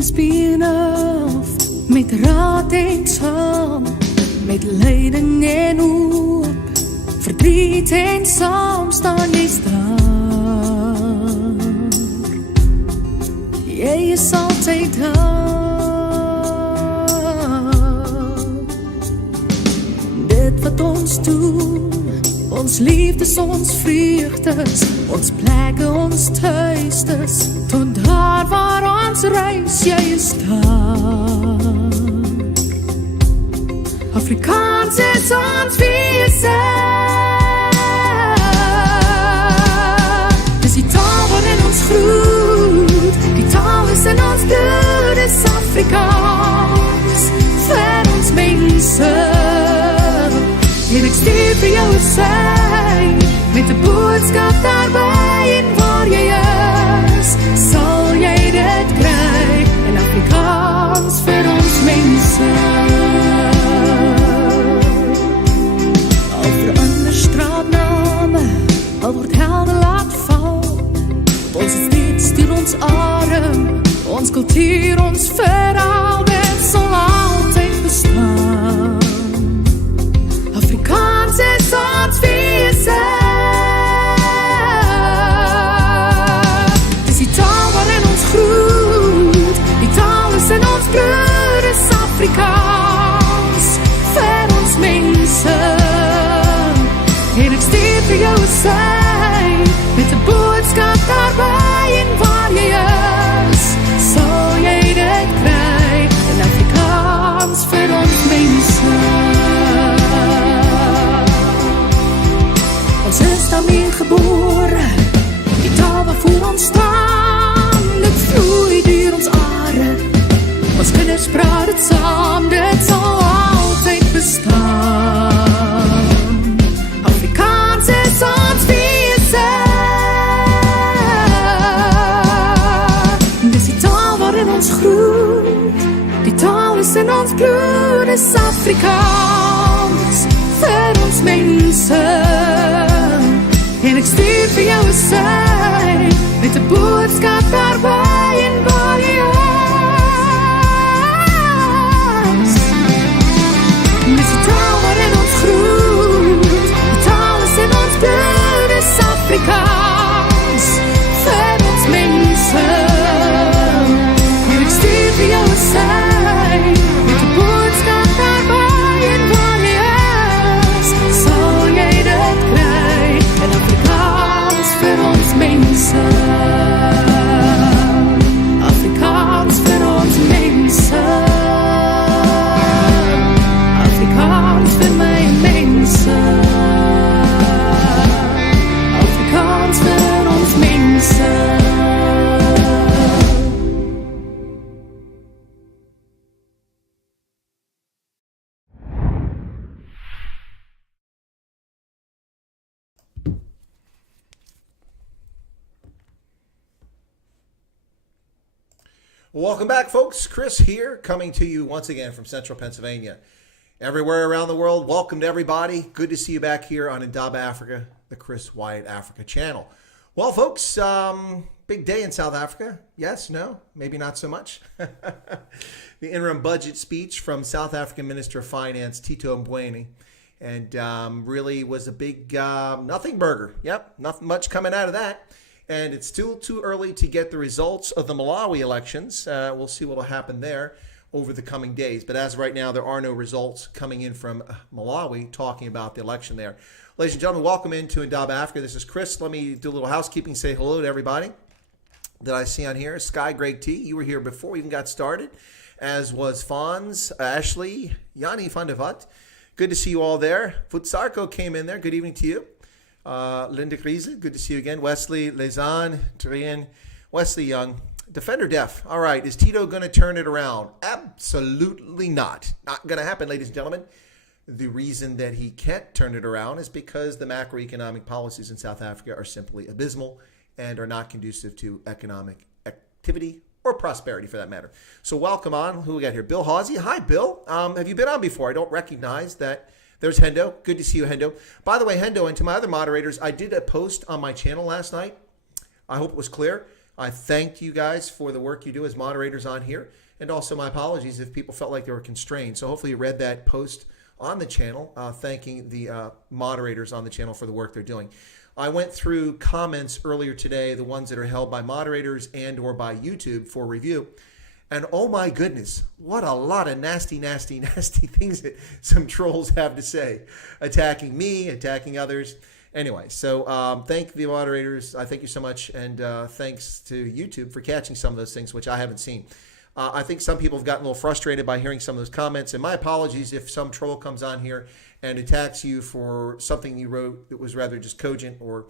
af, met raad en saam, met lyding en hoop, verdriet en saam staan jy staan. Jy is altyd daar. Dit wat ons doen, ons liefdes, ons vreugdes, ons plekke, ons thuistes, tot daar waar ons reis, jy is daar. Afrikaans is ons wese. Dis die taal waarin ons groet, die taal is in ons bloed, is Afrikaans, vir ons mense. En ek stuur vir jou 'n sein, met 'n boodskap daarby, en waar jy is, sal jy dit kry, in Afrikaans vir ons mense. Al verander straatname, al word helde laat val, ons is steeds deur ons adem, ons kultuur, ons verhaal, dit sal altyd bestaan. Afrikaans is ons wese. Dis die taal waarin ons groet, die taal is in ons bloed, is Afrikaans, vir ons mense. En ek stuur vir jou 'n sein, met 'n boodskap daarby, en waar jy is, sal jy dit kry, in Afrikaans vir ons mense. Ons is daarmee gebore, die taal waarvoor ons staan, dit vloei deur ons are, ons kinders praat het saam, dit sal altyd bestaan. Afrikaans is ons wese. Dis die taal waarin ons groet, die taal is in ons bloed, is Afrikaans, vir ons mense. En ek stuur vir jou 'n sein, met 'n boodskap daarby, en waar jy is. Dis die taal waarin ons groet, die taal is in ons bloed, is Afrikaans, vir ons mense. En ek stuur vir jou 'n sein, met 'n boodskap daarby, en waar jy is, sal jy dit kry, en Afrikaans vir ons mense. Afrikaans vir ons mense. Afrikaans vir my mense. Afrikaans vir ons mense. Welcome back, folks. Chris here, coming to you once again from Central Pennsylvania. Everywhere around the world, welcome to everybody. Good to see you back here on Indaba Africa, the Chris Wyatt Africa channel. Well, folks, big day in South Africa. Yes, no, maybe not so much. The interim budget speech from South African Minister of Finance, Tito Mboweni, and really was a big nothing burger. Yep, nothing much coming out of that. And it's still too early to get the results of the Malawi elections. We'll see what will happen there over the coming days. But as of right now, there are no results coming in from Malawi talking about the election there. Ladies and gentlemen, welcome into Indaba Africa. This is Chris. Let me do a little housekeeping, say hello to everybody that I see on here. Sky Greg T, you were here before we even got started, as was Fons, Ashley, Yanni van der Vat. Good to see you all there. Futsarko came in there. Good evening to you. Linda Griese, good to see you again. Wesley, Lezan, Trian, Wesley Young. Defender Def. All right, is Tito going to turn it around? Absolutely not. Not going to happen, ladies and gentlemen. The reason that he can't turn it around is because the macroeconomic policies in South Africa are simply abysmal and are not conducive to economic activity or prosperity for that matter. So welcome on. Who we got here? Bill Hawsey. Hi, Bill. Have you been on before? I don't recognize that. There's Hendo. Good to see you, Hendo. By the way, Hendo, and to my other moderators, I did a post on my channel last night. I hope it was clear. I thanked you guys for the work you do as moderators on here, and also my apologies if people felt like they were constrained. So hopefully you read that post on the channel, thanking the moderators on the channel for the work they're doing. I went through comments earlier today, the ones that are held by moderators and or by YouTube for review. And oh my goodness, what a lot of nasty, nasty, nasty things that some trolls have to say, attacking me, attacking others. Anyway, so thank the moderators. I thank you so much. And thanks to YouTube for catching some of those things, which I haven't seen. I think some people have gotten a little frustrated by hearing some of those comments. And my apologies if some troll comes on here and attacks you for something you wrote that was rather just cogent or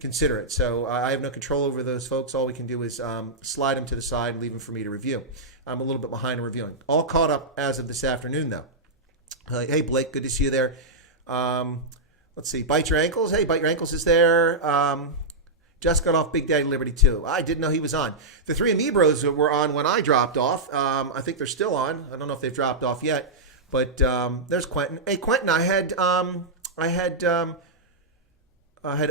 considerate. So I have no control over those folks. All we can do is slide them to the side and leave them for me to review. I'm a little bit behind in reviewing. All caught up as of this afternoon, though. Hey, Blake, good to see you there. Let's see. Bite Your Ankles. Hey, Bite Your Ankles is there. Just got off Big Daddy Liberty 2. I didn't know he was on. The three Amibros were on when I dropped off. I think they're still on. I don't know if they've dropped off yet. But there's Quentin. Hey, Quentin, I had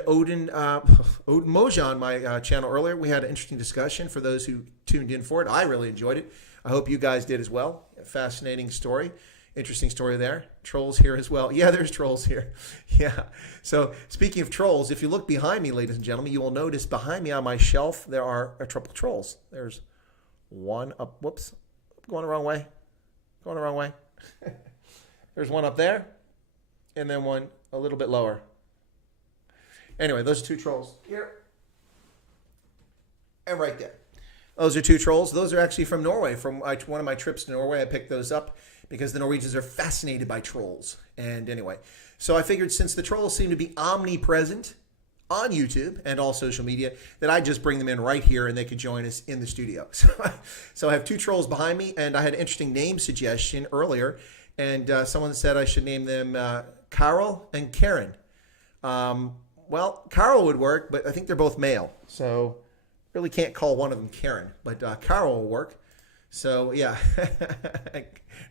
Odin Moja on my channel earlier. We had an interesting discussion for those who tuned in for it. I really enjoyed it. I hope you guys did as well. Fascinating story. Interesting story there. Trolls here as well. Yeah, there's trolls here. Yeah. So speaking of trolls, if you look behind me, ladies and gentlemen, you will notice behind me on my shelf, there are a couple trolls. There's one up. Whoops. Going the wrong way. Going the wrong way. There's one up there. And then one a little bit lower. Anyway, those are two trolls. Here. And right there. Those are two trolls. Those are actually from Norway. From one of my trips to Norway, I picked those up because the Norwegians are fascinated by trolls. And anyway, so I figured since the trolls seem to be omnipresent on YouTube and all social media, that I'd just bring them in right here and they could join us in the studio. So I have two trolls behind me, and I had an interesting name suggestion earlier, and someone said I should name them Carol and Karen. Well, Carol would work, but I think they're both male. So really can't call one of them Karen, but Carol will work. So yeah,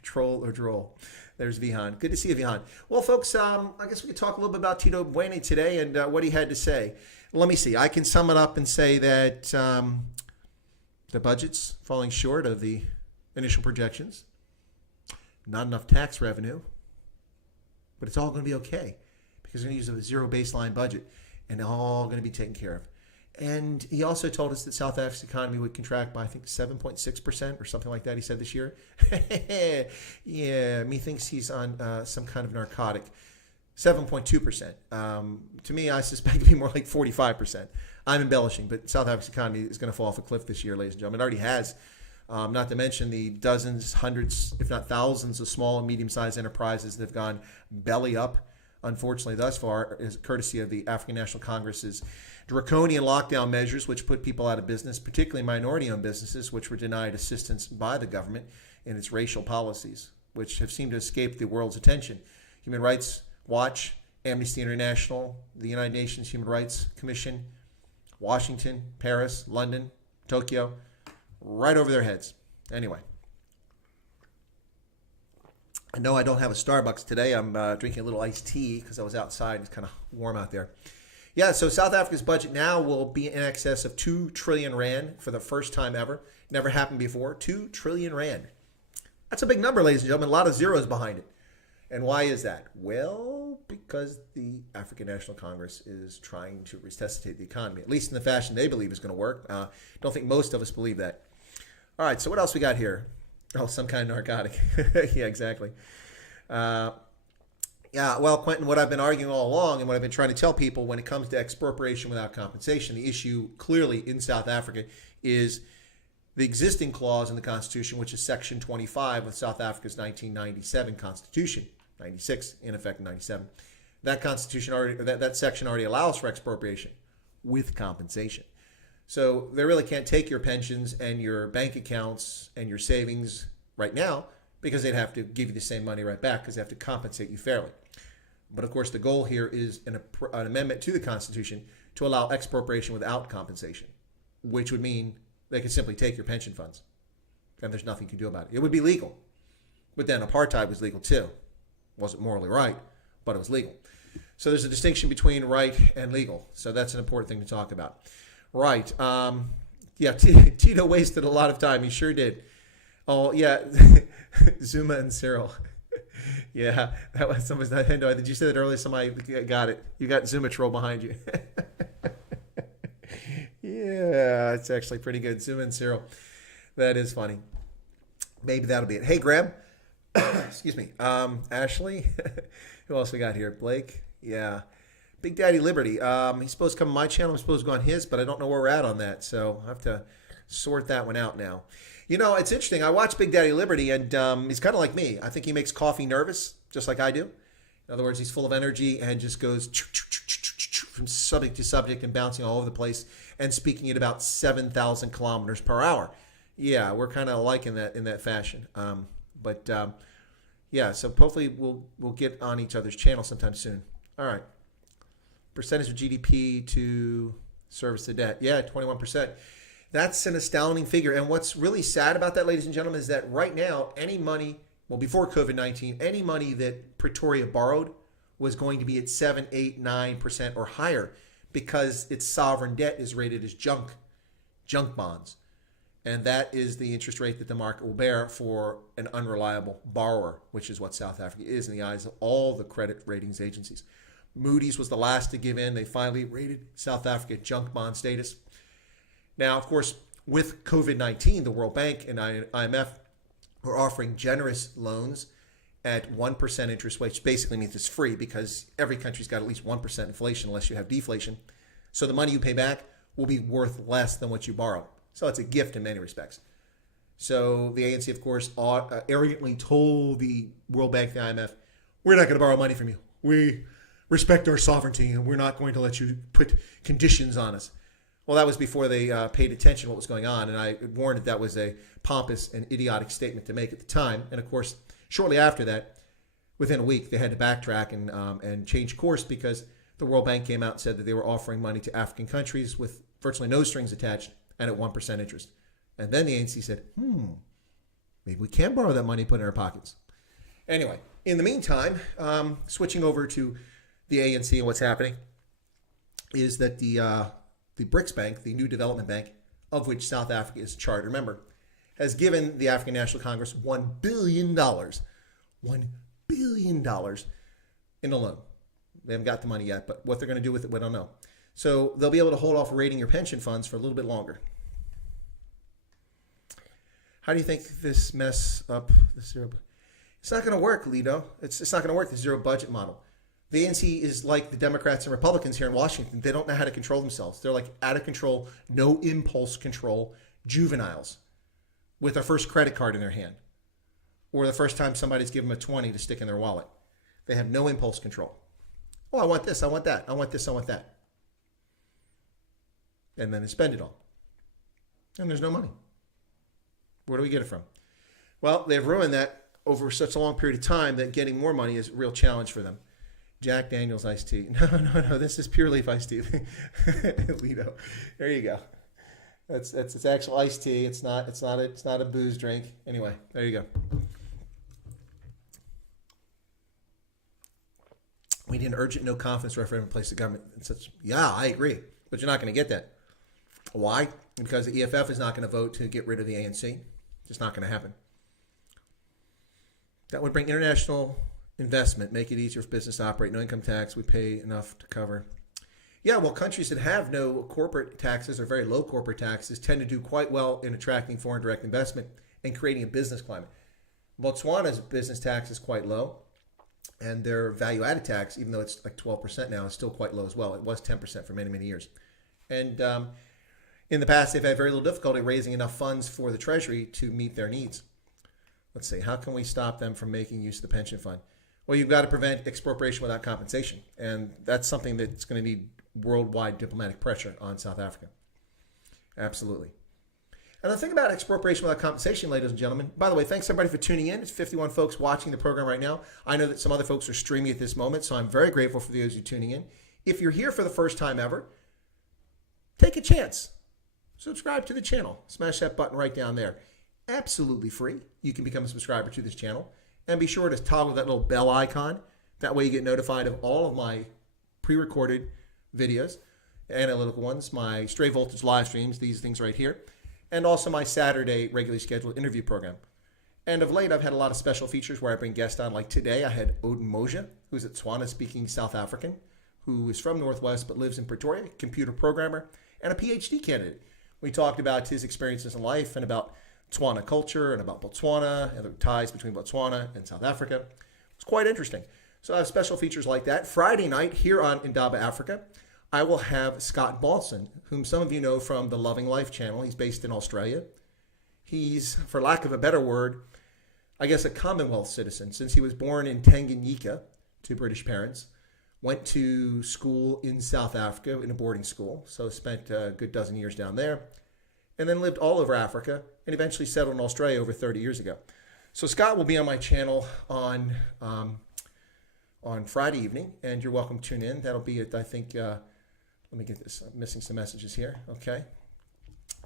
troll or droll. There's Vihan. Good to see you, Vihan. Well, folks, I guess we could talk a little bit about Tito Mboweni today and what he had to say. Let me see. I can sum it up and say that the budget's falling short of the initial projections. Not enough tax revenue, but it's all going to be okay because we're going to use a zero baseline budget and all going to be taken care of. And he also told us that South Africa's economy would contract by, I think, 7.6% or something like that, he said this year. Yeah, methinks he's on some kind of narcotic. 7.2%. To me, I suspect it'd be more like 45%. I'm embellishing, but South Africa's economy is going to fall off a cliff this year, ladies and gentlemen. It already has. Not to mention the dozens, hundreds, if not thousands of small and medium-sized enterprises that have gone belly up, unfortunately, thus far, is courtesy of the African National Congress's draconian lockdown measures, which put people out of business, particularly minority-owned businesses, which were denied assistance by the government in its racial policies, which have seemed to escape the world's attention. Human Rights Watch, Amnesty International, the United Nations Human Rights Commission, Washington, Paris, London, Tokyo, right over their heads. Anyway. I know I don't have a Starbucks today. I'm drinking a little iced tea because I was outside. It's kind of warm out there. Yeah, so South Africa's budget now will be in excess of 2 trillion rand for the first time ever. Never happened before. 2 trillion rand. That's a big number, ladies and gentlemen. A lot of zeros behind it. And why is that? Well, because the African National Congress is trying to resuscitate the economy, at least in the fashion they believe is going to work. Don't think most of us believe that. All right, so what else we got here? Oh, some kind of narcotic. Yeah, exactly. Yeah, well, Quentin, what I've been arguing all along and what I've been trying to tell people when it comes to expropriation without compensation, the issue clearly in South Africa is the existing clause in the Constitution, which is Section 25 of South Africa's 1997 Constitution, 96, in effect, 97. That Constitution already, that section already allows for expropriation with compensation. So they really can't take your pensions and your bank accounts and your savings right now because they'd have to give you the same money right back because they have to compensate you fairly. But of course, the goal here is an amendment to the Constitution to allow expropriation without compensation, which would mean they could simply take your pension funds and there's nothing you can do about it. It would be legal. But then apartheid was legal too. It wasn't morally right, but it was legal. So there's a distinction between right and legal. So that's an important thing to talk about. Right. Yeah, Tito wasted a lot of time. He sure did. Oh, yeah. Zuma and Cyril. Yeah, that was somebody's not. Did you say that earlier? Somebody got it. You got Zuma troll behind you. Yeah, it's actually pretty good. Zuma and Cyril. That is funny. Maybe that'll be it. Hey, Graham. Excuse me. Ashley. Who else we got here? Blake. Yeah. Big Daddy Liberty. He's supposed to come on my channel. I'm supposed to go on his, but I don't know where we're at on that. So I have to sort that one out now. You know, it's interesting. I watch Big Daddy Liberty, and he's kind of like me. I think he makes coffee nervous, just like I do. In other words, he's full of energy and just goes from subject to subject and bouncing all over the place and speaking at about 7,000 kilometers per hour. Yeah, we're kind of liking that in that fashion. Yeah, so hopefully we'll get on each other's channel sometime soon. All right. Percentage of GDP to service the debt. Yeah, 21%. That's an astounding figure. And what's really sad about that, ladies and gentlemen, is that right now, any money, well, before COVID-19, any money that Pretoria borrowed was going to be at 7, 8, 9% or higher because its sovereign debt is rated as junk bonds. And that is the interest rate that the market will bear for an unreliable borrower, which is what South Africa is in the eyes of all the credit ratings agencies. Moody's was the last to give in. They finally rated South Africa junk bond status. Now, of course, with COVID-19, the World Bank and IMF were offering generous loans at 1% interest, which basically means it's free because every country's got at least 1% inflation unless you have deflation. So the money you pay back will be worth less than what you borrow. So it's a gift in many respects. So the ANC, of course, arrogantly told the World Bank, the IMF, we're not going to borrow money from you. We respect our sovereignty and we're not going to let you put conditions on us. Well, that was before they paid attention to what was going on. And I warned that was a pompous and idiotic statement to make at the time. And of course, shortly after that, within a week, they had to backtrack and change course because the World Bank came out and said that they were offering money to African countries with virtually no strings attached and at 1% interest. And then the ANC said, maybe we can borrow that money and put it in our pockets. Anyway, in the meantime, switching over to the ANC and what's happening is that the BRICS Bank, the New Development Bank, of which South Africa is a charter member, has given the African National Congress $1 billion. $1 billion in a loan. They haven't got the money yet, but what they're going to do with it, we don't know. So they'll be able to hold off rating your pension funds for a little bit longer. How do you think this mess up the zero? It's not going to work, Lido. It's not going to work, the zero budget model. The ANC is like the Democrats and Republicans here in Washington. They don't know how to control themselves. They're like out of control, no impulse control juveniles with their first credit card in their hand or the first time somebody's given them a 20 to stick in their wallet. They have no impulse control. Oh, I want this, I want that, I want this, I want that. And then they spend it all. And there's no money. Where do we get it from? Well, they've ruined that over such a long period of time that getting more money is a real challenge for them. Jack Daniels iced tea. No, this is pure leaf iced tea. Lido. There you go. It's actual iced tea. It's not a booze drink. Anyway, there you go. We need an urgent no confidence referendum in place the government. Yeah, I agree. But you're not going to get that. Why? Because the EFF is not going to vote to get rid of the ANC. It's not going to happen. That would bring international investment, make it easier for business to operate, no income tax, we pay enough to cover. Yeah, well, countries that have no corporate taxes or very low corporate taxes tend to do quite well in attracting foreign direct investment and creating a business climate. Botswana's business tax is quite low, and their value-added tax, even though it's like 12% now, is still quite low as well. It was 10% for many, many years. And in the past, they've had very little difficulty raising enough funds for the Treasury to meet their needs. Let's see, how can we stop them from making use of the pension fund? Well, you've got to prevent expropriation without compensation. And that's something that's going to need worldwide diplomatic pressure on South Africa. Absolutely. And the thing about expropriation without compensation, ladies and gentlemen, by the way, thanks everybody for tuning in. It's 51 folks watching the program right now. I know that some other folks are streaming at this moment, so I'm very grateful for those who are tuning in. If you're here for the first time ever, take a chance. Subscribe to the channel. Smash that button right down there. Absolutely free. You can become a subscriber to this channel. And be sure to toggle that little bell icon. That way you get notified of all of my pre-recorded videos, analytical ones, my stray voltage live streams, these things right here. and also my Saturday regularly scheduled interview program. And of late, I've had a lot of special features where I bring guests on. Like today, I had Odin Moja, who's at Tswana speaking South African, who is from Northwest but lives in Pretoria, computer programmer, and a PhD candidate. We talked about his experiences in life and about Tswana culture and about Botswana and the ties between Botswana and South Africa. It's quite interesting. So I have special features like that. Friday night here on Indaba Africa, I will have Scott Balson, whom some of you know from the Loving Life channel. He's based in Australia. He's, for lack of a better word, I guess a Commonwealth citizen, since he was born in Tanganyika to British parents. Went to school in South Africa in a boarding school, so spent a good dozen years down there, and then lived all over Africa and eventually settled in Australia over 30 years ago. So Scott will be on my channel on Friday evening, and you're welcome to tune in. That'll be at, I think, let me get this, I'm missing some messages here, okay.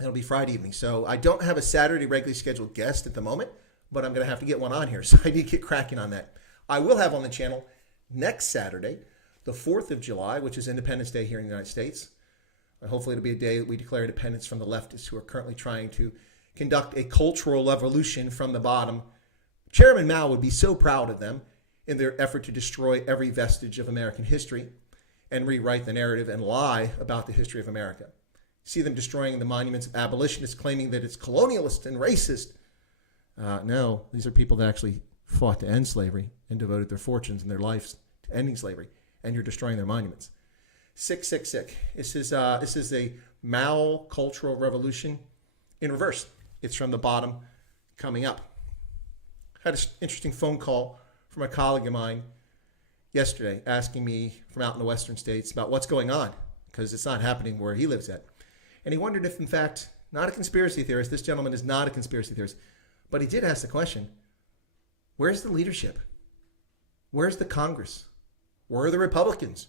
It'll be Friday evening. So I don't have a Saturday regularly scheduled guest at the moment, but I'm going to have to get one on here, so I need to get cracking on that. I will have on the channel next Saturday, the 4th of July, which is Independence Day here in the United States. And hopefully it'll be a day that we declare independence from the leftists who are currently trying to conduct a cultural revolution from the bottom. Chairman Mao would be so proud of them in their effort to destroy every vestige of American history and rewrite the narrative and lie about the history of America. See them destroying the monuments of abolitionists, claiming that it's colonialist and racist. No, these are people that actually fought to end slavery and devoted their fortunes and their lives to ending slavery. And you're destroying their monuments. Sick. This is a Mao cultural revolution in reverse. It's from the bottom coming up. Had an interesting phone call from a colleague of mine yesterday asking me from out in the western states about what's going on, because it's not happening where he lives at. And he wondered if, in fact, not a conspiracy theorist, this gentleman is not a conspiracy theorist, but he did ask the question, where's the leadership? Where's the Congress? Where are the Republicans?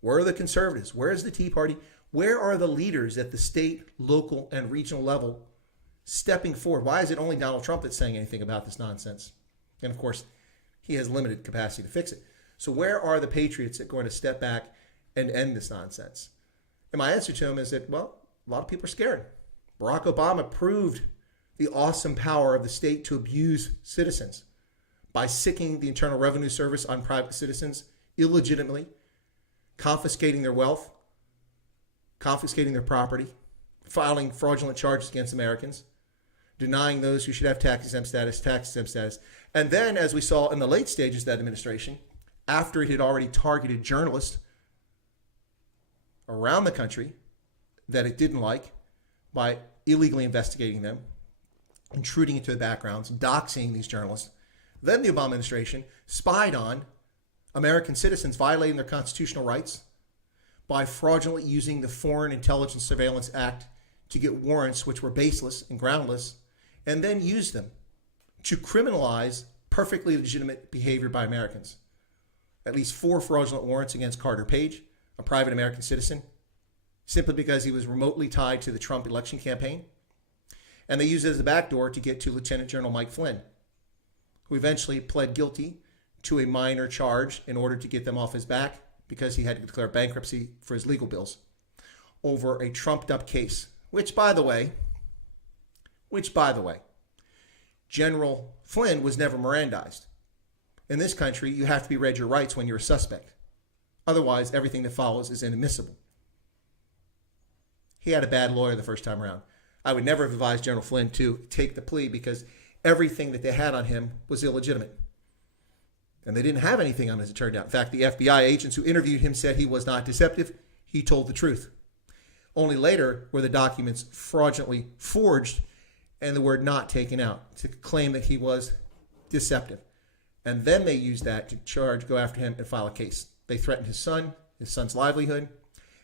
Where are the conservatives? Where's the Tea Party? Where are the leaders at the state, local, and regional level stepping forward? Why is it only Donald Trump that's saying anything about this nonsense? And of course, he has limited capacity to fix it. So where are the patriots that are going to step back and end this nonsense? And my answer to him is that, well, a lot of people are scared. Barack Obama proved the awesome power of the state to abuse citizens by sicking the Internal Revenue Service on private citizens illegitimately, confiscating their wealth, confiscating their property, filing fraudulent charges against Americans, denying those who should have tax-exempt status. And then, as we saw in the late stages of that administration, after it had already targeted journalists around the country that it didn't like by illegally investigating them, intruding into the backgrounds, doxing these journalists, then the Obama administration spied on American citizens violating their constitutional rights by fraudulently using the Foreign Intelligence Surveillance Act to get warrants which were baseless and groundless, and then used them to criminalize perfectly legitimate behavior by Americans. At least 4 fraudulent warrants against Carter Page, a private American citizen, simply because he was remotely tied to the Trump election campaign. And they used it as a backdoor to get to Lieutenant General Mike Flynn, who eventually pled guilty to a minor charge in order to get them off his back because he had to declare bankruptcy for his legal bills over a trumped up case, which by the way, General Flynn was never Mirandized. In this country, you have to be read your rights when you're a suspect. Otherwise, everything that follows is inadmissible. He had a bad lawyer the first time around. I would never have advised General Flynn to take the plea because everything that they had on him was illegitimate. And they didn't have anything on him, as it turned out. In fact, the FBI agents who interviewed him said he was not deceptive. He told the truth. Only later were the documents fraudulently forged and the word not taken out to claim that he was deceptive. And then they used that to go after him and file a case. They threatened his son's livelihood.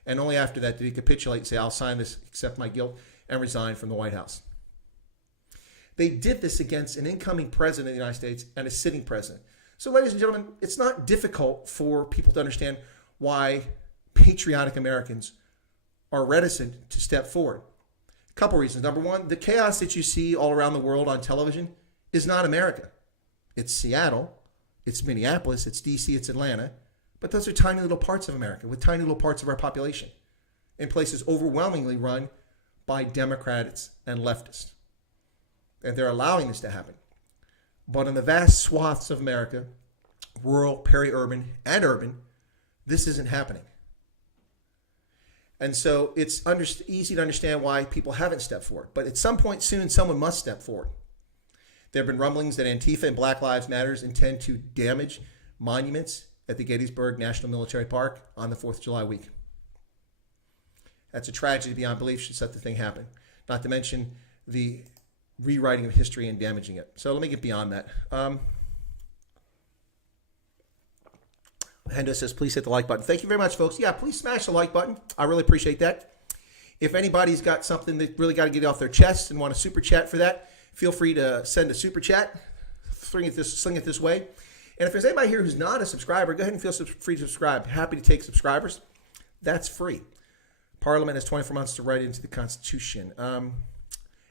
And only after that did he capitulate and say, I'll sign this, accept my guilt, and resign from the White House. They did this against an incoming president of the United States and a sitting president. So, ladies and gentlemen, it's not difficult for people to understand why patriotic Americans are reticent to step forward. A couple reasons. Number one, the chaos that you see all around the world on television is not America. It's Seattle, it's Minneapolis, it's DC, it's Atlanta. But those are tiny little parts of America with tiny little parts of our population in places overwhelmingly run by Democrats and leftists. And they're allowing this to happen. But in the vast swaths of America, rural, peri-urban, and urban, this isn't happening. And so it's easy to understand why people haven't stepped forward. But at some point soon, someone must step forward. There have been rumblings that Antifa and Black Lives Matter intend to damage monuments at the Gettysburg National Military Park on the 4th of July week. That's a tragedy beyond belief should such a thing happen. Not to mention the rewriting of history and damaging it. So let me get beyond that. Hendo says, please hit the like button. Thank you very much, folks. Yeah, please smash the like button. I really appreciate that. If anybody's got something that really got to get off their chest and want a super chat for that, feel free to send a super chat, sling it this way. And if there's anybody here who's not a subscriber, go ahead and feel free to subscribe. Happy to take subscribers. That's free. Parliament has 24 months to write into the Constitution.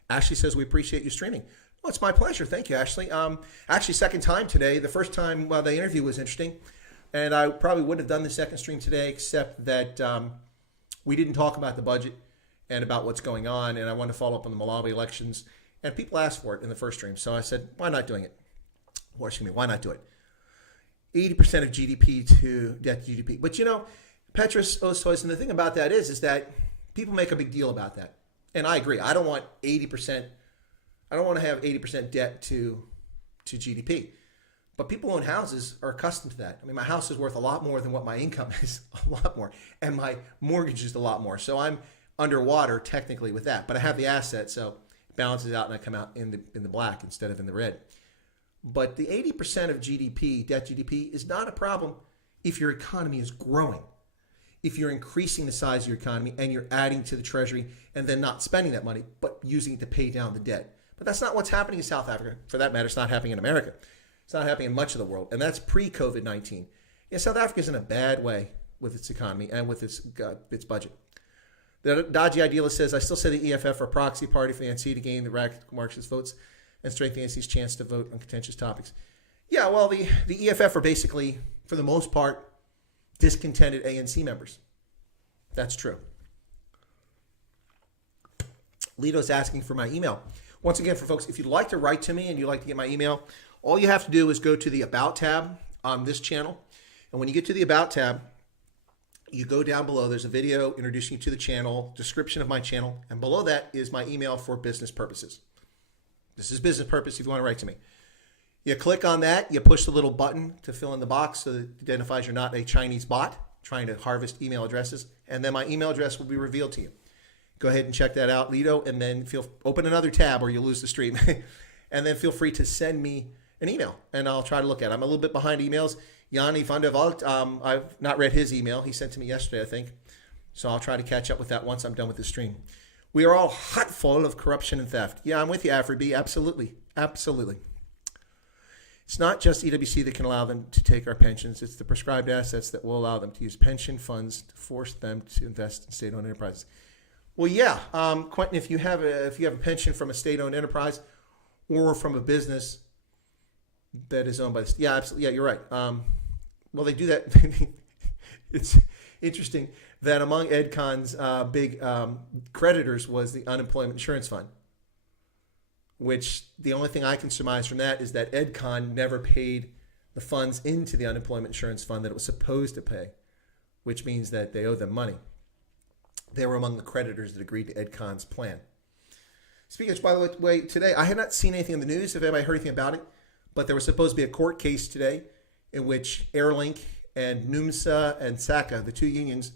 Ashley says, we appreciate you streaming. Well, it's my pleasure. Thank you, Ashley. Actually, second time today. The first time, well, the interview was interesting. And I probably wouldn't have done the second stream today, except that we didn't talk about the budget and about what's going on. And I wanted to follow up on the Malawi elections. And people asked for it in the first stream. So I said, why not doing it? Or excuse me, why not do it? 80% of GDP to debt to GDP. But you know, Petrus Ostois, and the thing about that is that people make a big deal about that. And I agree. I don't want 80%. I don't want to have 80% debt to GDP. But people who own houses are accustomed to that. I mean, my house is worth a lot more than what my income is, a lot more. And my mortgage is a lot more. So I'm underwater technically with that. But I have the asset, so it balances out and I come out in the black instead of in the red. But the 80% of GDP, debt GDP, is not a problem if your economy is growing. If you're increasing the size of your economy and you're adding to the treasury and then not spending that money, but using it to pay down the debt. But that's not what's happening in South Africa. For that matter, it's not happening in America. It's not happening in much of the world. And that's pre-COVID-19. Yeah, South Africa is in a bad way with its economy and with its budget. The Dodgy Idealist says, I still say the EFF are a proxy party for the ANC to gain the radical Marxist votes and strengthen the ANC's chance to vote on contentious topics. Yeah, well, the EFF are basically, for the most part, discontented ANC members. That's true. Lito's asking for my email. Once again, for folks, if you'd like to write to me and you'd like to get my email, all you have to do is go to the About tab on this channel. And when you get to the About tab, you go down below. There's a video introducing you to the channel, description of my channel, and below that is my email for business purposes. This is business purpose if you want to write to me. You click on that, you push the little button to fill in the box so that it identifies you're not a Chinese bot trying to harvest email addresses, and then my email address will be revealed to you. Go ahead and check that out, Lito, and then open another tab or you'll lose the stream. And then feel free to send me an email, and I'll try to look at it. I'm a little bit behind emails. Yanni van der Walt, I've not read his email. He sent to me yesterday, I think. So I'll try to catch up with that once I'm done with the stream. We are all hot full of corruption and theft. Yeah, I'm with you, Afri. Absolutely. Absolutely. It's not just EWC that can allow them to take our pensions. It's the prescribed assets that will allow them to use pension funds to force them to invest in state-owned enterprises. Well, yeah, Quentin, if you have a pension from a state-owned enterprise or from a business that is owned by the yeah, absolutely, yeah, you're right. Well, they do that. It's interesting that among EdCon's big creditors was the Unemployment Insurance Fund, which the only thing I can surmise from that is that EdCon never paid the funds into the Unemployment Insurance Fund that it was supposed to pay, which means that they owe them money. They were among the creditors that agreed to EdCon's plan. Speaking of, by the way, today, I had not seen anything in the news, if anybody heard anything about it, but there was supposed to be a court case today in which Airlink and NUMSA and SACA, the two unions,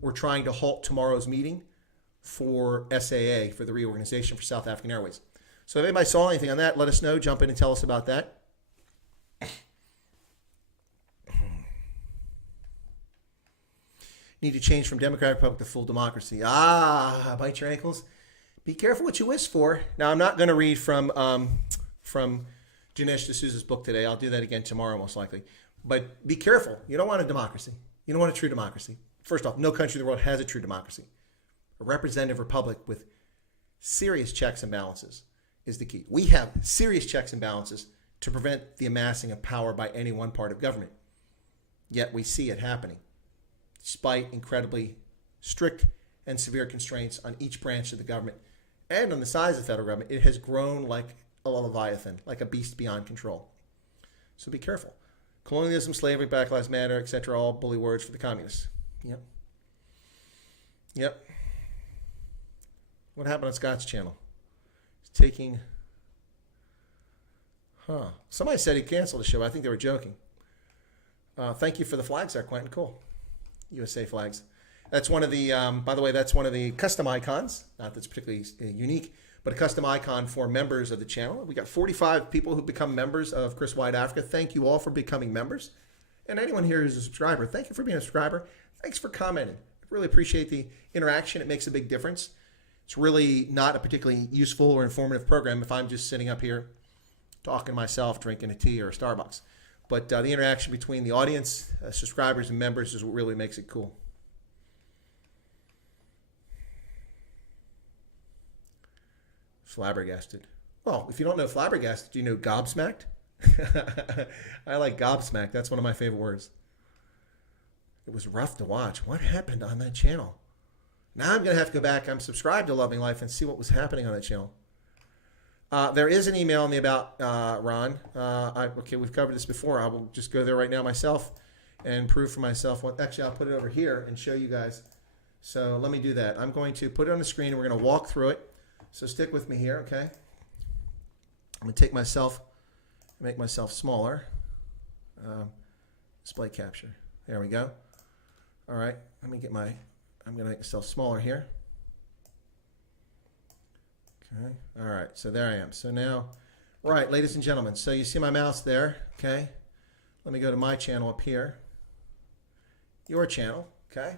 were trying to halt tomorrow's meeting for SAA, for the reorganization for South African Airways. So if anybody saw anything on that, let us know. Jump in and tell us about that. Need to change from Democratic Republic to full democracy. Bite your ankles. Be careful what you wish for. Now, I'm not going to read from Dinesh D'Souza's book today. I'll do that again tomorrow, most likely. But be careful. You don't want a democracy. You don't want a true democracy. First off, no country in the world has a true democracy. A representative republic with serious checks and balances is the key. We have serious checks and balances to prevent the amassing of power by any one part of government. Yet we see it happening, despite incredibly strict and severe constraints on each branch of the government and on the size of the federal government, it has grown like a leviathan, like a beast beyond control. So be careful. Colonialism, slavery, Black Lives Matter, etc., all bully words for the communists. Yep. Yep. What happened on Scott's channel? He's taking... Somebody said he canceled the show. I think they were joking. Thank you for the flags there, Quentin. Cool. USA flags. That's one of the, by the way, that's one of the custom icons. Not that's particularly unique, but a custom icon for members of the channel. We got 45 people who become members of Chris White Africa. Thank you all for becoming members. And anyone here who's a subscriber, thank you for being a subscriber. Thanks for commenting. I really appreciate the interaction. It makes a big difference. It's really not a particularly useful or informative program if I'm just sitting up here talking to myself, drinking a tea or a Starbucks. But the interaction between the audience, subscribers, and members is what really makes it cool. Flabbergasted. Well, if you don't know flabbergasted, do you know gobsmacked? I like gobsmacked. That's one of my favorite words. It was rough to watch. What happened on that channel? Now I'm going to have to go back. I'm subscribed to Loving Life and see what was happening on that channel. There is an email in the About, Ron. Okay, we've covered this before. I will just go there right now myself and prove for myself. Actually, I'll put it over here and show you guys. So let me do that. I'm going to put it on the screen, and we're going to walk through it. So stick with me here, okay? I'm going to take myself, make myself smaller. Display capture. There we go. All right, let me get my, I'm going to make myself smaller here. Okay, all right, so there I am. So now, right, ladies and gentlemen, so you see my mouse there, okay? Let me go to my channel up here. Your channel, okay?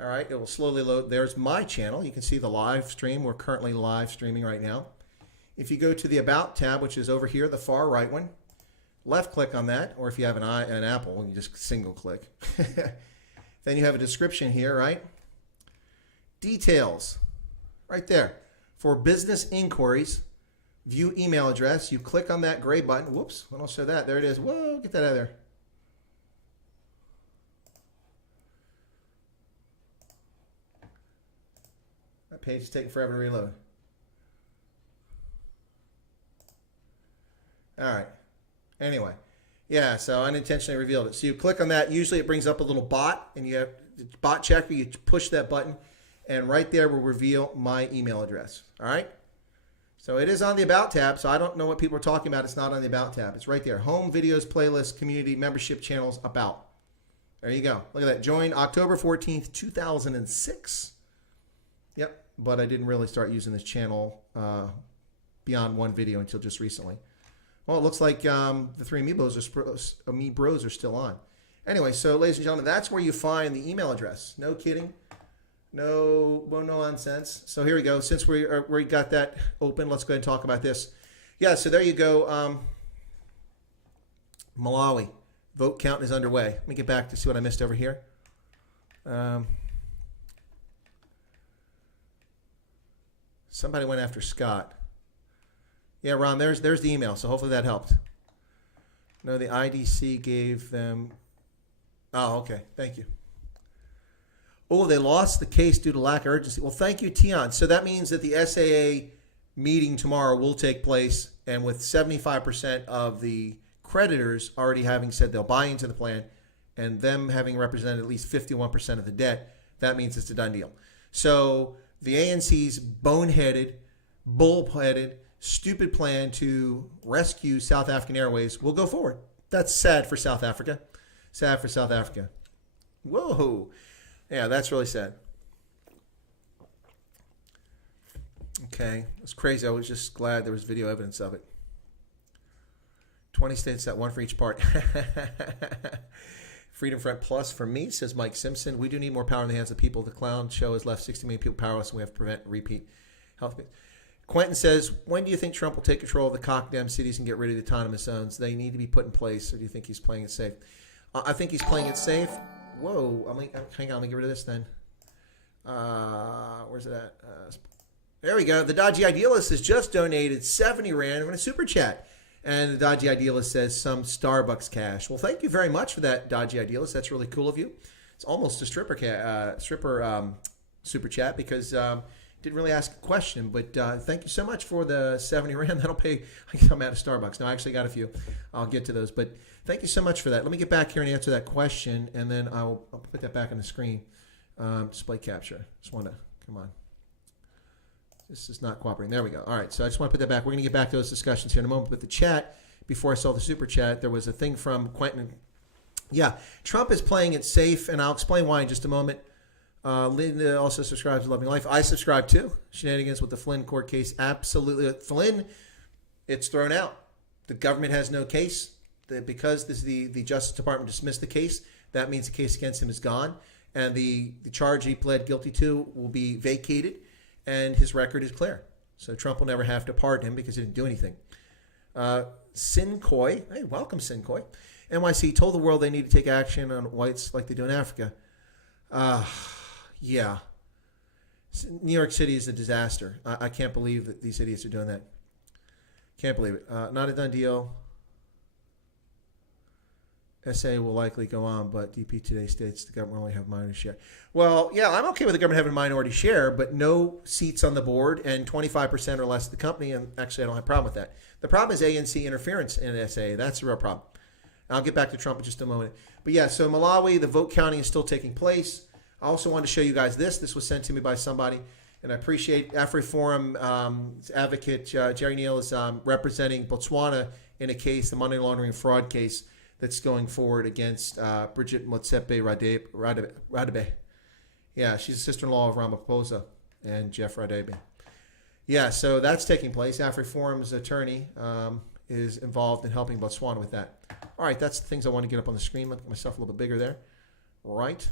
All right, it will slowly load. There's my channel. You can see the live stream. We're currently live streaming right now. If you go to the About tab, which is over here, the far right one, left click on that, or if you have an Apple, you just single click. Then you have a description here, right? Details. Right there. For business inquiries, view email address. You click on that gray button. Whoops, I don't show that. There it is. Whoa, get that out of there. That page is taking forever to reload. All right. Anyway, yeah, so I unintentionally revealed it. So you click on that. Usually it brings up a little bot, and you have bot checker. You push that button. And right there will reveal my email address. All right? So it is on the About tab, so I don't know what people are talking about. It's not on the About tab. It's right there. Home, videos, playlists, community, membership channels, About. There you go. Look at that. Joined October 14th, 2006. Yep, but I didn't really start using this channel beyond one video until just recently. Well, it looks like the three Amiibros are still on. Anyway, so ladies and gentlemen, that's where you find the email address. No kidding. No nonsense. So here we go. Since we got that open, let's go ahead and talk about this. Yeah, so there you go. Malawi. Vote count is underway. Let me get back to see what I missed over here. Somebody went after Scott. Yeah, Ron, there's the email, so hopefully that helped. No, the IDC gave them... Oh, okay. Thank you. Oh, they lost the case due to lack of urgency. Well, thank you, Tion. So that means that the SAA meeting tomorrow will take place, and with 75% of the creditors already having said they'll buy into the plan, and them having represented at least 51% of the debt, that means it's a done deal. So the ANC's boneheaded, bullheaded, stupid plan to rescue South African Airways will go forward. That's sad for South Africa. Sad for South Africa. Whoa. Yeah, that's really sad. Okay, it's crazy. I was just glad there was video evidence of it. 20 states, that one for each part. Freedom Front Plus for me, says Mike Simpson. We do need more power in the hands of people. The clown show has left 60 million people powerless, and we have to prevent repeat health. Quentin says, when do you think Trump will take control of the cockdamn cities and get rid of the autonomous zones? They need to be put in place, or do you think he's playing it safe? I think he's playing it safe. Whoa, hang on, let me get rid of this then. Where's it at? There we go. The Dodgy Idealist has just donated 70 Rand in a super chat. And the Dodgy Idealist says some Starbucks cash. Well, thank you very much for that, Dodgy Idealist. That's really cool of you. It's almost a stripper super chat because didn't really ask a question. But thank you so much for the 70 Rand. That'll pay. I guess I'm out of Starbucks. No, I actually got a few. I'll get to those. But thank you so much for that. Let me get back here and answer that question, and then I'll put that back on the screen. Display capture. Just want to, come on. This is not cooperating. There we go. All right, so I just want to put that back. We're going to get back to those discussions here in a moment. But the chat, before I saw the super chat, there was a thing from Quentin. Yeah, Trump is playing it safe, and I'll explain why in just a moment. Linda also subscribes to Loving Life. I subscribe too. Shenanigans with the Flynn court case. Absolutely. Flynn, it's thrown out. The government has no case. Because the Justice Department dismissed the case, that means the case against him is gone. And the charge he pled guilty to will be vacated, and his record is clear. So Trump will never have to pardon him because he didn't do anything. Sinkoi, hey, welcome Sinkoi. NYC told the world they need to take action on whites like they do in Africa. Yeah. New York City is a disaster. I can't believe that these idiots are doing that. Can't believe it. Not a done deal. SA will likely go on, but DP today states the government will only have minority share. Well, yeah, I'm okay with the government having a minority share, but no seats on the board and 25% or less of the company, and actually I don't have a problem with that. The problem is ANC interference in SA. That's the real problem. I'll get back to Trump in just a moment. But yeah, so Malawi, the vote counting is still taking place. I also wanted to show you guys this. This was sent to me by somebody, and I appreciate AfriForum advocate Jerry Neal is representing Botswana in a case, the money laundering fraud case, that's going forward against Bridget Motsepe Radebe. Yeah, she's a sister-in-law of Ramaphosa and Jeff Radebe. Yeah, so that's taking place. AfriForum's attorney is involved in helping Botswana with that. All right, that's the things I want to get up on the screen. Let myself a little bit bigger there. All right.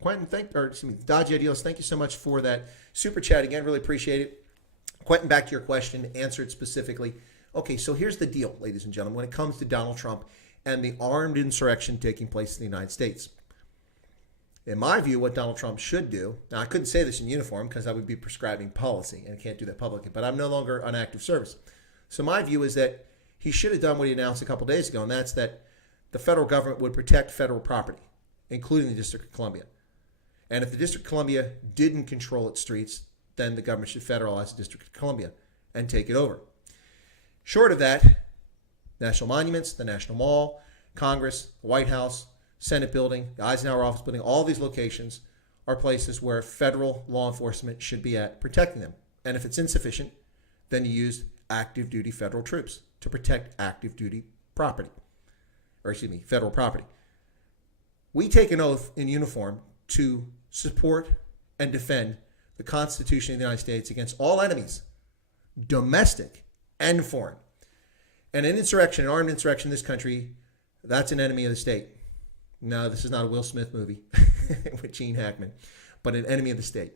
Quentin, Dodgy Idealist, thank you so much for that super chat again. Really appreciate it. Quentin, back to your question, answered specifically. Okay, so here's the deal, ladies and gentlemen, when it comes to Donald Trump and the armed insurrection taking place in the United States. In my view, what Donald Trump should do, now I couldn't say this in uniform because I would be prescribing policy and I can't do that publicly, but I'm no longer on active service. So my view is that he should have done what he announced a couple days ago, and that's that the federal government would protect federal property, including the District of Columbia. And if the District of Columbia didn't control its streets, then the government should federalize the District of Columbia and take it over. Short of that, national monuments, the National Mall, Congress, the White House, Senate building, the Eisenhower office building, all these locations are places where federal law enforcement should be at protecting them. And if it's insufficient, then you use active duty federal troops to protect active duty property, federal property. We take an oath in uniform to support and defend the Constitution of the United States against all enemies, domestic and foreign. And an insurrection, an armed insurrection in this country, that's an enemy of the state. No, this is not a Will Smith movie with Gene Hackman, but an enemy of the state.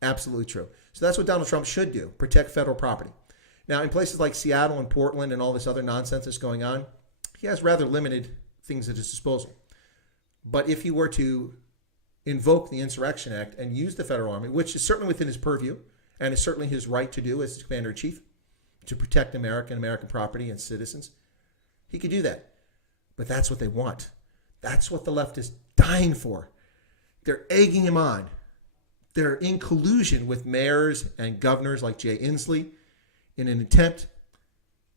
Absolutely true. So that's what Donald Trump should do, protect federal property. Now, in places like Seattle and Portland and all this other nonsense that's going on, he has rather limited things at his disposal. But if he were to invoke the Insurrection Act and use the federal army, which is certainly within his purview and is certainly his right to do as commander-in-chief, to protect America and American property and citizens, he could do that. But that's what they want. That's what the left is dying for. They're egging him on. They're in collusion with mayors and governors like Jay Inslee in an attempt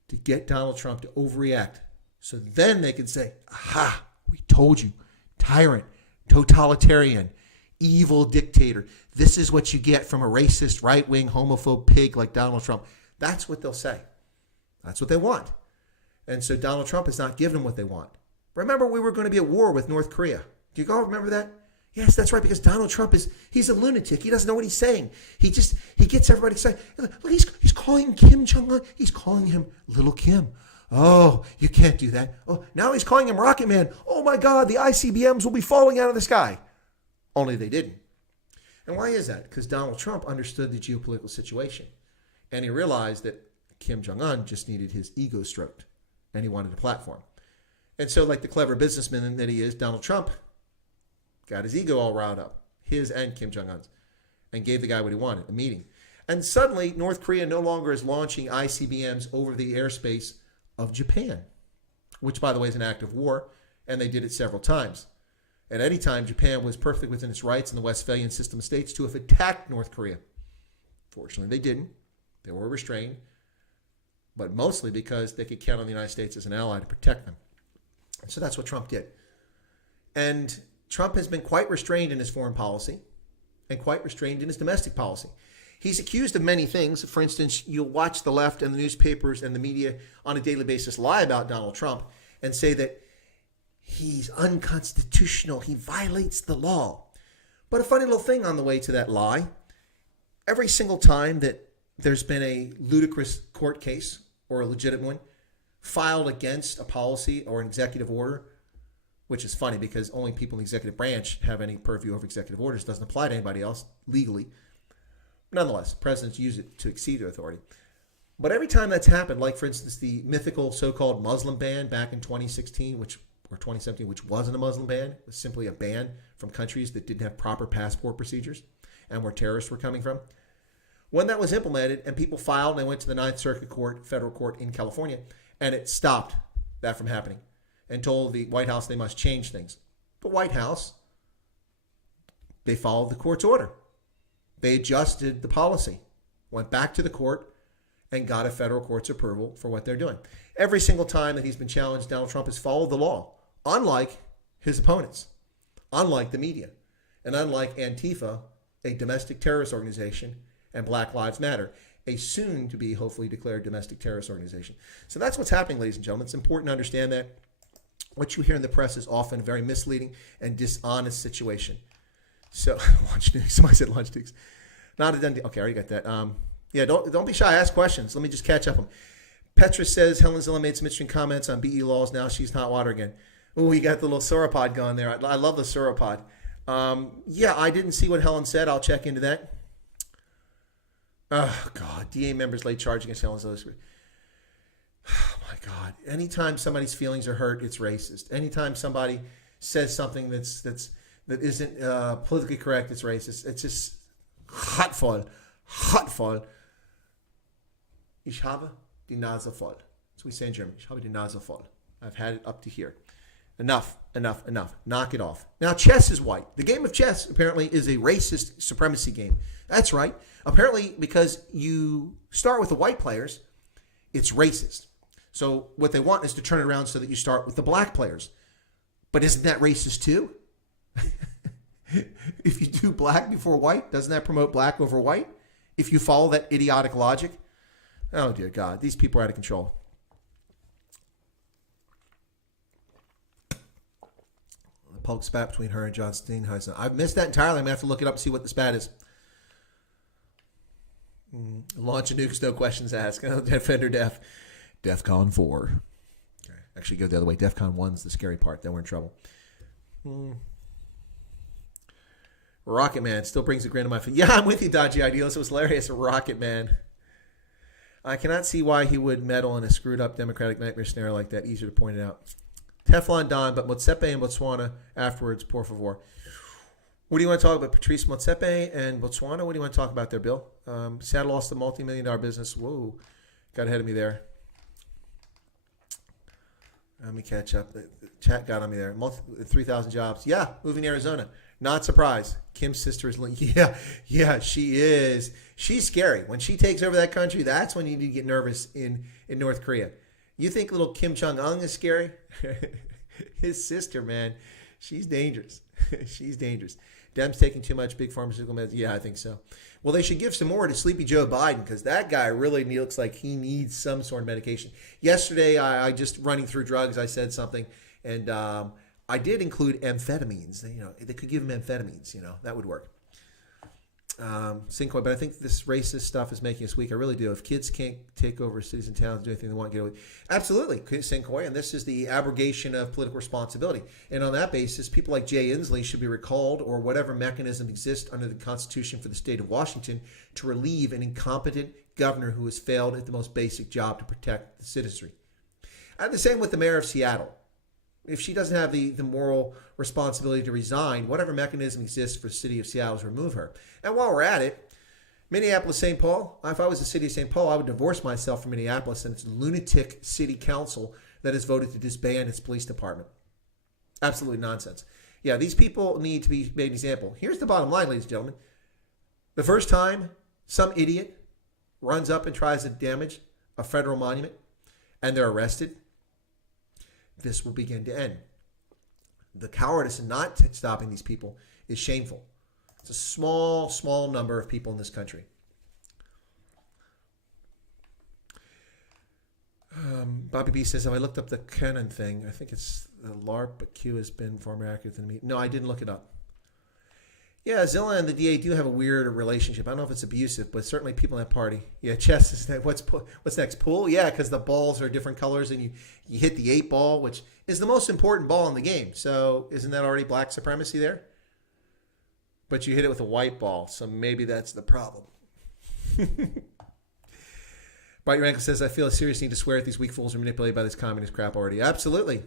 to get Donald Trump to overreact. So then they can say, aha, we told you, tyrant, totalitarian, evil dictator. This is what you get from a racist, right-wing, homophobe pig like Donald Trump. That's what they'll say. That's what they want. And so Donald Trump is not giving them what they want. Remember, we were going to be at war with North Korea. Do you all remember that? Yes, that's right, because Donald Trump he's a lunatic. He doesn't know what he's saying. He gets everybody excited. Look, he's calling Kim Jong-un, he's calling him Little Kim. Oh, you can't do that. Oh, now he's calling him Rocket Man. Oh my God, the ICBMs will be falling out of the sky. Only they didn't. And why is that? Because Donald Trump understood the geopolitical situation. And he realized that Kim Jong-un just needed his ego stroked. And he wanted a platform. And so, like the clever businessman that he is, Donald Trump got his ego all riled up, his and Kim Jong-un's, and gave the guy what he wanted, a meeting. And suddenly, North Korea no longer is launching ICBMs over the airspace of Japan, which, by the way, is an act of war, and they did it several times. At any time, Japan was perfectly within its rights in the Westphalian system of states to have attacked North Korea. Fortunately, they didn't. They were restrained, but mostly because they could count on the United States as an ally to protect them. And so that's what Trump did. And Trump has been quite restrained in his foreign policy and quite restrained in his domestic policy. He's accused of many things. For instance, you'll watch the left and the newspapers and the media on a daily basis lie about Donald Trump and say that he's unconstitutional, he violates the law. But a funny little thing on the way to that lie, every single time that there's been a ludicrous court case or a legitimate one filed against a policy or an executive order, which is funny because only people in the executive branch have any purview over executive orders, doesn't apply to anybody else legally. Nonetheless, presidents use it to exceed their authority. But every time that's happened, like for instance, the mythical so-called Muslim ban back in 2016, or 2017, which wasn't a Muslim ban, it was simply a ban from countries that didn't have proper passport procedures and where terrorists were coming from. When that was implemented and people filed and they went to the Ninth Circuit Court, federal court in California, and it stopped that from happening and told the White House they must change things. The White House, they followed the court's order. They adjusted the policy, went back to the court, and got a federal court's approval for what they're doing. Every single time that he's been challenged, Donald Trump has followed the law, unlike his opponents, unlike the media, and unlike Antifa, a domestic terrorist organization, and Black Lives Matter, a soon-to-be, hopefully declared domestic terrorist organization. So that's what's happening, ladies and gentlemen. It's important to understand that. What you hear in the press is often a very misleading and dishonest situation. So, lunch nukes. Somebody said lunch nukes. Not a done deal. Okay, I already got that. Yeah, don't be shy. Ask questions. Let me just catch up on them. Petra says Helen Zilla made some interesting comments on BE laws. Now she's in hot water again. Oh, you got the little sauropod going there. I love the sauropod. Yeah, I didn't see what Helen said. I'll check into that. Oh, God. DA members late charge against Helen Zilla. Oh, my God. Anytime somebody's feelings are hurt, it's racist. Anytime somebody says something that isn't politically correct, it's racist. It's just hurtful. Ich habe die Nase voll. That's what we say in German. Ich habe die Nase voll. I've had it up to here. Enough. Knock it off. Now, chess is white. The game of chess, apparently, is a racist supremacy game. That's right. Apparently, because you start with the white players, it's racist. So what they want is to turn it around so that you start with the black players. But isn't that racist too? If you do black before white, doesn't that promote black over white? If you follow that idiotic logic? Oh, dear God. These people are out of control. The public spat between her and John Steenhuisen. I've missed that entirely. I'm going to have to look it up and see what the spat is. Launch a nukes, no questions asked. Defender Def. DEFCON 4. Okay. Actually, go the other way. DEFCON 1's the scary part. Then we're in trouble. Rocket Man still brings a grin to my face. Yeah, I'm with you, Dodgy Idealist. It was hilarious. Rocket Man. I cannot see why he would meddle in a screwed up democratic nightmare scenario like that. Easier to point it out. Teflon Don, but Motsepe and Botswana afterwards, por favor. What do you want to talk about? Patrice Motsepe and Botswana? What do you want to talk about there, Bill? Seattle lost a multi-million-dollar business. Whoa. Got ahead of me there. Let me catch up. The chat got on me there. 3,000 jobs. Yeah, moving to Arizona. Not surprised. Kim's sister is, yeah, she is. She's scary. When she takes over that country, that's when you need to get nervous in North Korea. You think little Kim Jong-un is scary? His sister, man, she's dangerous. She's dangerous. Dems taking too much big pharmaceutical meds. Yeah, I think so. Well, they should give some more to Sleepy Joe Biden because that guy really looks like he needs some sort of medication. Yesterday, I just running through drugs, I said something, and I did include amphetamines. They could give him amphetamines. That would work. Cinco, but I think this racist stuff is making us weak. I really do. If kids can't take over cities and towns, do anything they want to get away. Absolutely, Cinco, and this is the abrogation of political responsibility. And on that basis, people like Jay Inslee should be recalled or whatever mechanism exists under the Constitution for the state of Washington to relieve an incompetent governor who has failed at the most basic job to protect the citizenry. And the same with the mayor of Seattle. If she doesn't have the moral responsibility to resign, whatever mechanism exists for the city of Seattle to remove her. And while we're at it, Minneapolis, St. Paul, if I was the city of St. Paul, I would divorce myself from Minneapolis and its lunatic city council that has voted to disband its police department. Absolutely nonsense. Yeah, these people need to be made an example. Here's the bottom line, ladies and gentlemen. The first time some idiot runs up and tries to damage a federal monument and they're arrested, this will begin to end. The cowardice in not stopping these people is shameful. It's a small, small number of people in this country. Bobby B says, I looked up the Canon thing. I think it's the LARP, but Q has been far more accurate than me. No, I didn't look it up. Yeah, Zilla and the DA do have a weird relationship. I don't know if it's abusive, but certainly people in that party. Yeah, chess is next. What's next? Pool? Yeah, because the balls are different colors, and you hit the 8 ball, which is the most important ball in the game. So isn't that already black supremacy there? But you hit it with a white ball, so maybe that's the problem. Bite Your Ankle says, I feel a serious need to swear at these weak fools are manipulated by this communist crap already. Absolutely.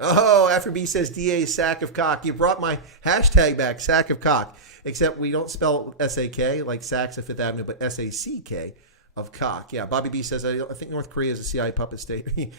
Oh, After B says, DA sack of cock. You brought my hashtag back, sack of cock. Except we don't spell S-A-K like Saks of Fifth Avenue, but S-A-C-K of cock. Yeah, Bobby B says, I think North Korea is a CIA puppet state.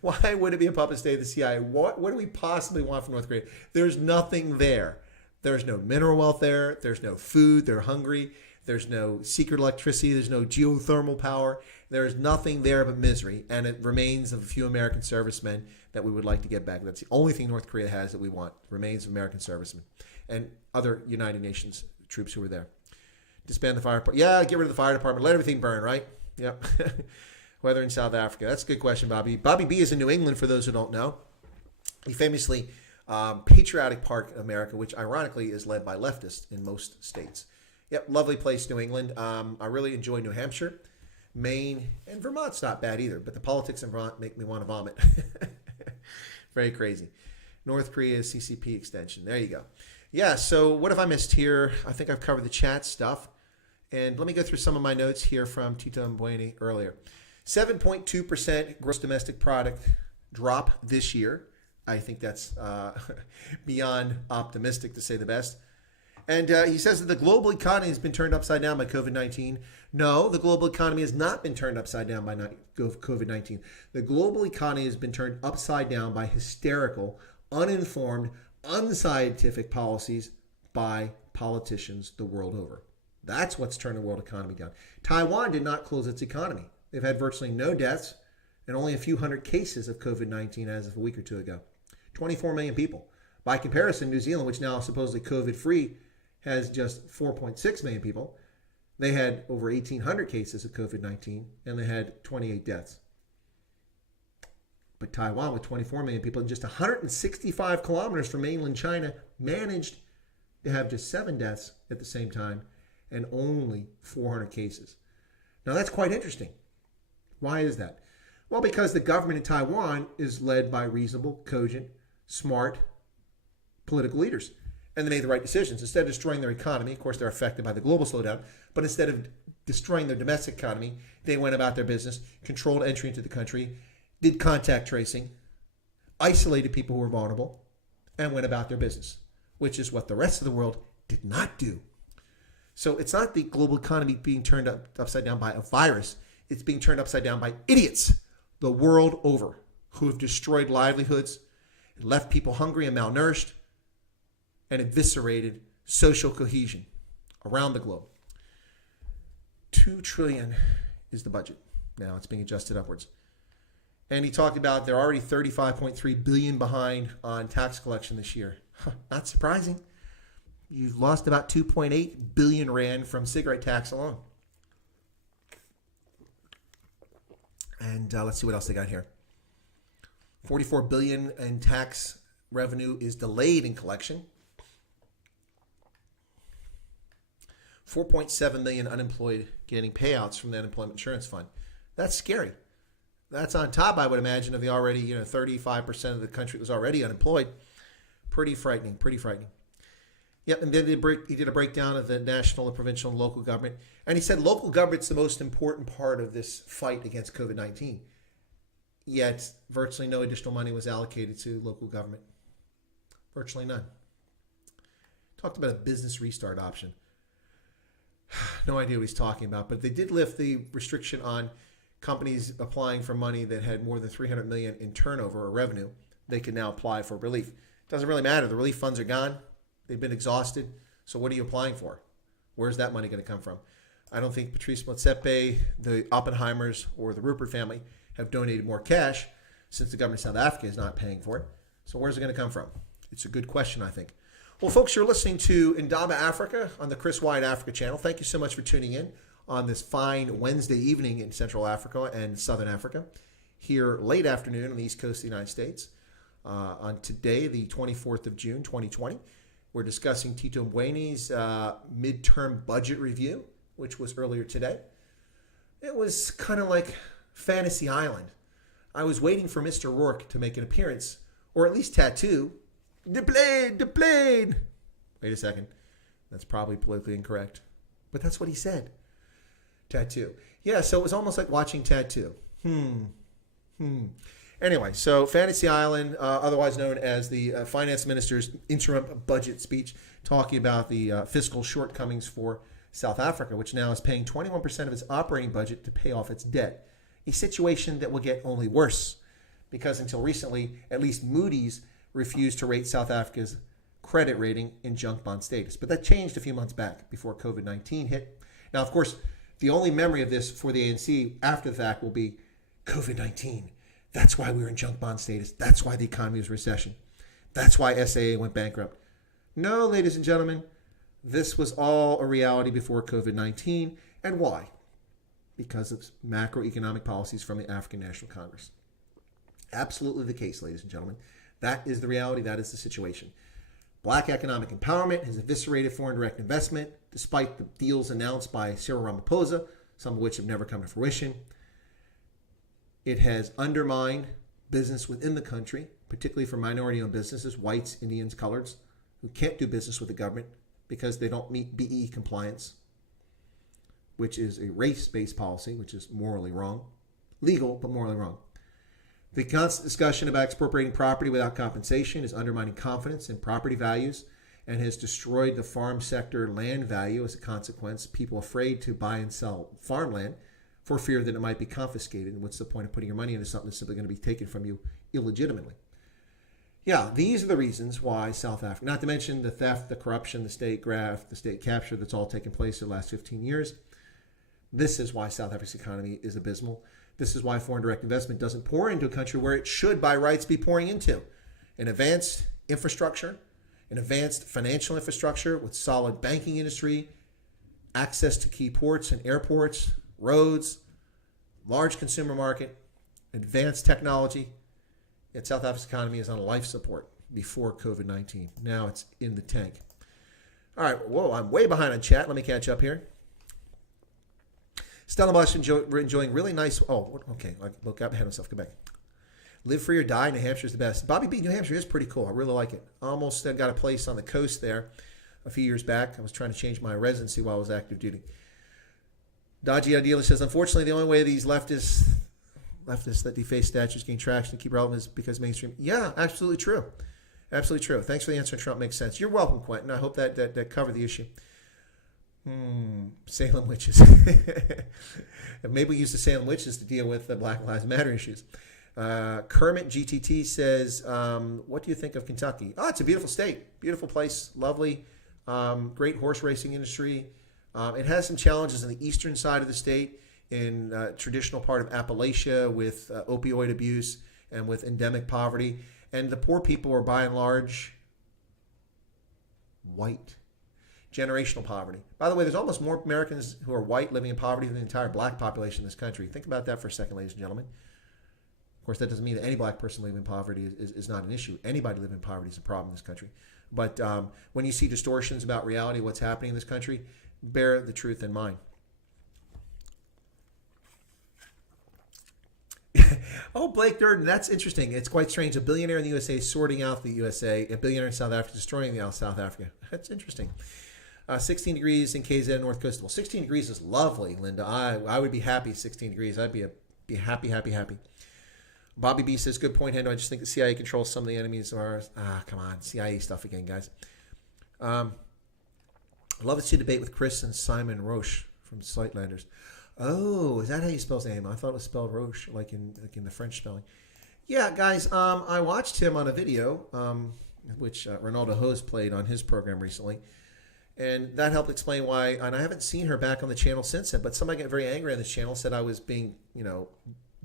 Why would it be a puppet state of the CIA? What do we possibly want from North Korea? There's nothing there. There's no mineral wealth there. There's no food. They're hungry. There's no secret electricity. There's no geothermal power. There's nothing there but misery, and it remains of a few American servicemen that we would like to get back. That's the only thing North Korea has that we want, remains of American servicemen and other United Nations troops who are there. Disband the fire department. Yeah, get rid of the fire department. Let everything burn, right? Yep. Weather in South Africa. That's a good question, Bobby. Bobby B is in New England, for those who don't know. He famously, patriotic part of America, which ironically is led by leftists in most states. Yep, lovely place, New England. I really enjoy New Hampshire. Maine, and Vermont's not bad either, but the politics in Vermont make me want to vomit. Very crazy. North Korea's CCP extension. There you go. Yeah, so what have I missed here? I think I've covered the chat stuff. And let me go through some of my notes here from Tito and Mboweni earlier. 7.2% gross domestic product drop this year. I think that's beyond optimistic, to say the best. And he says that the global economy has been turned upside down by COVID-19. No, the global economy has not been turned upside down by COVID-19. The global economy has been turned upside down by hysterical, uninformed, unscientific policies by politicians the world over. That's what's turned the world economy down. Taiwan did not close its economy. They've had virtually no deaths and only a few hundred cases of COVID-19 as of a week or two ago. 24 million people. By comparison, New Zealand, which now is supposedly COVID-free, has just 4.6 million people. They had over 1,800 cases of COVID-19, and they had 28 deaths. But Taiwan, with 24 million people and just 165 kilometers from mainland China, managed to have just 7 deaths at the same time and only 400 cases. Now, that's quite interesting. Why is that? Well, because the government in Taiwan is led by reasonable, cogent, smart political leaders. And they made the right decisions. Instead of destroying their economy, of course, they're affected by the global slowdown, but instead of destroying their domestic economy, they went about their business, controlled entry into the country, did contact tracing, isolated people who were vulnerable, and went about their business, which is what the rest of the world did not do. So it's not the global economy being turned upside down by a virus. It's being turned upside down by idiots the world over who have destroyed livelihoods, and left people hungry and malnourished, and eviscerated social cohesion around the globe. $2 trillion is the budget. Now it's being adjusted upwards. And he talked about they're already $35.3 billion behind on tax collection this year. Not surprising. You've lost about 2.8 billion rand from cigarette tax alone. And let's see what else they got here. 44 billion in tax revenue is delayed in collection. 4.7 million unemployed getting payouts from the unemployment insurance fund. That's scary. That's on top, I would imagine, of the already 35% of the country that was already unemployed. Pretty frightening. Yep, and then he did a breakdown of the national, the provincial, and local government. And he said local government's the most important part of this fight against COVID-19. Yet, virtually no additional money was allocated to local government. Virtually none. Talked about a business restart option. No idea what he's talking about, but they did lift the restriction on companies applying for money that had more than 300 million in turnover or revenue. They can now apply for relief. Doesn't really matter. The relief funds are gone. They've been exhausted. So what are you applying for? Where's that money going to come from? I don't think Patrice Motsepe, the Oppenheimers, or the Rupert family have donated more cash since the government of South Africa is not paying for it. So where's it going to come from? It's a good question, I think. Well, folks, you're listening to Indaba Africa on the Chris Wyatt Africa channel. Thank you so much for tuning in on this fine Wednesday evening in Central Africa and Southern Africa. Here late afternoon on the East Coast of the United States. On today, the 24th of June, 2020, we're discussing Tito Mboweni's midterm budget review, which was earlier today. It was kind of like Fantasy Island. I was waiting for Mr. Rourke to make an appearance, or at least tattoo. The plane. Wait a second. That's probably politically incorrect. But that's what he said. Tattoo. Yeah, so it was almost like watching Tattoo. Anyway, so Fantasy Island, otherwise known as the finance minister's interim budget speech, talking about the fiscal shortcomings for South Africa, which now is paying 21% of its operating budget to pay off its debt. A situation that will get only worse because until recently, at least Moody's refused to rate South Africa's credit rating in junk bond status. But that changed a few months back before COVID-19 hit. Now, of course, the only memory of this for the ANC after the fact will be COVID-19. That's why we were in junk bond status. That's why the economy was in recession. That's why SAA went bankrupt. No, ladies and gentlemen, this was all a reality before COVID-19. And why? Because of macroeconomic policies from the African National Congress. Absolutely the case, ladies and gentlemen. That is the reality. That is the situation. Black economic empowerment has eviscerated foreign direct investment, despite the deals announced by Cyril Ramaphosa, some of which have never come to fruition. It has undermined business within the country, particularly for minority-owned businesses, whites, Indians, coloreds, who can't do business with the government because they don't meet BE compliance, which is a race-based policy, which is morally wrong. Legal, but morally wrong. The constant discussion about expropriating property without compensation is undermining confidence in property values and has destroyed the farm sector land value as a consequence. People afraid to buy and sell farmland for fear that it might be confiscated. And what's the point of putting your money into something that's simply going to be taken from you illegitimately? Yeah, these are the reasons why South Africa, not to mention the theft, the corruption, the state graft, the state capture that's all taken place in the last 15 years. This is why South Africa's economy is abysmal. This is why foreign direct investment doesn't pour into a country where it should, by rights, be pouring into. An advanced infrastructure, an advanced financial infrastructure with solid banking industry, access to key ports and airports, roads, large consumer market, advanced technology. Yet South Africa's economy is on life support before COVID-19. Now it's in the tank. All right, whoa, I'm way behind on chat. Let me catch up here. Stellenbosch enjoying really nice. Oh, okay. Look up ahead of himself. Go back. Live free or die. New Hampshire is the best. Bobby B. New Hampshire is pretty cool. I really like it. I almost got a place on the coast there a few years back. I was trying to change my residency while I was active duty. Dodgy Idealist says, unfortunately, the only way these leftists that deface statues gain traction and keep relevant is because mainstream. Yeah, absolutely true. Absolutely true. Thanks for the answer, Trump. Makes sense. You're welcome, Quentin. I hope that covered the issue. Salem witches. Maybe we use the Salem witches to deal with the Black Lives Matter issues. Kermit GTT says, what do you think of Kentucky? Oh, it's a beautiful state. Beautiful place. Lovely. Great horse racing industry. It has some challenges on the eastern side of the state in traditional part of Appalachia with opioid abuse and with endemic poverty. And the poor people are by and large white. Generational poverty. By the way, there's almost more Americans who are white living in poverty than the entire black population in this country. Think about that for a second, ladies and gentlemen. Of course, that doesn't mean that any black person living in poverty is not an issue. Anybody living in poverty is a problem in this country. But when you see distortions about reality, what's happening in this country, bear the truth in mind. Oh, Blake Durden, that's interesting. It's quite strange. A billionaire in the USA sorting out the USA, a billionaire in South Africa destroying the South Africa. That's interesting. 16 degrees in KZN North Coast. Well, 16 degrees is lovely, Linda. I would be happy 16 degrees. I'd be happy. Bobby B says, good point, Hendo. I just think the CIA controls some of the enemies of ours. Come on. CIA stuff again, guys. I love to see a debate with Chris and Simon Roche from Sightlanders. Oh, is that how you spell his name? I thought it was spelled Roche, like in the French spelling. Yeah, guys, I watched him on a video which Ronaldo Hose played on his program recently. And that helped explain why, and I haven't seen her back on the channel since then, but somebody got very angry on this channel, said I was being,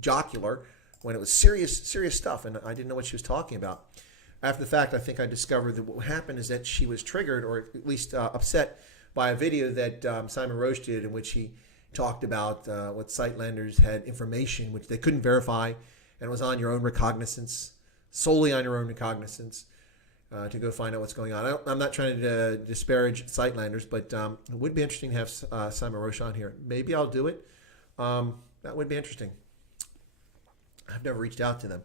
jocular when it was serious stuff, and I didn't know what she was talking about. After the fact, I think I discovered that what happened is that she was triggered, or at least upset, by a video that Simon Roche did in which he talked about what Sightlanders had information which they couldn't verify, and it was on your own recognizance, solely on your own recognizance, to go find out what's going on. I'm not trying to disparage Sightlanders, but it would be interesting to have Simon Roche on here. Maybe I'll do it. That would be interesting. I've never reached out to them.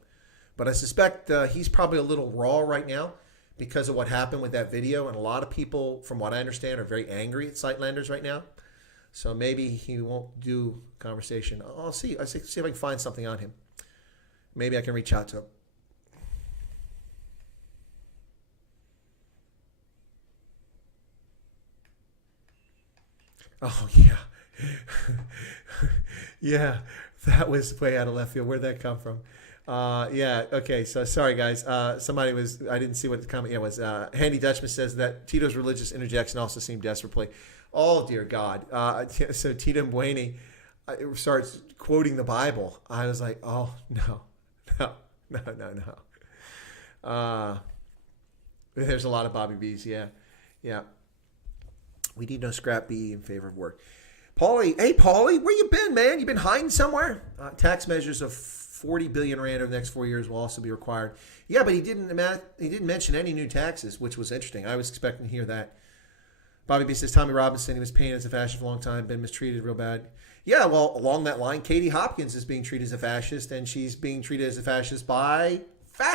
But I suspect he's probably a little raw right now because of what happened with that video. And a lot of people, from what I understand, are very angry at Sightlanders right now. So maybe he won't do conversation. I'll see. I'll see if I can find something on him. Maybe I can reach out to him. Oh, yeah. Yeah, that was way out of left field. Where'd that come from? Yeah, okay, so sorry, guys. Somebody was, I didn't see what the comment was. Handy Dutchman says that Tito's religious interjection also seemed desperately. Oh, dear God. So Tito Mboweni starts quoting the Bible. I was like, oh, no. There's a lot of Bobby B's, yeah. We need no scrap B in favor of work. Paulie, hey, Paulie, where you been, man? You been hiding somewhere? Tax measures of 40 billion rand over the next 4 years will also be required. Yeah, but he didn't mention any new taxes, which was interesting. I was expecting to hear that. Bobby B says, Tommy Robinson, he was painted as a fascist for a long time, been mistreated real bad. Yeah, well, along that line, Katie Hopkins is being treated as a fascist, and she's being treated as a fascist by a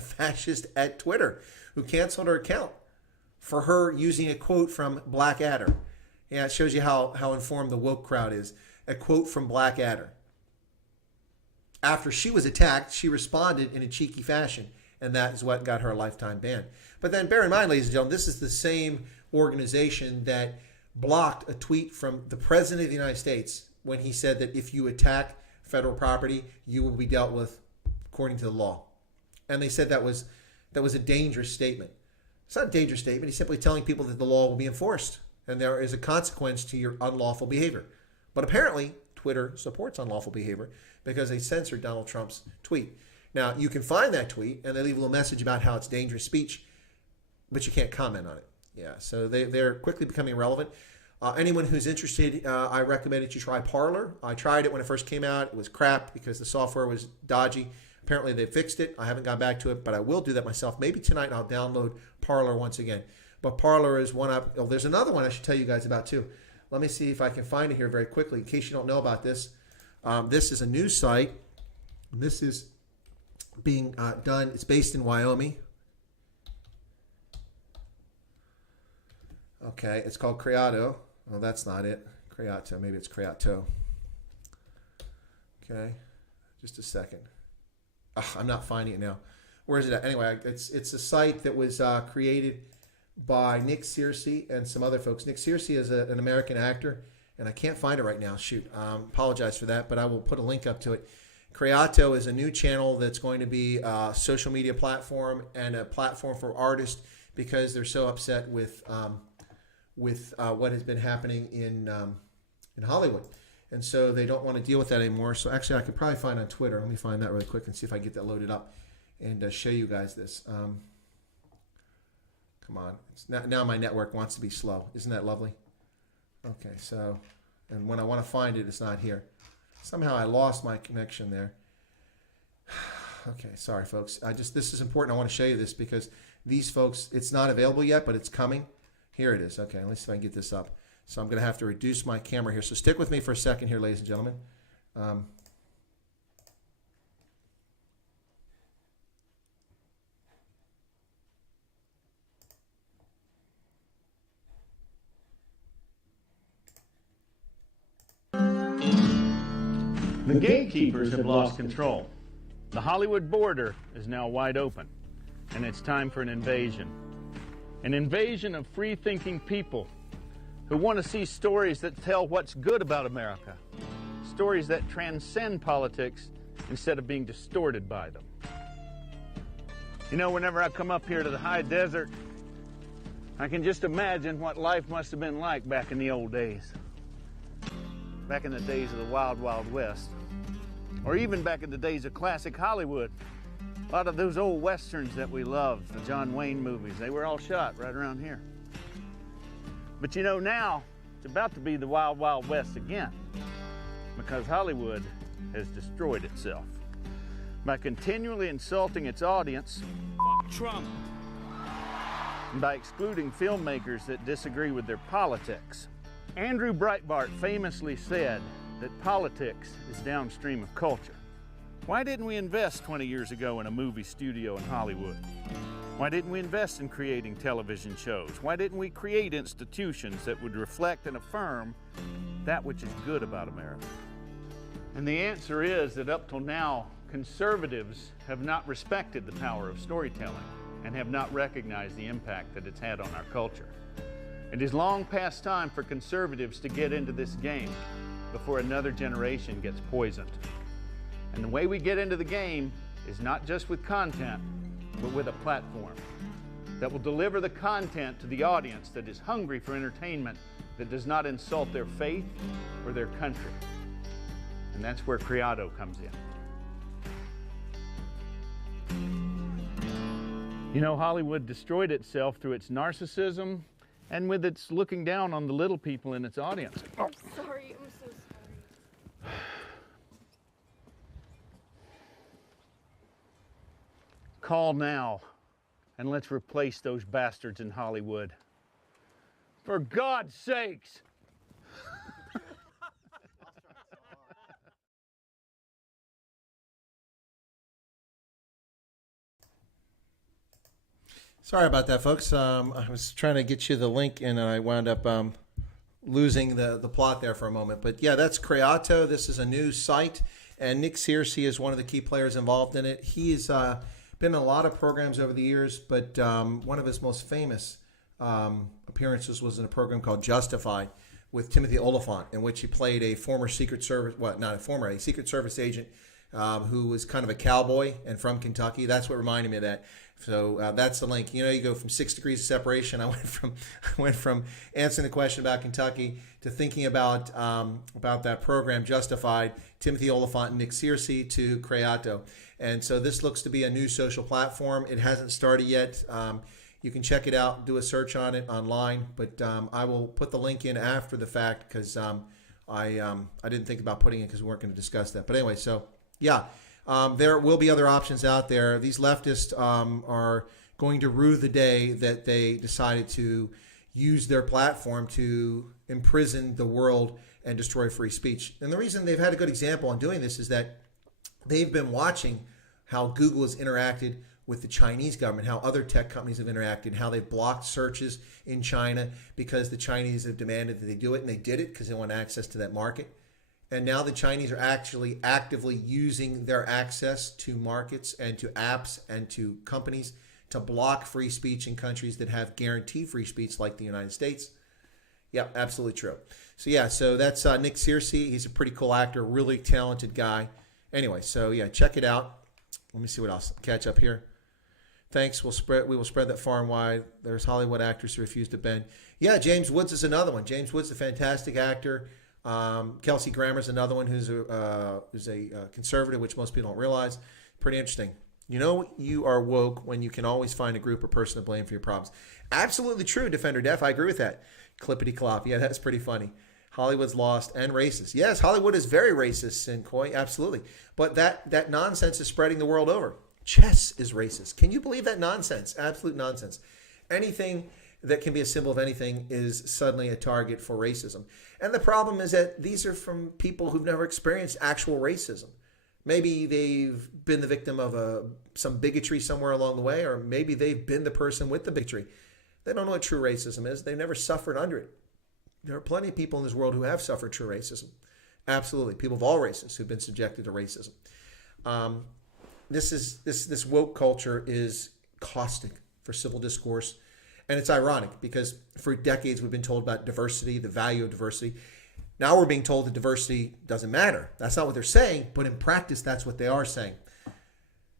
fascist at Twitter, who canceled her account for her using a quote from Blackadder. Yeah, it shows you how informed the woke crowd is. A quote from Blackadder. After she was attacked, she responded in a cheeky fashion, and that is what got her a lifetime ban. But then bear in mind, ladies and gentlemen, this is the same organization that blocked a tweet from the President of the United States when he said that if you attack federal property, you will be dealt with according to the law. And they said that was a dangerous statement. It's not a dangerous statement. He's simply telling people that the law will be enforced, and there is a consequence to your unlawful behavior. But apparently, Twitter supports unlawful behavior because they censored Donald Trump's tweet. Now, you can find that tweet, and they leave a little message about how it's dangerous speech, but you can't comment on it. Yeah, so they're quickly becoming irrelevant. Anyone who's interested, I recommend that you try Parler. I tried it when it first came out. It was crap because the software was dodgy. Apparently, they fixed it. I haven't gone back to it, but I will do that myself. Maybe tonight I'll download Parler once again. But Parler is one up. Oh, there's another one I should tell you guys about, too. Let me see if I can find it here very quickly in case you don't know about this. This is a news site. This is being done. It's based in Wyoming. Okay, it's called Creado. Well, that's not it. Creato. Maybe it's Creato. Okay, just a second. I'm not finding it now. Where is it at? Anyway, it's a site that was created by Nick Searcy and some other folks. Nick Searcy is an American actor, and I can't find it right now. Shoot, apologize for that, but I will put a link up to it. Creato is a new channel that's going to be a social media platform and a platform for artists because they're so upset with what has been happening in Hollywood. And so they don't want to deal with that anymore. So actually, I could probably find on Twitter. Let me find that really quick and see if I can get that loaded up and show you guys this. Come on. Now my network wants to be slow. Isn't that lovely? Okay, so, and when I want to find it, it's not here. Somehow I lost my connection there. Okay, sorry, folks. This is important. I want to show you this because these folks, it's not available yet, but it's coming. Here it is. Okay, let's see if I can get this up. So I'm going to have to reduce my camera here. So stick with me for a second here, ladies and gentlemen. The gatekeepers have lost control. The Hollywood border is now wide open, and it's time for an invasion. An invasion of free-thinking people who want to see stories that tell what's good about America, stories that transcend politics instead of being distorted by them. You know, whenever I come up here to the high desert, I can just imagine what life must have been like back in the old days. Back in the days of the Wild Wild West. Or even back in the days of classic Hollywood. A lot of those old westerns that we love, the John Wayne movies, they were all shot right around here. But you know, now it's about to be the Wild Wild West again, because Hollywood has destroyed itself by continually insulting its audience, Fuck Trump. and by excluding filmmakers that disagree with their politics. Andrew Breitbart famously said that politics is downstream of culture. Why didn't we invest 20 years ago in a movie studio in Hollywood? Why didn't we invest in creating television shows? Why didn't we create institutions that would reflect and affirm that which is good about America? And the answer is that up till now, conservatives have not respected the power of storytelling and have not recognized the impact that it's had on our culture. It is long past time for conservatives to get into this game before another generation gets poisoned. And the way we get into the game is not just with content, but with a platform that will deliver the content to the audience that is hungry for entertainment, that does not insult their faith or their country. And that's where Creado comes in. You know, Hollywood destroyed itself through its narcissism and with its looking down on the little people in its audience. I'm sorry, I'm so sorry. Call now, and let's replace those bastards in Hollywood. For God's sakes! Sorry about that, folks. I was trying to get you the link, and I wound up losing the plot there for a moment. But yeah, that's Creado. This is a new site, and Nick Searcy is one of the key players involved in it. He's been in a lot of programs over the years, but one of his most famous appearances was in a program called Justified with Timothy Oliphant, in which he played a former Secret Service, a Secret Service agent who was kind of a cowboy and from Kentucky. That's what reminded me of that. So that's the link. You know, you go from 6 degrees of separation. I went from answering the question about Kentucky to thinking about that program, Justified, Timothy Oliphant and Nick Searcy, to Creado. And so this looks to be a new social platform. It hasn't started yet. You can check it out, do a search on it online. But I will put the link in after the fact because I didn't think about putting it because we weren't going to discuss that. But anyway, so yeah. There will be other options out there. These leftists are going to rue the day that they decided to use their platform to imprison the world and destroy free speech. And the reason they've had a good example on doing this is that they've been watching how Google has interacted with the Chinese government, how other tech companies have interacted, how they've blocked searches in China because the Chinese have demanded that they do it, and they did it because they want access to that market. And now the Chinese are actually actively using their access to markets and to apps and to companies to block free speech in countries that have guaranteed free speech like the United States. Yep, absolutely true. So yeah, so that's Nick Searcy. He's a pretty cool actor, really talented guy. Anyway, so yeah, check it out. Let me see what else. Catch up here. Thanks. We will spread that far and wide. There's Hollywood actors who refuse to bend. Yeah, James Woods is another one. James Woods, a fantastic actor. Kelsey Grammer's another one who's a conservative, which most people don't realize. Pretty interesting. You know you are woke when you can always find a group or person to blame for your problems. Absolutely true, Defender Def. I agree with that. Clippity clop. Yeah, that's pretty funny. Hollywood's lost and racist. Yes, Hollywood is very racist, Sincoy. Absolutely. But that nonsense is spreading the world over. Chess is racist. Can you believe that nonsense? Absolute nonsense. Anything that can be a symbol of anything is suddenly a target for racism. And the problem is that these are from people who've never experienced actual racism. Maybe they've been the victim of some bigotry somewhere along the way, or maybe they've been the person with the bigotry. They don't know what true racism is. They've never suffered under it. There are plenty of people in this world who have suffered true racism. Absolutely. People of all races who've been subjected to racism. This woke culture is caustic for civil discourse. And it's ironic because for decades we've been told about diversity, the value of diversity. Now we're being told that diversity doesn't matter. That's not what they're saying, but in practice that's what they are saying.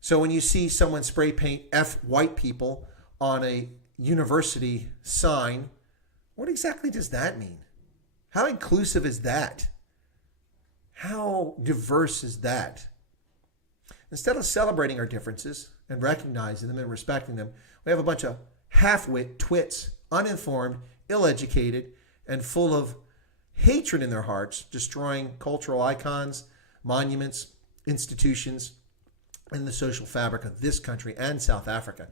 So when you see someone spray paint F white people on a university sign, what exactly does that mean? How inclusive is that? How diverse is that? Instead of celebrating our differences and recognizing them and respecting them, we have a bunch of half-wit twits, uninformed, ill-educated, and full of hatred in their hearts, destroying cultural icons, monuments, institutions, and the social fabric of this country and South Africa.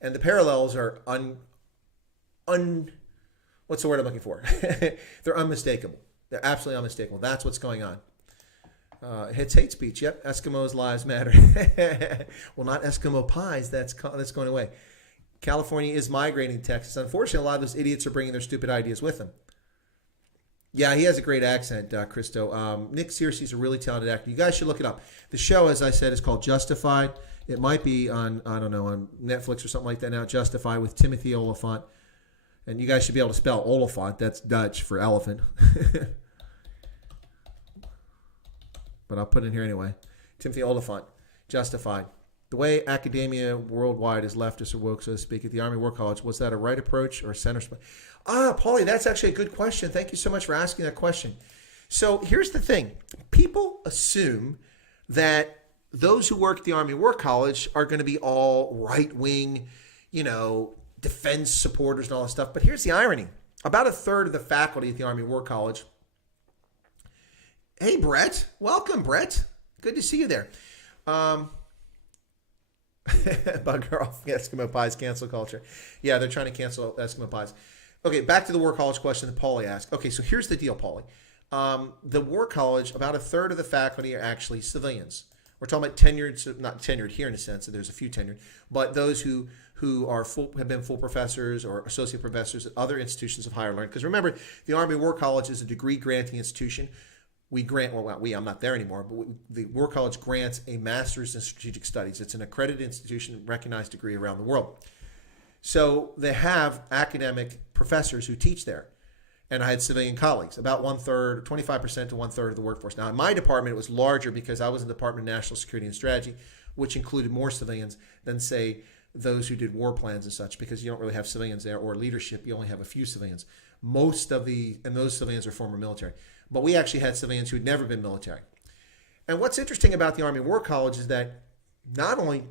And the parallels are what's the word I'm looking for? They're unmistakable. They're absolutely unmistakable. That's what's going on. It's hate speech. Yep, Eskimos' lives matter. Well, not Eskimo pies. That's going away. California is migrating to Texas. Unfortunately, a lot of those idiots are bringing their stupid ideas with them. Yeah, he has a great accent, Christo. Nick Searcy's a really talented actor. You guys should look it up. The show, as I said, is called Justified. It might be on, I don't know, on Netflix or something like that now, Justified with Timothy Oliphant. And you guys should be able to spell Oliphant. That's Dutch for elephant. But I'll put it in here anyway. Timothy Oliphant, Justified. The way academia worldwide is leftist or woke, so to speak, at the Army War College, was that a right approach or a center? Paulie, that's actually a good question. Thank you so much for asking that question. So here's the thing. People assume that those who work at the Army War College are going to be all right-wing, defense supporters and all this stuff. But here's the irony. About a third of the faculty at the Army War College. Hey, Brett. Welcome, Brett. Good to see you there. Bugger off Eskimo pies, cancel culture. Yeah, they're trying to cancel Eskimo pies. Okay, back to the War College question that Paulie asked. Okay, so here's the deal, Paulie. The War College, about a third of the faculty are actually civilians. We're talking about tenured, so not tenured here in a sense, that there's a few tenured, but those who are have been full professors or associate professors at other institutions of higher learning. Because remember, the Army War College is a degree-granting institution. We grant, I'm not there anymore, but the War College grants a master's in strategic studies. It's an accredited institution, recognized degree around the world. So they have academic professors who teach there. And I had civilian colleagues, about 1/3, 25% to 1/3 of the workforce. Now, in my department, it was larger because I was in the Department of National Security and Strategy, which included more civilians than, say, those who did war plans and such, because you don't really have civilians there, or leadership, you only have a few civilians. And those civilians are former military. But we actually had civilians who had never been military. And what's interesting about the Army War College is that not only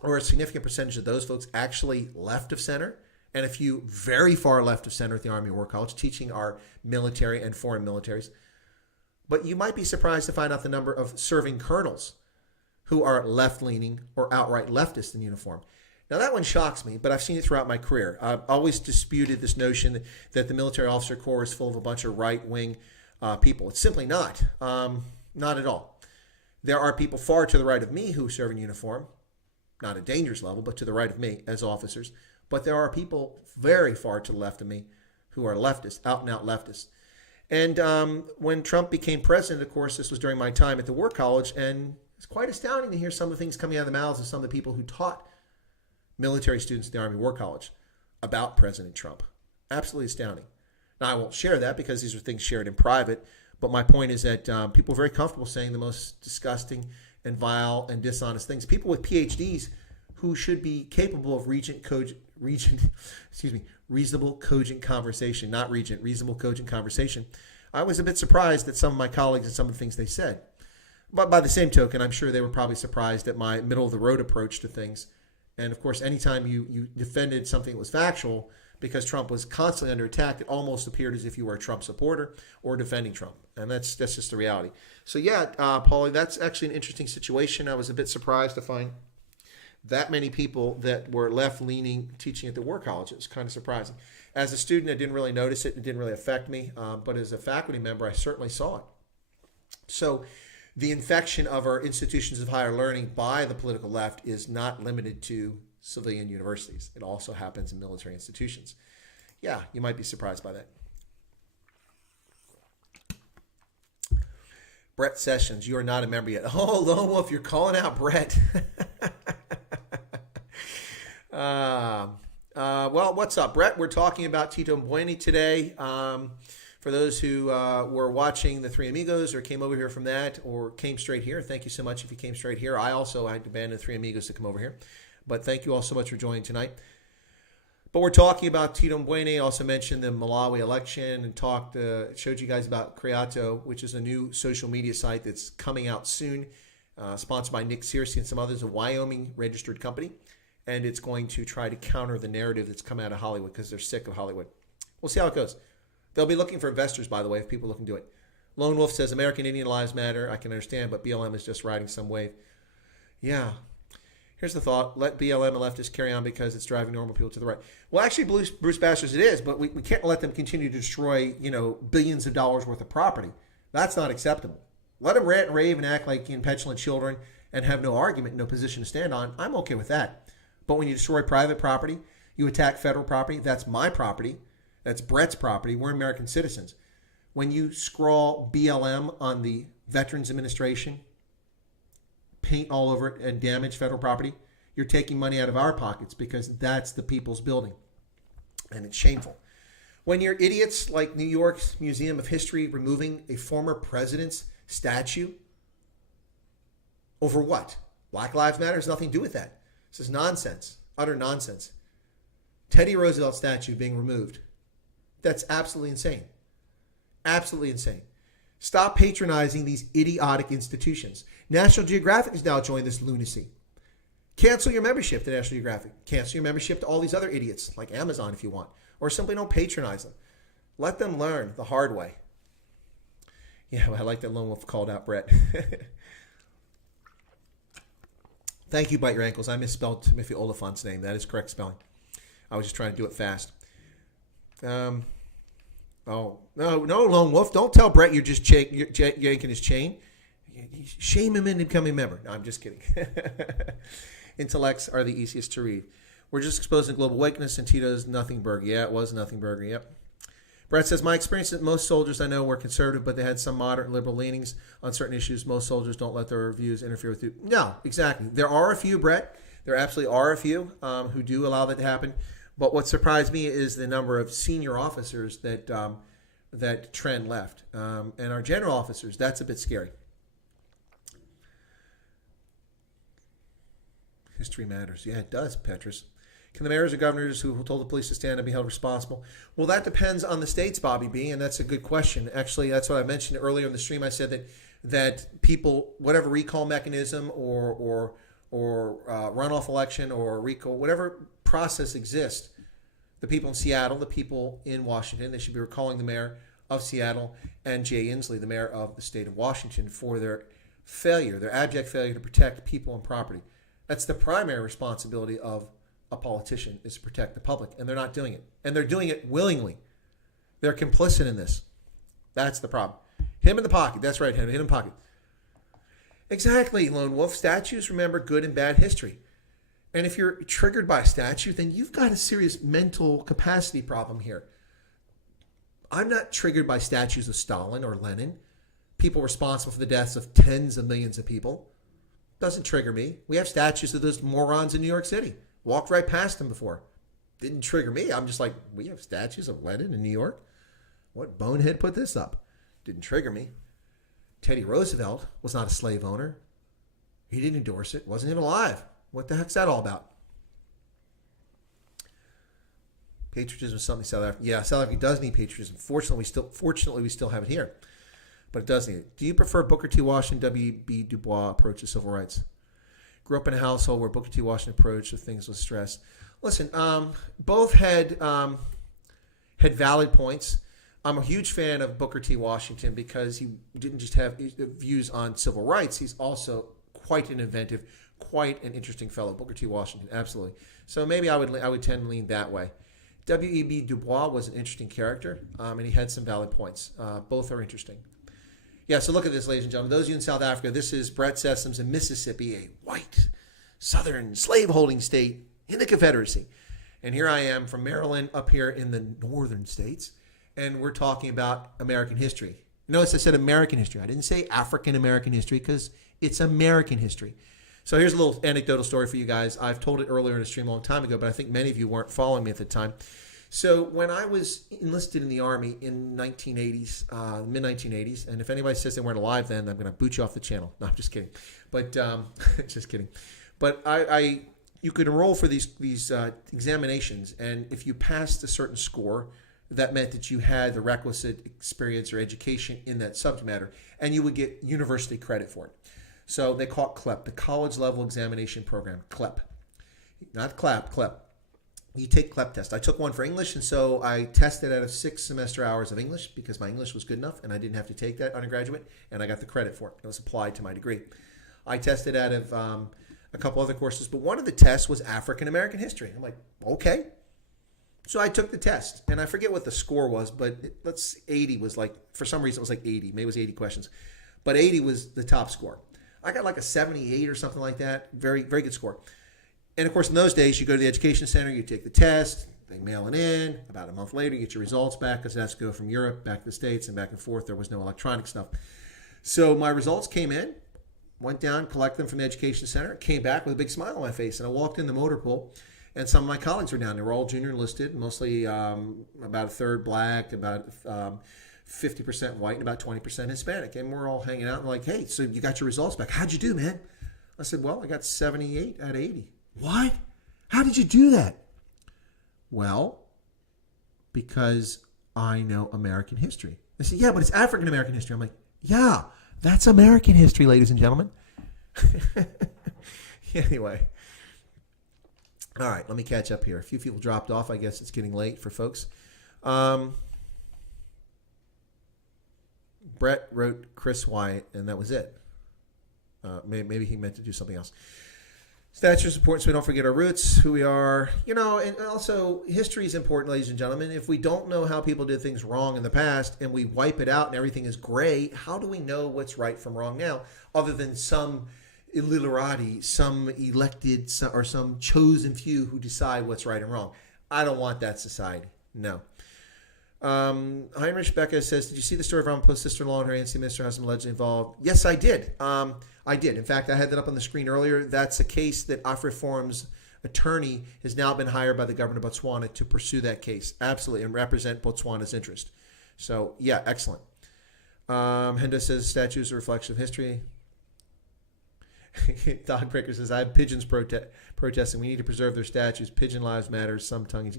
are a significant percentage of those folks actually left of center, and a few very far left of center at the Army War College, teaching our military and foreign militaries, but you might be surprised to find out the number of serving colonels who are left-leaning or outright leftist in uniform. Now, that one shocks me, but I've seen it throughout my career. I've always disputed this notion that the military officer corps is full of a bunch of right-wing people. It's simply not. Not at all. There are people far to the right of me who serve in uniform, not at dangerous level, but to the right of me as officers. But there are people very far to the left of me who are leftists, out-and-out leftists. And when Trump became president, of course, this was during my time at the War College, and it's quite astounding to hear some of the things coming out of the mouths of some of the people who taught military students at the Army War College about President Trump. Absolutely astounding. Now, I won't share that because these are things shared in private, but my point is that people are very comfortable saying the most disgusting and vile and dishonest things. People with PhDs who should be capable of reasonable, cogent conversation, not regent, reasonable, cogent conversation. I was a bit surprised at some of my colleagues and some of the things they said. But by the same token, I'm sure they were probably surprised at my middle-of-the-road approach to things. And, of course, anytime you defended something that was factual, because Trump was constantly under attack, it almost appeared as if you were a Trump supporter or defending Trump. And that's just the reality. So, yeah, Paulie, that's actually an interesting situation. I was a bit surprised to find that many people that were left-leaning teaching at the War College. It was kind of surprising. As a student, I didn't really notice it. It didn't really affect me. But as a faculty member, I certainly saw it. So the infection of our institutions of higher learning by the political left is not limited to civilian universities. It also happens in military institutions. Yeah, you might be surprised by that. Brett Sessions, you are not a member yet. Oh, Lone Wolf, you're calling out Brett. Well, what's up, Brett? We're talking about Tito Mboweni today. For For those who were watching the Three Amigos or came over here from that or came straight here, thank you so much if you came straight here. I also had to abandon the Three Amigos to come over here. But thank you all so much for joining tonight. But we're talking about Tito Mboweni. Also mentioned the Malawi election and showed you guys about Creado, which is a new social media site that's coming out soon, sponsored by Nick Searcy and some others, a Wyoming registered company. And it's going to try to counter the narrative that's come out of Hollywood because they're sick of Hollywood. We'll see how it goes. They'll be looking for investors, by the way, if people looking to do it. Lone Wolf says, American Indian lives matter. I can understand, but BLM is just riding some wave. Yeah. Here's the thought. Let BLM and leftists carry on because it's driving normal people to the right. Well, actually, Bruce Bastards, it is, but we can't let them continue to destroy, billions of dollars worth of property. That's not acceptable. Let them rant and rave and act like petulant children and have no argument, no position to stand on. I'm okay with that. But when you destroy private property, you attack federal property, that's my property. That's Brett's property. We're American citizens. When you scrawl BLM on the Veterans Administration, paint all over it, and damage federal property, you're taking money out of our pockets because that's the people's building. And it's shameful. When you're idiots like New York's Museum of History removing a former president's statue, over what? Black Lives Matter has nothing to do with that. This is nonsense. Utter nonsense. Teddy Roosevelt statue being removed. That's absolutely insane. Absolutely insane. Stop patronizing these idiotic institutions. National Geographic has now joined this lunacy. Cancel your membership to National Geographic. Cancel your membership to all these other idiots, like Amazon if you want. Or simply don't patronize them. Let them learn the hard way. Yeah, I like that Lone Wolf called out Brett. Thank you, Bite Your Ankles. I misspelled Timothy Oliphant's name. That is correct spelling. I was just trying to do it fast. No, Lone Wolf. Don't tell Brett you're just yanking his chain. Shame him into becoming a member. No, I'm just kidding. Intellects are the easiest to read. We're just exposing global weakness, and Tito's nothing burger. Yeah, it was nothing burger. Yep. Brett says, my experience is that most soldiers I know were conservative, but they had some moderate and liberal leanings on certain issues. Most soldiers don't let their views interfere with you. No, exactly. There are a few, Brett. There absolutely are a few who do allow that to happen. But what surprised me is the number of senior officers that trend left. And our general officers, that's a bit scary. History matters. Yeah, it does, Petrus. Can the mayors or governors who told the police to stand and be held responsible? Well, that depends on the states, Bobby B., and that's a good question. Actually, that's what I mentioned earlier in the stream. I said that people, whatever recall mechanism or runoff election or recall, whatever process exists, the people in Seattle, the people in Washington, they should be recalling the mayor of Seattle and Jay Inslee, the mayor of the state of Washington, for their failure, their abject failure to protect people and property. That's the primary responsibility of a politician, is to protect the public, and they're not doing it. And they're doing it willingly. They're complicit in this. That's the problem. Hit him in the pocket. That's right, hit him in the pocket. Exactly, Lone Wolf. Statues remember good and bad history. And if you're triggered by a statue, then you've got a serious mental capacity problem here. I'm not triggered by statues of Stalin or Lenin, people responsible for the deaths of tens of millions of people. Doesn't trigger me. We have statues of those morons in New York City. Walked right past them before. Didn't trigger me. I'm just like, we have statues of Lenin in New York? What bonehead put this up? Didn't trigger me. Teddy Roosevelt was not a slave owner. He didn't endorse it. Wasn't even alive. What the heck's that all about? Patriotism is something South Africa. Yeah, South Africa does need patriotism. Fortunately, we still have it here. But it does need it. Do you prefer Booker T. Washington, W.B. Du Bois approach to civil rights? Grew up in a household where Booker T. Washington approached to things with stress. Listen, both had valid points. I'm a huge fan of Booker T. Washington because he didn't just have views on civil rights. He's also quite an inventive, quite an interesting fellow. Booker T. Washington, absolutely. So maybe I would tend to lean that way. W.E.B. Du Bois was an interesting character, and he had some valid points. Both are interesting. Yeah, so look at this, ladies and gentlemen. Those of you in South Africa, this is Brett Sessoms in Mississippi, a white, southern, slave-holding state in the Confederacy. And here I am from Maryland up here in the northern states, and we're talking about American history. Notice I said American history. I didn't say African-American history because it's American history. So here's a little anecdotal story for you guys. I've told it earlier in a stream a long time ago, but I think many of you weren't following me at the time. So when I was enlisted in the Army in 1980s, mid-1980s, and if anybody says they weren't alive then, I'm going to boot you off the channel. No, I'm just kidding. But just kidding. But you could enroll for these examinations, and if you passed a certain score, that meant that you had the requisite experience or education in that subject matter, and you would get university credit for it. So they call it CLEP, the College Level Examination Program, CLEP. Not CLAP, CLEP. You take CLEP test. I took one for English, and so I tested out of 6 semester hours of English because my English was good enough, and I didn't have to take that undergraduate, and I got the credit for it. It was applied to my degree. I tested out of a couple other courses, but one of the tests was African American history. I'm like, okay. So I took the test, and I forget what the score was, but 80 was like, for some reason it was like 80. Maybe it was 80 questions. But 80 was the top score. I got like a 78 or something like that. Very, very good score. And of course, in those days, you go to the education center, you take the test, they mail it in. About a month later, you get your results back because it has to go from Europe back to the States and back and forth. There was no electronic stuff. So my results came in, went down, collected them from the education center, came back with a big smile on my face, and I walked in the motor pool. And some of my colleagues were down. They were all junior enlisted, mostly about a third black, about 50% white, and about 20% Hispanic. And we're all hanging out and like, hey, so you got your results back. How'd you do, man? I said, well, I got 78 out of 80. What? How did you do that? Well, because I know American history. They said, yeah, but it's African American history. I'm like, yeah, that's American history, ladies and gentlemen. Anyway. All right, let me catch up here. A few people dropped off. I guess it's getting late for folks. Brett wrote Chris Wyatt, and that was it. Maybe he meant to do something else. Stature is important so we don't forget our roots, who we are. You know, and also history is important, ladies and gentlemen. If we don't know how people did things wrong in the past and we wipe it out and everything is gray, how do we know what's right from wrong now other than some illiterati, some elected or some chosen few who decide what's right and wrong? I don't want that society. No. Heinrich Becca says, did you see the story of Ramapo's sister-in-law and her ANC minister husband allegedly involved? Yes, I did. I did. In fact, I had that up on the screen earlier. That's a case that AfriForum's attorney has now been hired by the government of Botswana to pursue that case. Absolutely. And represent Botswana's interest. So, yeah, excellent. Hendo says, statues are a reflection of history. Dogbreaker says, I have pigeons protesting. We need to preserve their statues. Pigeon lives matter. Some tongue.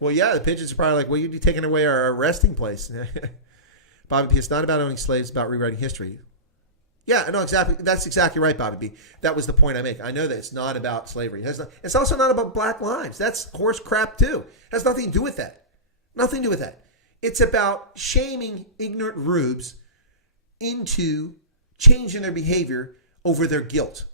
Well, yeah, the pigeons are probably like, well, you'd be taking away our resting place. Bobby P, it's not about owning slaves, it's about rewriting history. Yeah, no, exactly. That's exactly right, Bobby B. That was the point I make. I know that it's not about slavery. It's also not about black lives. That's horse crap, too. It has nothing to do with that. Nothing to do with that. It's about shaming ignorant rubes into changing their behavior over their guilt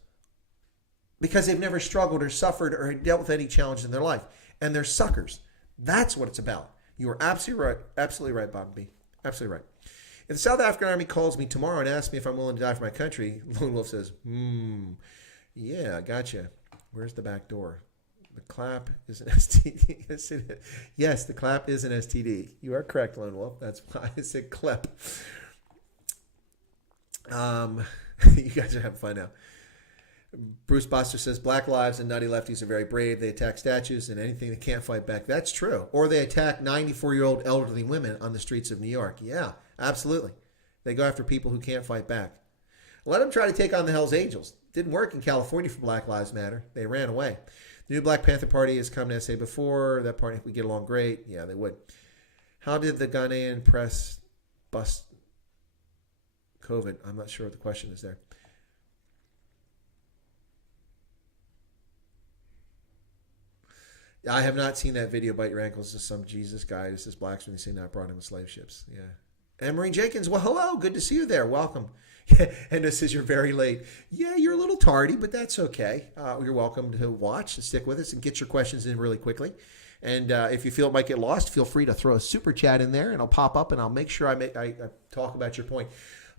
because they've never struggled or suffered or dealt with any challenge in their life. And they're suckers. That's what it's about. You are absolutely right. Absolutely right, Bobby B. Absolutely right. If the South African Army calls me tomorrow and asks me if I'm willing to die for my country, Lone Wolf says, yeah, I gotcha. Where's the back door? The clap is an STD. Yes, it is. Yes, the clap is an STD. You are correct, Lone Wolf. That's why I said clap. You guys are having fun now. Bruce Boster says, black lives and nutty lefties are very brave. They attack statues and anything that can't fight back. That's true. Or they attack 94-year-old elderly women on the streets of New York. Yeah, absolutely. They go after people who can't fight back. Let them try to take on the Hells Angels. Didn't work in California for Black Lives Matter. They ran away. The new Black Panther Party has come to SA before. That party would get along great. Yeah, they would. How did the Ghanaian press bust COVID? I'm not sure what the question is there. I have not seen that video, Bite Your Ankles, to some Jesus guy. This is blacks when they say not brought in with slave ships. Yeah. And Maureen Jenkins, well, hello. Good to see you there. Welcome. And this says you're very late. Yeah, you're a little tardy, but that's okay. You're welcome to watch and stick with us and get your questions in really quickly. And if you feel it might get lost, feel free to throw a super chat in there and it'll pop up and I'll make sure I talk about your point.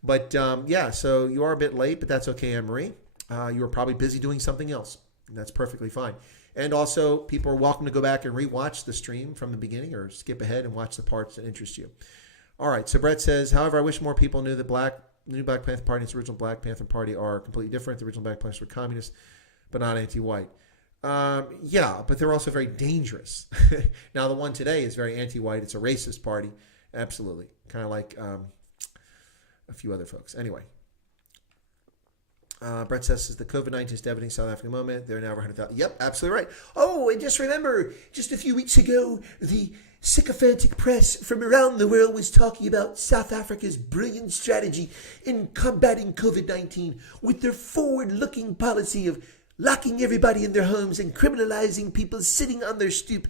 But yeah, so you are a bit late, but that's okay, Anne-Marie. You were probably busy doing something else. And that's perfectly fine. And also, people are welcome to go back and rewatch the stream from the beginning or skip ahead and watch the parts that interest you. All right, so Brett says, however, I wish more people knew that the new Black Panther Party and its original Black Panther Party are completely different. The original Black Panthers were communists, but not anti-white. Yeah, but they're also very dangerous. Now, the one today is very anti-white. It's a racist party. Absolutely. Kind of like a few other folks. Anyway. Brett says the COVID-19 is devastating South African moment. There are now over 100,000. Yep, absolutely right. Oh, and just remember, just a few weeks ago, the sycophantic press from around the world was talking about South Africa's brilliant strategy in combating COVID-19 with their forward-looking policy of locking everybody in their homes and criminalizing people sitting on their stoop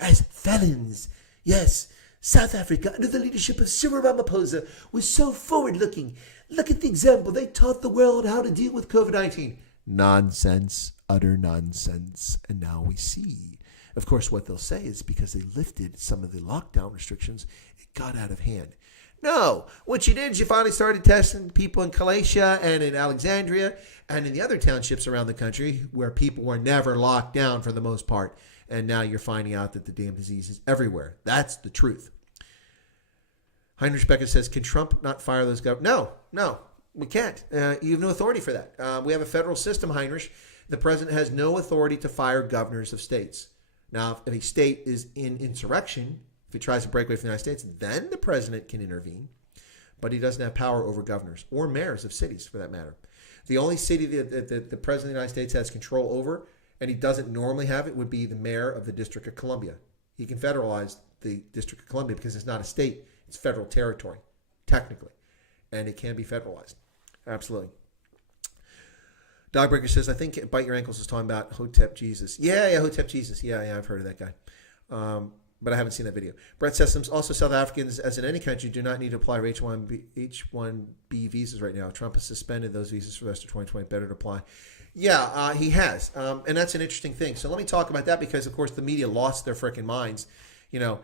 as felons. Yes, South Africa, under the leadership of Cyril Ramaphosa, was so forward-looking. Look at the example. They taught the world how to deal with COVID-19. Nonsense, utter nonsense. And now we see. Of course, what they'll say is because they lifted some of the lockdown restrictions, it got out of hand. No, what you did is you finally started testing people in Galatia and in Alexandria and in the other townships around the country where people were never locked down for the most part. And now you're finding out that the damn disease is everywhere. That's the truth. Heinrich Becker says, can Trump not fire those governors? No, we can't. You have no authority for that. We have a federal system, Heinrich. The president has no authority to fire governors of states. Now, if a state is in insurrection, if he tries to break away from the United States, then the president can intervene. But he doesn't have power over governors or mayors of cities, for that matter. The only city that the president of the United States has control over, and he doesn't normally have it, would be the mayor of the District of Columbia. He can federalize the District of Columbia because it's not a state. It's federal territory, technically. And it can be federalized. Absolutely. Dogbreaker says, I think Bite Your Ankles is talking about Hotep Jesus. Yeah, Hotep Jesus. Yeah, I've heard of that guy. But I haven't seen that video. Brett says, also South Africans, as in any country, do not need to apply for H-1B visas right now. Trump has suspended those visas for the rest of 2020. Better to apply. Yeah, he has. And that's an interesting thing. So let me talk about that because, of course, the media lost their freaking minds. You know,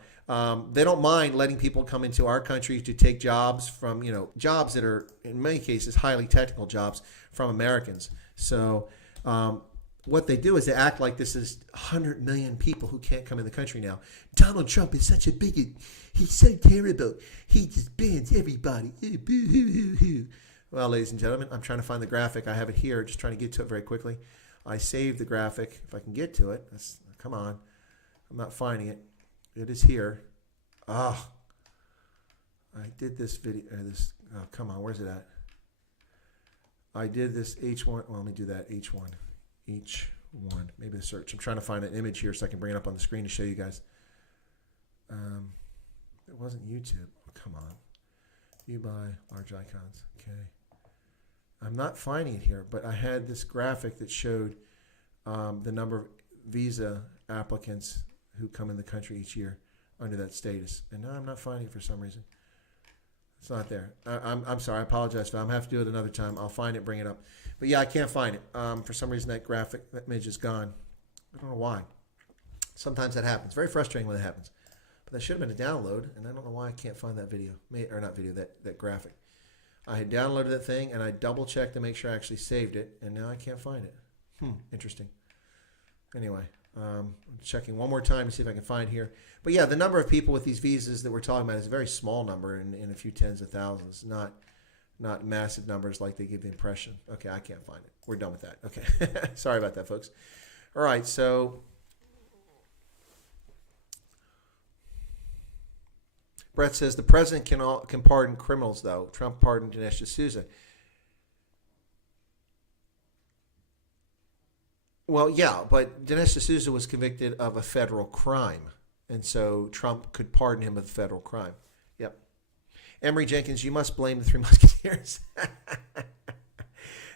they don't mind letting people come into our country to take jobs from, jobs that are, in many cases, highly technical jobs from Americans. So what they do is they act like this is 100 million people who can't come in the country now. Donald Trump is such a bigot. He's so terrible. He just bans everybody. Well, ladies and gentlemen, I'm trying to find the graphic. I have it here, just trying to get to it very quickly. I saved the graphic. If I can get to it. Come on. I'm not finding it. It is here. I did this video. Come on. Where's it at? I did this H1. Well, let me do that. H1. Maybe the search. I'm trying to find an image here so I can bring it up on the screen to show you guys. It wasn't YouTube. Oh, come on. View by large icons. Okay. I'm not finding it here, but I had this graphic that showed the number of visa applicants who come in the country each year under that status. And now I'm not finding it for some reason. It's not there. I'm sorry. I apologize for that. I'm going to have to do it another time. I'll find it, bring it up. But yeah, I can't find it. For some reason, that image is gone. I don't know why. Sometimes that happens. Very frustrating when that happens. But that should have been a download, and I don't know why I can't find that video. Or not video, that graphic. I had downloaded that thing, and I double-checked to make sure I actually saved it, and now I can't find it. Interesting. Anyway, I'm checking one more time to see if I can find here. But yeah, the number of people with these visas that we're talking about is a very small number in a few tens of thousands, not massive numbers like they give the impression. Okay, I can't find it. We're done with that. Okay. Sorry about that, folks. All right, so Brett says the president can pardon criminals, though. Trump pardoned Dinesh D'Souza. Well, yeah, but Dinesh D'Souza was convicted of a federal crime, and so Trump could pardon him of a federal crime. Yep. Emery Jenkins, you must blame the Three Musketeers.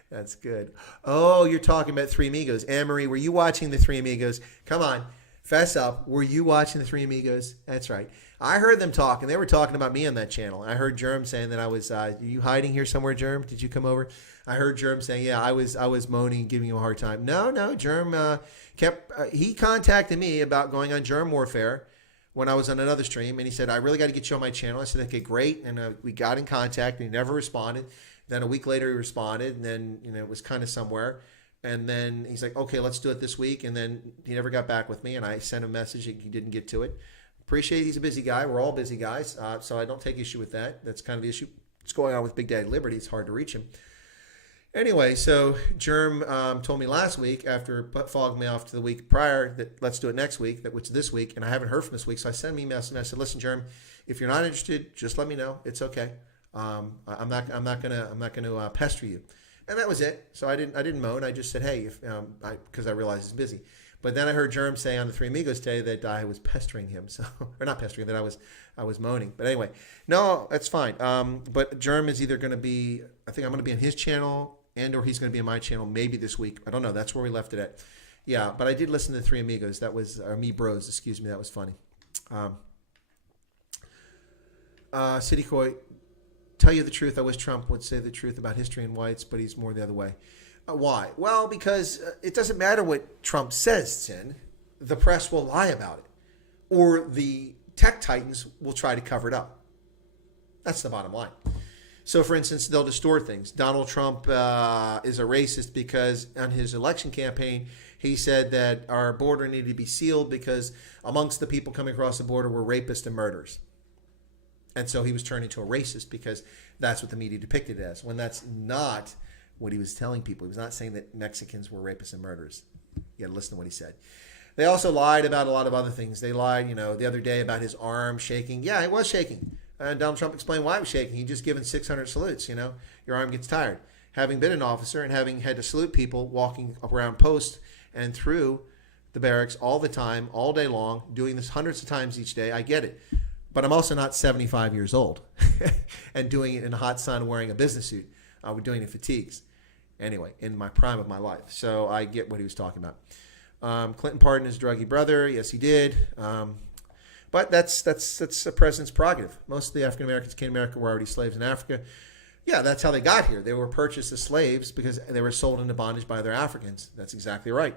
That's good. Oh, you're talking about Three Amigos. Emery, were you watching the Three Amigos? Come on, fess up. Were you watching the Three Amigos? That's right. I heard them talking. They were talking about me on that channel. I heard Germ saying that I was, are you hiding here somewhere, Germ? Did you come over? I heard Germ saying, yeah, I was moaning, giving you a hard time. No, Germ he contacted me about going on Germ Warfare when I was on another stream, and he said, I really got to get you on my channel. I said, okay, great, and we got in contact, and he never responded. Then a week later, he responded, and then it was kind of somewhere. And then he's like, okay, let's do it this week, and then he never got back with me, and I sent a message, he didn't get to it. Appreciate he's a busy guy. We're all busy guys, so I don't take issue with that. That's kind of the issue. What's going on with Big Daddy Liberty? It's hard to reach him. Anyway, so Germ told me last week after fogging me off to the week prior that let's do it next week, which is this week, and I haven't heard from this week. So I sent me a message and I said, "Listen, Germ, if you're not interested, just let me know. It's okay. I'm not gonna pester you." And that was it. So I didn't moan. I just said, "Hey," because I realized he's busy. But then I heard Germ say on the Three Amigos today that I was pestering him, so or not pestering, that I was moaning. But anyway, no, that's fine. But Germ is either going to be, I think I'm going to be on his channel, and or he's going to be on my channel maybe this week. I don't know. That's where we left it at. Yeah, but I did listen to the Three Amigos. That was Me Bros. Excuse me. That was funny. City Coy, tell you the truth. I wish Trump would say the truth about history and whites, but he's more the other way. Why? Well, because it doesn't matter what Trump says, Tin. The press will lie about it. Or the tech titans will try to cover it up. That's the bottom line. So, for instance, they'll distort things. Donald Trump is a racist because on his election campaign, he said that our border needed to be sealed because amongst the people coming across the border were rapists and murderers. And so he was turned into a racist because that's what the media depicted it as, when that's not what he was telling people. He was not saying that Mexicans were rapists and murderers. You got to listen to what he said. They also lied about a lot of other things. They lied, the other day about his arm shaking. Yeah, it was shaking. And Donald Trump explained why it was shaking. He'd just given 600 salutes, Your arm gets tired. Having been an officer and having had to salute people walking around post and through the barracks all the time, all day long, doing this hundreds of times each day, I get it. But I'm also not 75 years old and doing it in the hot sun wearing a business suit. We're doing it in fatigues. Anyway, in my prime of my life. So I get what he was talking about. Clinton pardoned his druggy brother. Yes, he did. But that's the president's prerogative. Most of the African Americans came to America were already slaves in Africa. Yeah, that's how they got here. They were purchased as slaves because they were sold into bondage by other Africans. That's exactly right.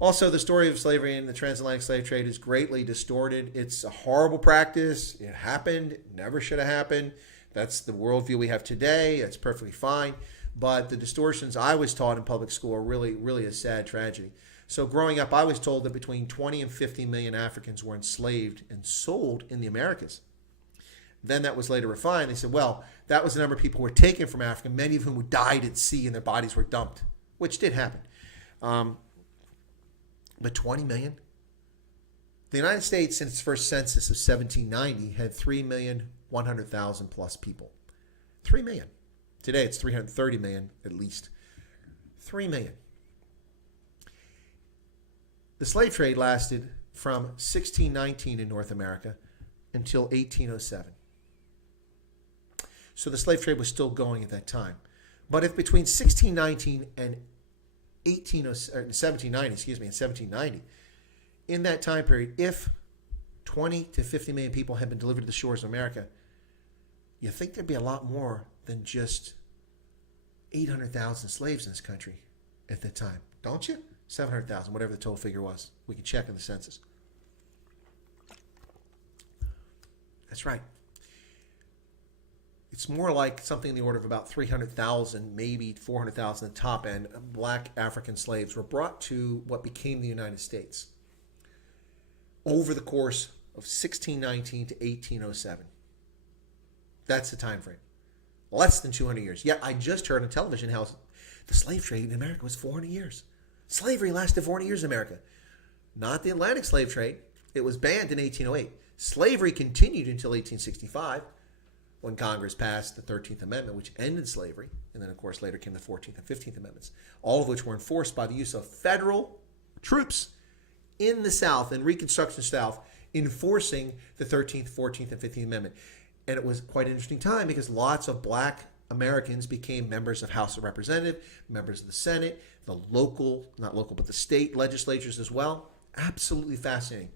Also, the story of slavery and the transatlantic slave trade is greatly distorted. It's a horrible practice. It happened. It never should have happened. That's the worldview we have today. It's perfectly fine. But the distortions I was taught in public school are really, really a sad tragedy. So growing up, I was told that between 20 and 50 million Africans were enslaved and sold in the Americas. Then that was later refined. They said, well, that was the number of people who were taken from Africa, many of whom died at sea and their bodies were dumped, which did happen. But 20 million? The United States, since its first census of 1790, had 3,100,000 plus people. 3 million. Today it's 330 million at least. 3 million. The slave trade lasted from 1619 in North America until 1807. So the slave trade was still going at that time. But if between 1619 and 1790, in that time period, if 20 to 50 million people had been delivered to the shores of America, you think there'd be a lot more than just 800,000 slaves in this country at that time, don't you? 700,000, whatever the total figure was. We can check in the census. That's right. It's more like something in the order of about 300,000, maybe 400,000 at the top end, black African slaves were brought to what became the United States over the course of 1619 to 1807. That's the time frame. Less than 200 years. Yet I just heard on television how the slave trade in America was 400 years. Slavery lasted 400 years in America. Not the Atlantic slave trade. It was banned in 1808. Slavery continued until 1865 when Congress passed the 13th Amendment, which ended slavery. And then, of course, later came the 14th and 15th Amendments, all of which were enforced by the use of federal troops in the South, in Reconstruction South, enforcing the 13th, 14th, and 15th Amendment. And it was quite an interesting time because lots of black Americans became members of House of Representatives, members of the Senate, the local, not local, but the state legislatures as well. Absolutely fascinating.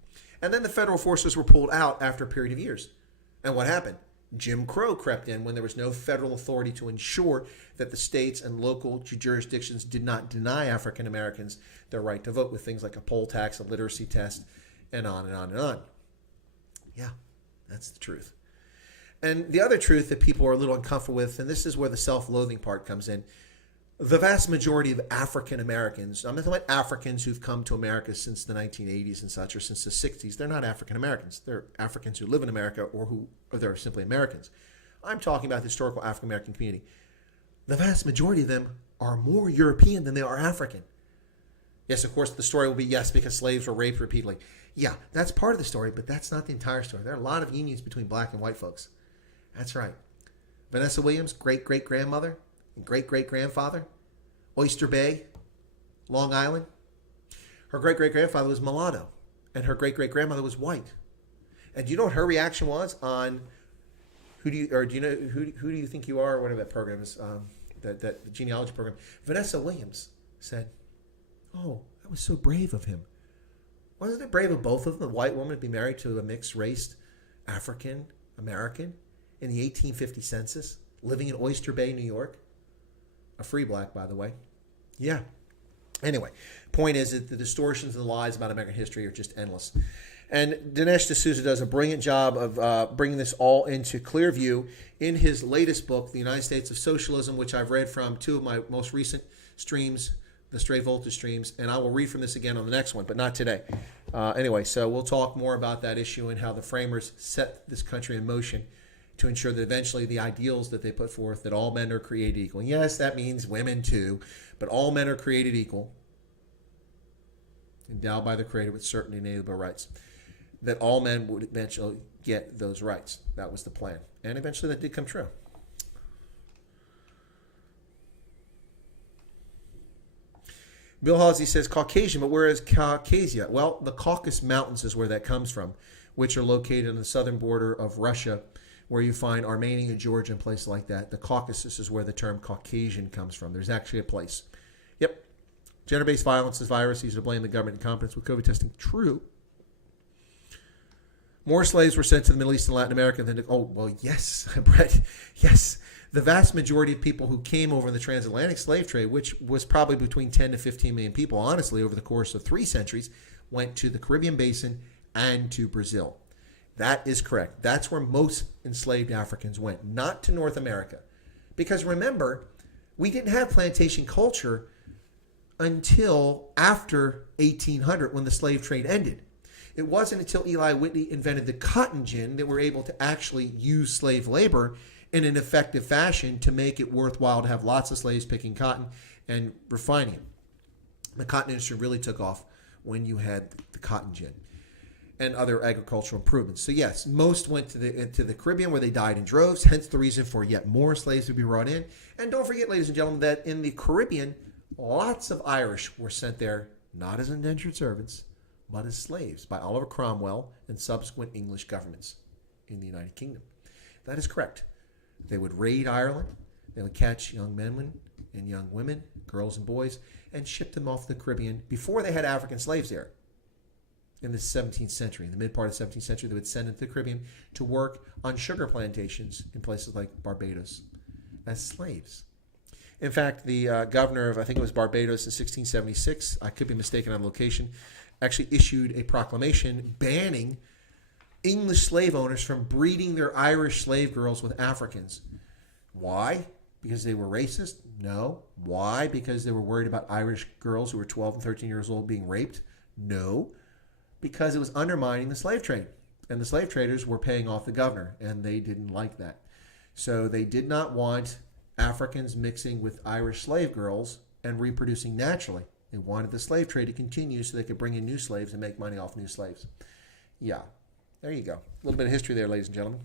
And then the federal forces were pulled out after a period of years. And what happened? Jim Crow crept in when there was no federal authority to ensure that the states and local jurisdictions did not deny African Americans their right to vote with things like a poll tax, a literacy test, and on and on and on. Yeah, that's the truth. And the other truth that people are a little uncomfortable with, and this is where the self-loathing part comes in, the vast majority of African Americans, I'm not talking about Africans who've come to America since the 1980s and such, or since the 60s. They're not African Americans. They're Africans who live in America or they're simply Americans. I'm talking about the historical African American community. The vast majority of them are more European than they are African. Yes, of course, the story will be yes, because slaves were raped repeatedly. Yeah, that's part of the story, but that's not the entire story. There are a lot of unions between black and white folks. That's right. Vanessa Williams, great-great-grandmother and great-great-grandfather, Oyster Bay, Long Island. Her great-great-grandfather was mulatto, and her great-great-grandmother was white. And do you know what her reaction was on who do you think you are, or whatever that program is, that genealogy program? Vanessa Williams said, "Oh, that was so brave of him. Wasn't it brave of both of them, the white woman, to be married to a mixed-race African American in the 1850 census, living in Oyster Bay, New York? A free black, by the way." Yeah. Anyway, point is that the distortions and the lies about American history are just endless. And Dinesh D'Souza does a brilliant job of bringing this all into clear view in his latest book, The United States of Socialism, which I've read from two of my most recent streams, the Stray Voltage streams, and I will read from this again on the next one, but not today. Anyway, so we'll talk more about that issue and how the framers set this country in motion to ensure that eventually the ideals that they put forth, that all men are created equal. And yes, that means women too, but all men are created equal, endowed by the Creator with certain inalienable rights, that all men would eventually get those rights. That was the plan. And eventually that did come true. Bill Halsey says Caucasian, but where is Caucasia? Well, the Caucasus Mountains is where that comes from, which are located on the southern border of Russia, where you find Armenia, Georgia, and places like that. The Caucasus is where the term Caucasian comes from. There's actually a place. Yep. Gender-based violence is virus used to blame the government incompetence with COVID testing. True. More slaves were sent to the Middle East and Latin America than to, oh, well, yes, Brett, yes. The vast majority of people who came over in the transatlantic slave trade, which was probably between 10 to 15 million people, honestly, over the course of 3 centuries, went to the Caribbean Basin and to Brazil. That is correct. That's where most enslaved Africans went, not to North America. Because remember, we didn't have plantation culture until after 1800 when the slave trade ended. It wasn't until Eli Whitney invented the cotton gin that we're able to actually use slave labor in an effective fashion to make it worthwhile to have lots of slaves picking cotton and refining it. The cotton industry really took off when you had the cotton gin and other agricultural improvements. So yes, most went to the Caribbean where they died in droves, hence the reason for yet more slaves to be brought in. And don't forget, ladies and gentlemen, that in the Caribbean, lots of Irish were sent there, not as indentured servants, but as slaves by Oliver Cromwell and subsequent English governments in the United Kingdom. That is correct. They would raid Ireland. They would catch young men and young women, girls and boys, and ship them off to the Caribbean before they had African slaves there. In the 17th century, in the mid part of the 17th century, they would send them to the Caribbean to work on sugar plantations in places like Barbados as slaves. In fact, the governor of, I think it was Barbados in 1676, I could be mistaken on location, actually issued a proclamation banning English slave owners from breeding their Irish slave girls with Africans. Why? Because they were racist? No. Why? Because they were worried about Irish girls who were 12 and 13 years old being raped? No. Because it was undermining the slave trade. And the slave traders were paying off the governor, and they didn't like that. So they did not want Africans mixing with Irish slave girls and reproducing naturally. They wanted the slave trade to continue so they could bring in new slaves and make money off new slaves. Yeah, there you go. A little bit of history there, ladies and gentlemen.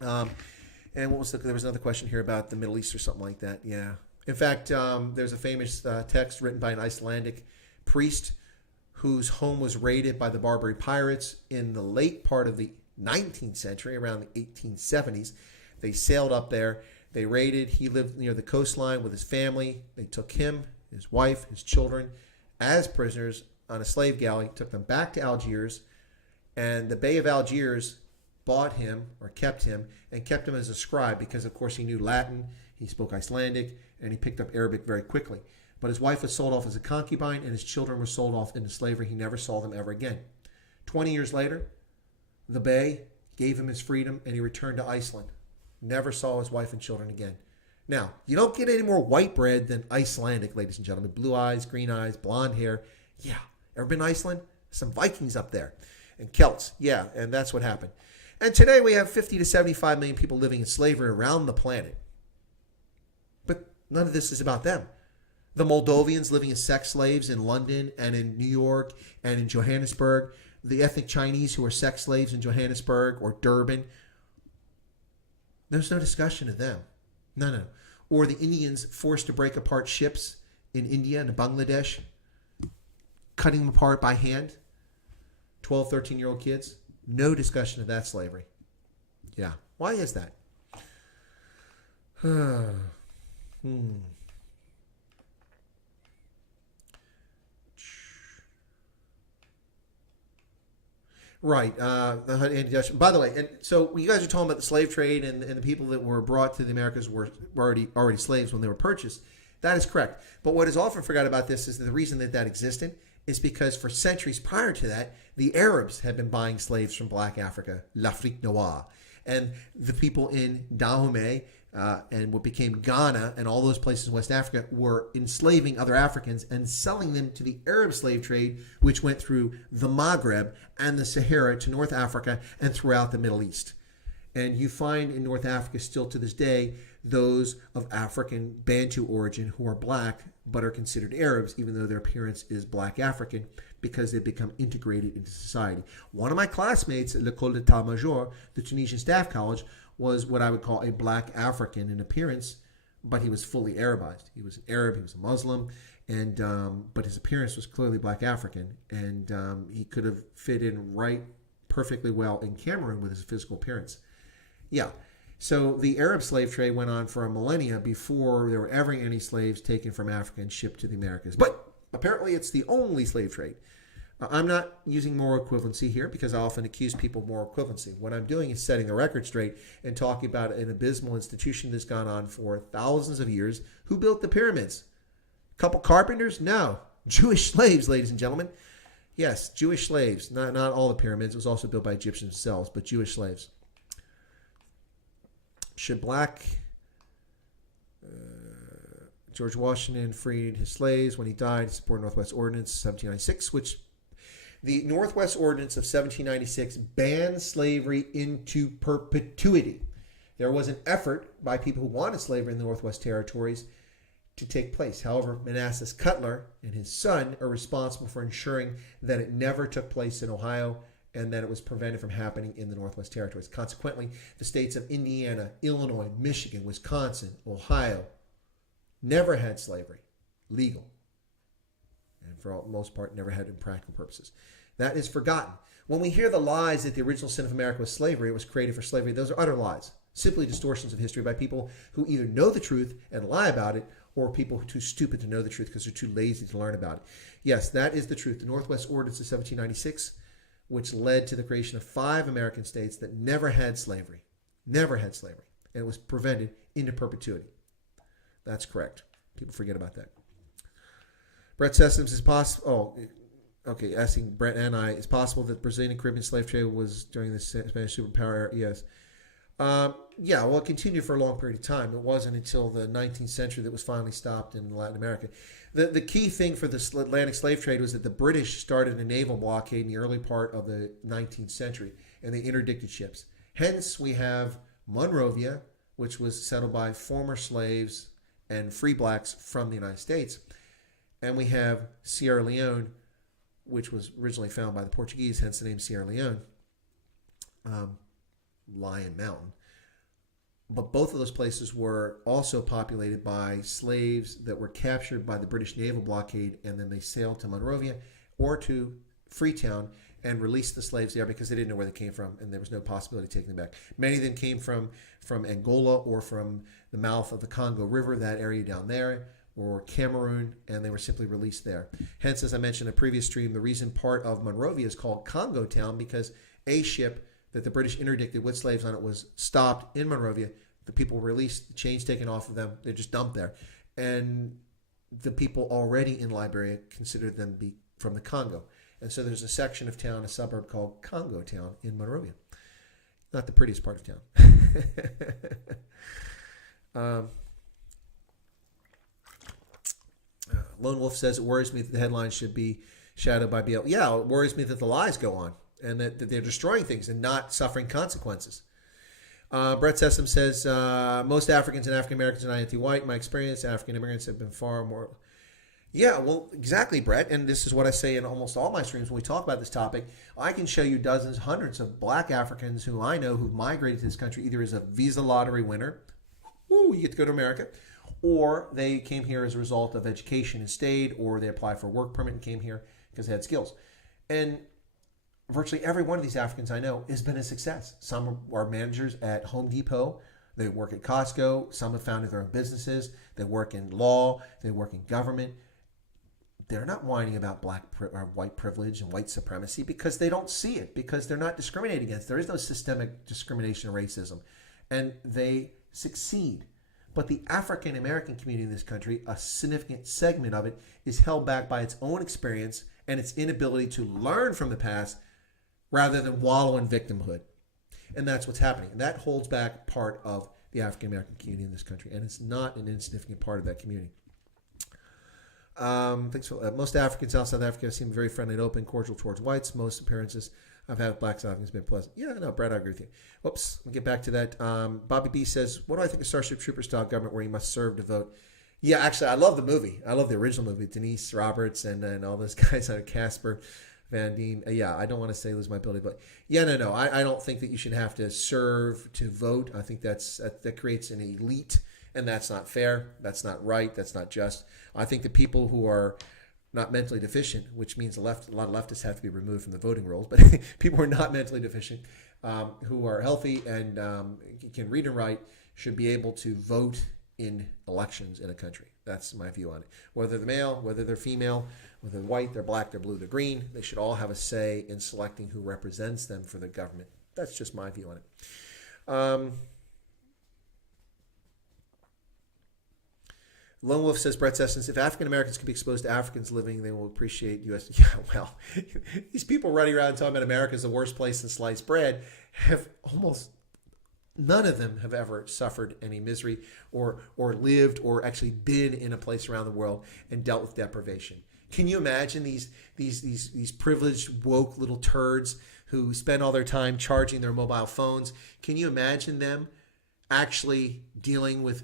And what was there was another question here about the Middle East or something like that. Yeah. In fact, there's a famous text written by an Icelandic priest whose home was raided by the Barbary pirates in the late part of the 19th century, around the 1870s. They sailed up there. They raided. He lived near the coastline with his family. They took him, his wife, his children as prisoners on a slave galley, took them back to Algiers, and the Bey of Algiers bought him or kept him and kept him as a scribe because, of course, he knew Latin, he spoke Icelandic, and he picked up Arabic very quickly. But his wife was sold off as a concubine, and his children were sold off into slavery. He never saw them ever again. 20 years later, the Bey gave him his freedom, and he returned to Iceland. Never saw his wife and children again. Now, you don't get any more white bread than Icelandic, ladies and gentlemen. Blue eyes, green eyes, blonde hair. Yeah. Ever been to Iceland? Some Vikings up there. And Celts. Yeah, and that's what happened. And today we have 50 to 75 million people living in slavery around the planet. But None of this is about them. The Moldovians living as sex slaves in London and in New York and in Johannesburg, the ethnic Chinese who are sex slaves in Johannesburg or Durban, there's no discussion of them. No. Or the Indians forced to break apart ships in India and Bangladesh, cutting them apart by hand, 12, 13-year-old kids. No discussion of that slavery. Yeah. Why is that? Right. By the way, and so when you guys are talking about the slave trade and the people that were brought to the Americas were already slaves when they were purchased, that is correct. But what is often forgot about this is that the reason that existed is because for centuries prior to that, the Arabs had been buying slaves from Black Africa, l'Afrique Noire. And the people in Dahomey and what became Ghana and all those places in West Africa were enslaving other Africans and selling them to the Arab slave trade, which went through the Maghreb and the Sahara to North Africa and throughout the Middle East. And you find in North Africa still to this day those of African Bantu origin who are black but are considered Arabs, even though their appearance is black African, because they've become integrated into society. One of my classmates at l'École d'État-Major, the Tunisian Staff College, was what I would call a black African in appearance, but he was fully Arabized. He was an Arab, he was a Muslim, and but his appearance was clearly black African, and he could have fit in right perfectly well in Cameroon with his physical appearance. Yeah. So the Arab slave trade went on for a millennia before there were ever any slaves taken from Africa and shipped to the Americas. But apparently it's the only slave trade. I'm not using moral equivalency here because I often accuse people of moral equivalency. What I'm doing is setting the record straight and talking about an abysmal institution that's gone on for thousands of years. Who built the pyramids? A couple carpenters? No. Jewish slaves, ladies and gentlemen. Yes, Jewish slaves. Not all the pyramids. It was also built by Egyptians themselves, but Jewish slaves. Should George Washington freed his slaves when he died. He supported Northwest Ordinance 1796, which the Northwest Ordinance of 1796 banned slavery into perpetuity. There was an effort by people who wanted slavery in the Northwest Territories to take place. However, Manassas Cutler and his son are responsible for ensuring that it never took place in Ohio and that it was prevented from happening in the Northwest Territories. Consequently, the states of Indiana, Illinois, Michigan, Wisconsin, Ohio never had slavery legal, and for the most part never had it in practical purposes. That is forgotten. When we hear the lies that the original sin of America was slavery, it was created for slavery, those are utter lies. Simply distortions of history by people who either know the truth and lie about it, or people who are too stupid to know the truth because they're too lazy to learn about it. Yes, that is the truth. The Northwest Ordinance of 1796, which led to the creation of 5 American states that never had slavery. Never had slavery. And it was prevented into perpetuity. That's correct. People forget about that. Brett Sessoms is possible. Oh, okay. Asking Brett and I, is possible that Brazilian and Caribbean slave trade was during the Spanish superpower era? Yes. Yeah, well, it continued for a long period of time. It wasn't until the 19th century that it was finally stopped in Latin America. The key thing for the Atlantic slave trade was that the British started a naval blockade in the early part of the 19th century, and they interdicted ships. Hence, we have Monrovia, which was settled by former slaves and free blacks from the United States. And we have Sierra Leone, which was originally found by the Portuguese, hence the name Sierra Leone, Lion Mountain. But both of those places were also populated by slaves that were captured by the British naval blockade, and then they sailed to Monrovia or to Freetown and released the slaves there because they didn't know where they came from, and there was no possibility of taking them back. Many of them came from Angola or from the mouth of the Congo River, that area down there, or Cameroon, and they were simply released there. Hence, as I mentioned in a previous stream, the reason part of Monrovia is called Congo Town because a ship that the British interdicted with slaves on it was stopped in Monrovia. The people were released, the chains taken off of them, they're just dumped there. And the people already in Liberia considered them to be from the Congo. And so there's a section of town, a suburb called Congo Town in Monrovia. Not the prettiest part of town. Lone Wolf says, it worries me that the headline should be shadowed by BL. Yeah, it worries me that the lies go on and that they're destroying things and not suffering consequences. Brett Sessom says, most Africans and African Americans are not anti-white. In my experience, African immigrants have been far more... Yeah, well, exactly, Brett. And this is what I say in almost all my streams when we talk about this topic. I can show you dozens, hundreds of black Africans who I know who've migrated to this country either as a visa lottery winner, woo, you get to go to America, or they came here as a result of education and stayed, or they applied for a work permit and came here because they had skills. And virtually every one of these Africans I know has been a success. Some are managers at Home Depot. They work at Costco. Some have founded their own businesses. They work in law. They work in government. They're not whining about or white privilege and white supremacy because they don't see it, because they're not discriminated against. There is no systemic discrimination or racism, and they succeed. But the African American community in this country, a significant segment of it, is held back by its own experience and its inability to learn from the past rather than wallow in victimhood. And that's what's happening. And that holds back part of the African American community in this country, and it's not an insignificant part of that community. Thanks for, most Africans outside South Africa seem very friendly and open, cordial towards whites. Most appearances I've had with black South Africans have been pleasant. Yeah, no, Brad, I agree with you. Whoops, we'll get back to that. Bobby B says, what do I think of Starship Trooper style government where you must serve to vote? Yeah, actually, I love the movie. I love the original movie. Denise Roberts and all those guys on Casper Van Dien. Yeah, I don't want to say lose my ability, but yeah, no. I don't think that you should have to serve to vote. I think that creates an elite, and that's not fair. That's not right. That's not just. I think the people who are not mentally deficient, which means a lot of leftists have to be removed from the voting rolls, but people who are not mentally deficient, who are healthy and can read and write, should be able to vote in elections in a country. That's my view on it. Whether they're male, whether they're female, whether they're white, they're black, they're blue, they're green, they should all have a say in selecting who represents them for the government. That's just my view on it. Lone Wolf says, Brett Sessions, if African Americans can be exposed to Africans living, they will appreciate U.S. Yeah, well, these people running around talking about America is the worst place in sliced bread have almost none of them have ever suffered any misery or lived or actually been in a place around the world and dealt with deprivation. Can you imagine these privileged, woke little turds who spend all their time charging their mobile phones? Can you imagine them actually dealing with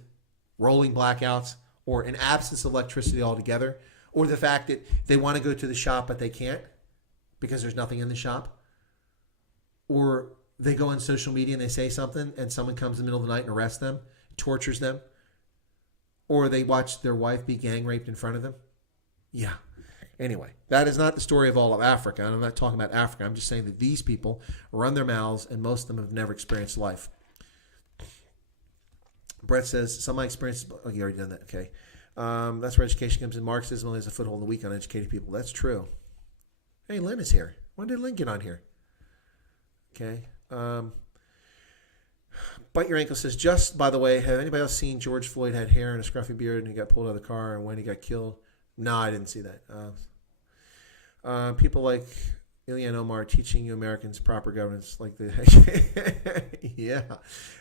rolling blackouts, or an absence of electricity altogether, or the fact that they want to go to the shop but they can't because there's nothing in the shop, or they go on social media and they say something and someone comes in the middle of the night and arrests them, tortures them, or they watch their wife be gang raped in front of them? Yeah. Anyway, that is not the story of all of Africa, and I'm not talking about Africa. I'm just saying that these people run their mouths and most of them have never experienced life. Brett says, some of my experience... Oh, you already done that. Okay. That's where education comes in. Marxism only has a foothold in the weak on educated people. That's true. Hey, Lynn is here. When did Lynn get on here? Okay. Bite Your Ankle says, just, by the way, have anybody else seen George Floyd had hair and a scruffy beard and he got pulled out of the car and when he got killed? No, I didn't see that. People like Ilhan Omar teaching you Americans proper governance like the... Yeah.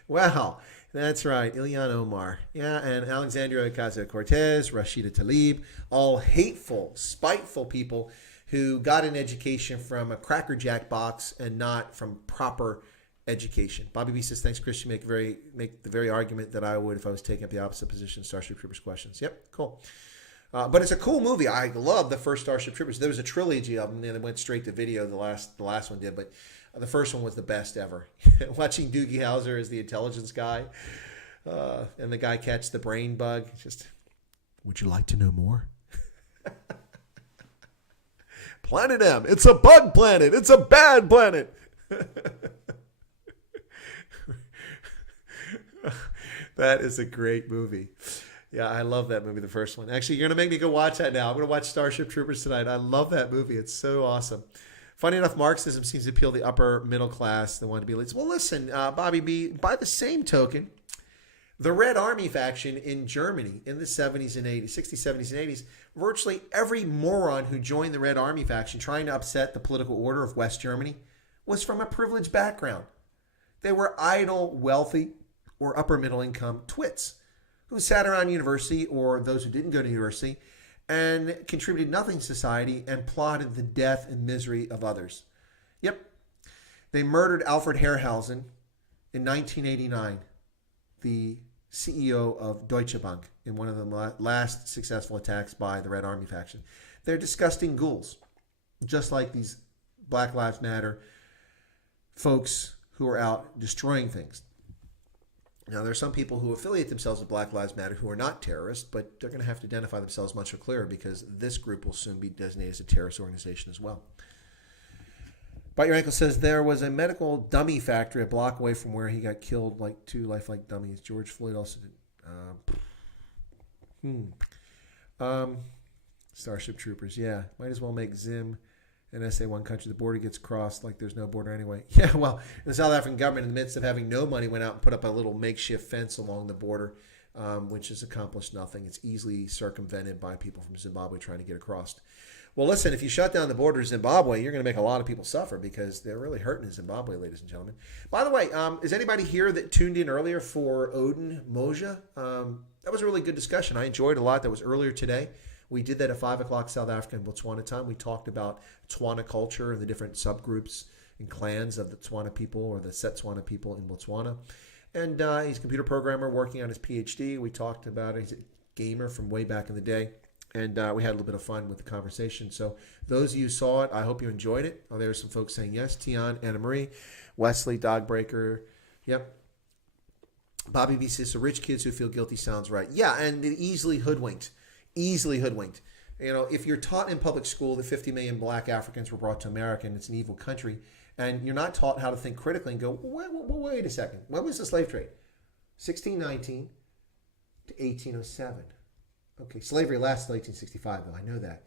Wow. That's right. Ilhan Omar. Yeah, and Alexandria Ocasio-Cortez, Rashida Tlaib, all hateful, spiteful people who got an education from a Cracker Jack box and not from proper education. Bobby B says, thanks, Chris. You make the very argument that I would if I was taking up the opposite position in Starship Troopers questions. Yep, cool. But it's a cool movie. I love the first Starship Troopers. There was a trilogy of them, and it went straight to video. The last one did, but the first one was the best ever. Watching Doogie Howser as the intelligence guy, and the guy catch the brain bug. Just, would you like to know more? Planet M. It's a bug planet. It's a bad planet. That is a great movie. Yeah, I love that movie, the first one. Actually, you're going to make me go watch that now. I'm going to watch Starship Troopers tonight. I love that movie. It's so awesome. Funny enough, Marxism seems to appeal to the upper middle class, the one to be elites. Well, listen, Bobby B, by the same token, the Red Army faction in Germany in the 70s and 80s, 60s, 70s, and 80s, virtually every moron who joined the Red Army faction trying to upset the political order of West Germany was from a privileged background. They were idle, wealthy, or upper middle income twits who sat around university, or those who didn't go to university, and contributed nothing to society and plotted the death and misery of others. Yep. They murdered Alfred Herrhausen In 1989, the CEO of Deutsche Bank in one of the last successful attacks by the Red Army faction. They're disgusting ghouls, just like these Black Lives Matter folks who are out destroying things. Now, there are some people who affiliate themselves with Black Lives Matter who are not terrorists, but they're going to have to identify themselves much clearer because this group will soon be designated as a terrorist organization as well. Bite Your Ankle says there was a medical dummy factory a block away from where he got killed, like 2 lifelike dummies. George Floyd also did. Starship Troopers, yeah. Might as well make Zim and SA one country. The border gets crossed like there's no border anyway. Yeah, well, the South African government, in the midst of having no money, went out and put up a little makeshift fence along the border, which has accomplished nothing. It's easily circumvented by people from Zimbabwe trying to get across. Well, listen, if you shut down the border of Zimbabwe, you're going to make a lot of people suffer because they're really hurting in Zimbabwe, ladies and gentlemen. By the way, is anybody here that tuned in earlier for Odin Moja? That was a really good discussion. I enjoyed it a lot. That was earlier today. We did that at 5 o'clock South Africa and Botswana time. We talked about Tswana culture and the different subgroups and clans of the Tswana people or the Setswana people in Botswana. And he's a computer programmer working on his PhD. We talked about it. He's a gamer from way back in the day. And we had a little bit of fun with the conversation. So those of you who saw it, I hope you enjoyed it. Oh, there were some folks saying yes. Tian, Anna Marie, Wesley, Dogbreaker. Yep. Bobby B says, so rich kids who feel guilty sounds right. Yeah, and easily hoodwinked. Easily hoodwinked. You know, if you're taught in public school that 50 million black Africans were brought to America and it's an evil country, and you're not taught how to think critically and go, wait a second. When was the slave trade? 1619 to 1807. Okay, slavery lasted 1865, though. I know that.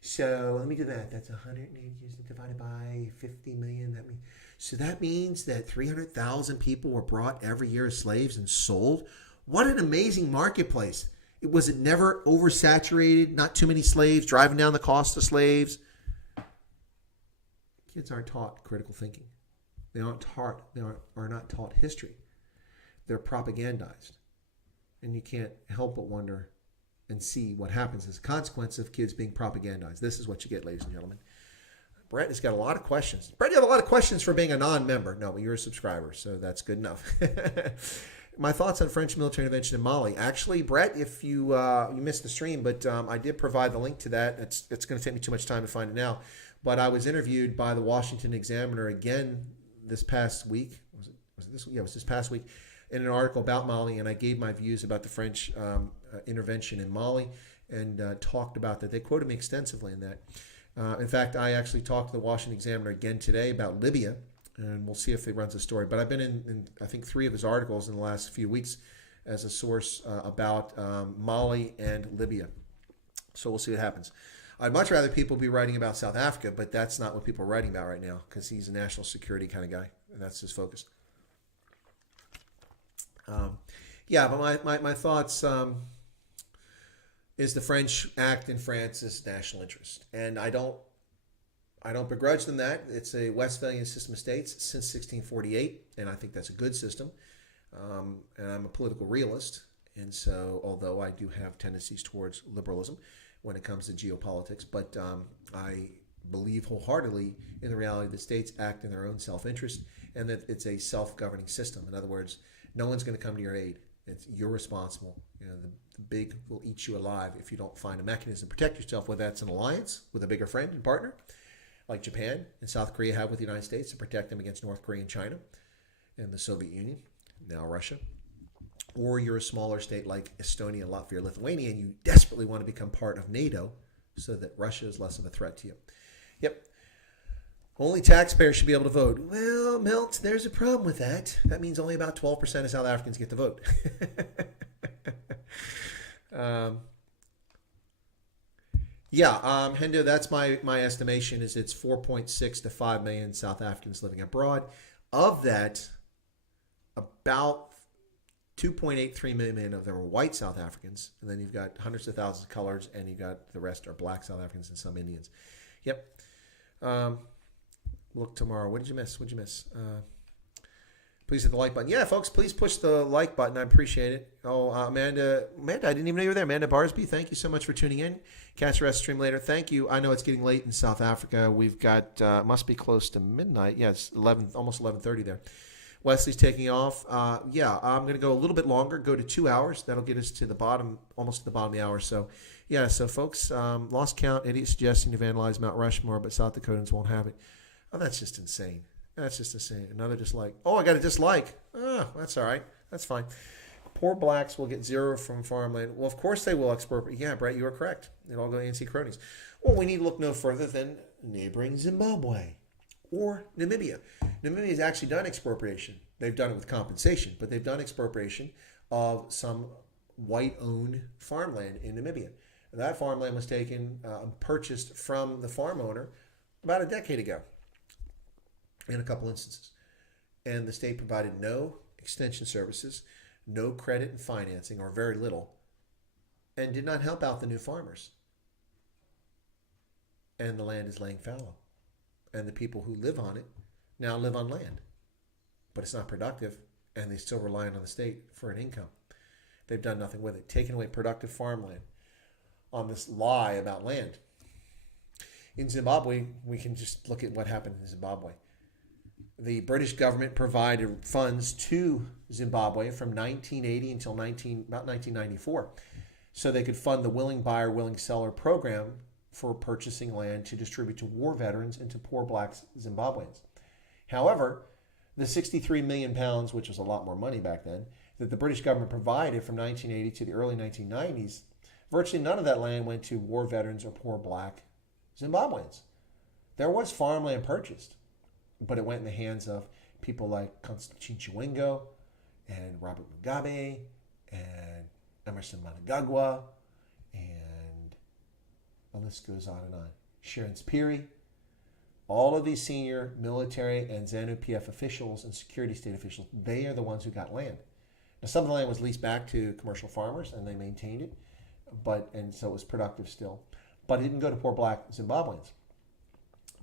So let me do that. That's 180 years divided by 50 million. That means that 300,000 people were brought every year as slaves and sold. What an amazing marketplace. Was it never oversaturated? Not too many slaves, driving down the cost of slaves? Kids aren't taught critical thinking. They are not taught history. They're propagandized. And you can't help but wonder and see what happens as a consequence of kids being propagandized. This is what you get, ladies and gentlemen. Brett has got a lot of questions. Brett, you have a lot of questions for being a non-member. No, but you're a subscriber, so that's good enough. My thoughts on French military intervention in Mali. Actually, Brett, if you missed the stream, but I did provide the link to that. It's going to take me too much time to find it now. But I was interviewed by the Washington Examiner again this past week. Was it this week? Yeah, it was this past week in an article about Mali, and I gave my views about the French intervention in Mali and talked about that. They quoted me extensively in that. In fact, I actually talked to the Washington Examiner again today about Libya, and we'll see if he runs a story. But I've been in I think 3 of his articles in the last few weeks as a source about Mali and Libya. So we'll see what happens. I'd much rather people be writing about South Africa, but that's not what people are writing about right now because he's a national security kind of guy, and that's his focus. But my thoughts is the French act in France's national interest, and I don't begrudge them that. It's a Westphalian system of states since 1648, and I think that's a good system. And I'm a political realist, and so although I do have tendencies towards liberalism when it comes to geopolitics, but I believe wholeheartedly in the reality that states act in their own self-interest and that it's a self-governing system. In other words, no one's going to come to your aid. You're responsible. You know, the big will eat you alive if you don't find a mechanism to protect yourself, whether that's an alliance with a bigger friend and partner, like Japan and South Korea have with the United States to protect them against North Korea and China and the Soviet Union, now Russia. Or you're a smaller state like Estonia, Latvia, Lithuania, and you desperately want to become part of NATO so that Russia is less of a threat to you. Yep. Only taxpayers should be able to vote. Well, Milt, there's a problem with that. That means only about 12% of South Africans get to vote. Hendo, that's my estimation is it's 4.6 to 5 million South Africans living abroad. Of that, about 2.83 million of them are white South Africans, and then you've got hundreds of thousands of colors, and you've got the rest are black South Africans and some Indians. Yep. Look tomorrow. What did you miss? Please hit the like button. Yeah, folks, please push the like button. I appreciate it. Oh, Amanda, I didn't even know you were there. Amanda Barsby, thank you so much for tuning in. Catch the rest of the stream later. Thank you. I know it's getting late in South Africa. We've got, must be close to midnight. Yeah, it's almost 11:30 there. Wesley's taking off. Yeah, I'm going to go a little bit longer, go to 2 hours. That'll get us to the bottom, almost to the bottom of the hour. So, yeah, so folks, lost count, idiot suggesting to vandalize Mount Rushmore, but South Dakotans won't have it. Oh, that's just insane. That's just insane. Another dislike. Oh, I got a dislike. Oh, that's all right. That's fine. Poor blacks will get 0 from farmland. Well, of course they will expropriate. Yeah, Brett, you are correct. It'll all go ANC cronies. Well, we need to look no further than neighboring Zimbabwe or Namibia. Namibia has actually done expropriation. They've done it with compensation, but they've done expropriation of some white-owned farmland in Namibia. That farmland was taken, purchased from the farm owner about a decade ago in a couple instances. And the state provided no extension services, no credit and financing, or very little, and did not help out the new farmers. And the land is laying fallow. And the people who live on it now live on land. But it's not productive, and they still rely on the state for an income. They've done nothing with it. Taken away productive farmland on this lie about land. In Zimbabwe, we can just look at what happened in Zimbabwe. The British government provided funds to Zimbabwe from 1980 until about 1994, so they could fund the willing buyer, willing seller program for purchasing land to distribute to war veterans and to poor black Zimbabweans. However, the 63 million pounds, which was a lot more money back then, that the British government provided from 1980 to the early 1990s, virtually none of that land went to war veterans or poor black Zimbabweans. There was farmland purchased, but it went in the hands of people like Constantine Chiwengo and Robert Mugabe and Emerson Mnangagwa, and the list goes on and on. Sharon Spiri, all of these senior military and ZANU-PF officials and security state officials, they are the ones who got land. Now, some of the land was leased back to commercial farmers, and they maintained it, and so it was productive still. But it didn't go to poor black Zimbabweans.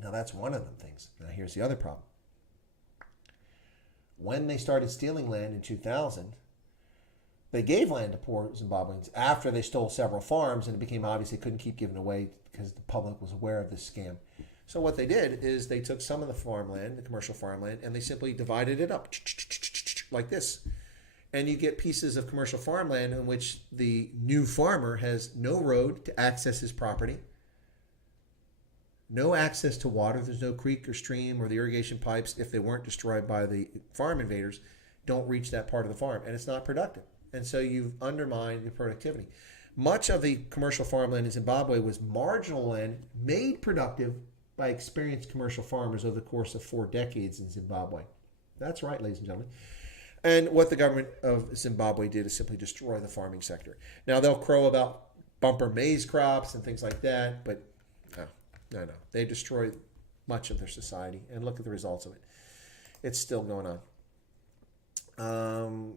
Now, that's one of them things. Now, here's the other problem. When they started stealing land in 2000, they gave land to poor Zimbabweans after they stole several farms, and it became obvious they couldn't keep giving away because the public was aware of this scam. So what they did is they took some of the farmland, the commercial farmland, and they simply divided it up like this. And you get pieces of commercial farmland in which the new farmer has no road to access his property, no access to water. There's no creek or stream, or the irrigation pipes, if they weren't destroyed by the farm invaders, don't reach that part of the farm, and it's not productive. And so you've undermined the productivity. Much of the commercial farmland in Zimbabwe was marginal land made productive by experienced commercial farmers over the course of 4 decades in Zimbabwe. That's right, ladies and gentlemen. And what the government of Zimbabwe did is simply destroy the farming sector. Now, they'll crow about bumper maize crops and things like that, but no. They destroyed much of their society, and look at the results of it. It's still going on.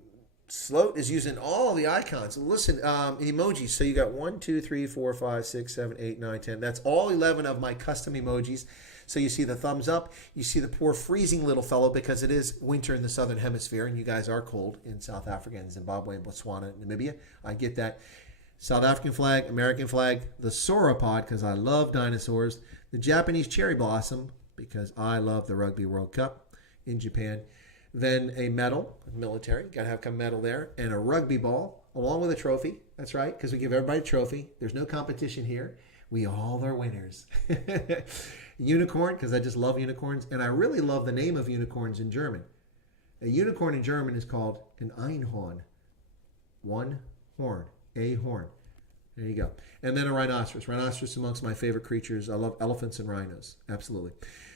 Sloat is using all the icons. Listen, emojis. So you got 1, 2, 3, 4, 5, 6, 7, 8, 9, 10. That's all 11 of my custom emojis. So you see the thumbs up. You see the poor freezing little fellow because it is winter in the southern hemisphere, and you guys are cold in South Africa and Zimbabwe and Botswana and Namibia. I get that. South African flag, American flag, the sauropod because I love dinosaurs, the Japanese cherry blossom because I love the Rugby World Cup in Japan. Then a medal, military, got to have a medal there, and a rugby ball along with a trophy. That's right, because we give everybody a trophy. There's no competition here. We all are winners. Unicorn, because I just love unicorns, and I really love the name of unicorns in German. A unicorn in German is called an Einhorn. One horn, a horn. There you go. And then a rhinoceros. Rhinoceros amongst my favorite creatures. I love elephants and rhinos. Absolutely.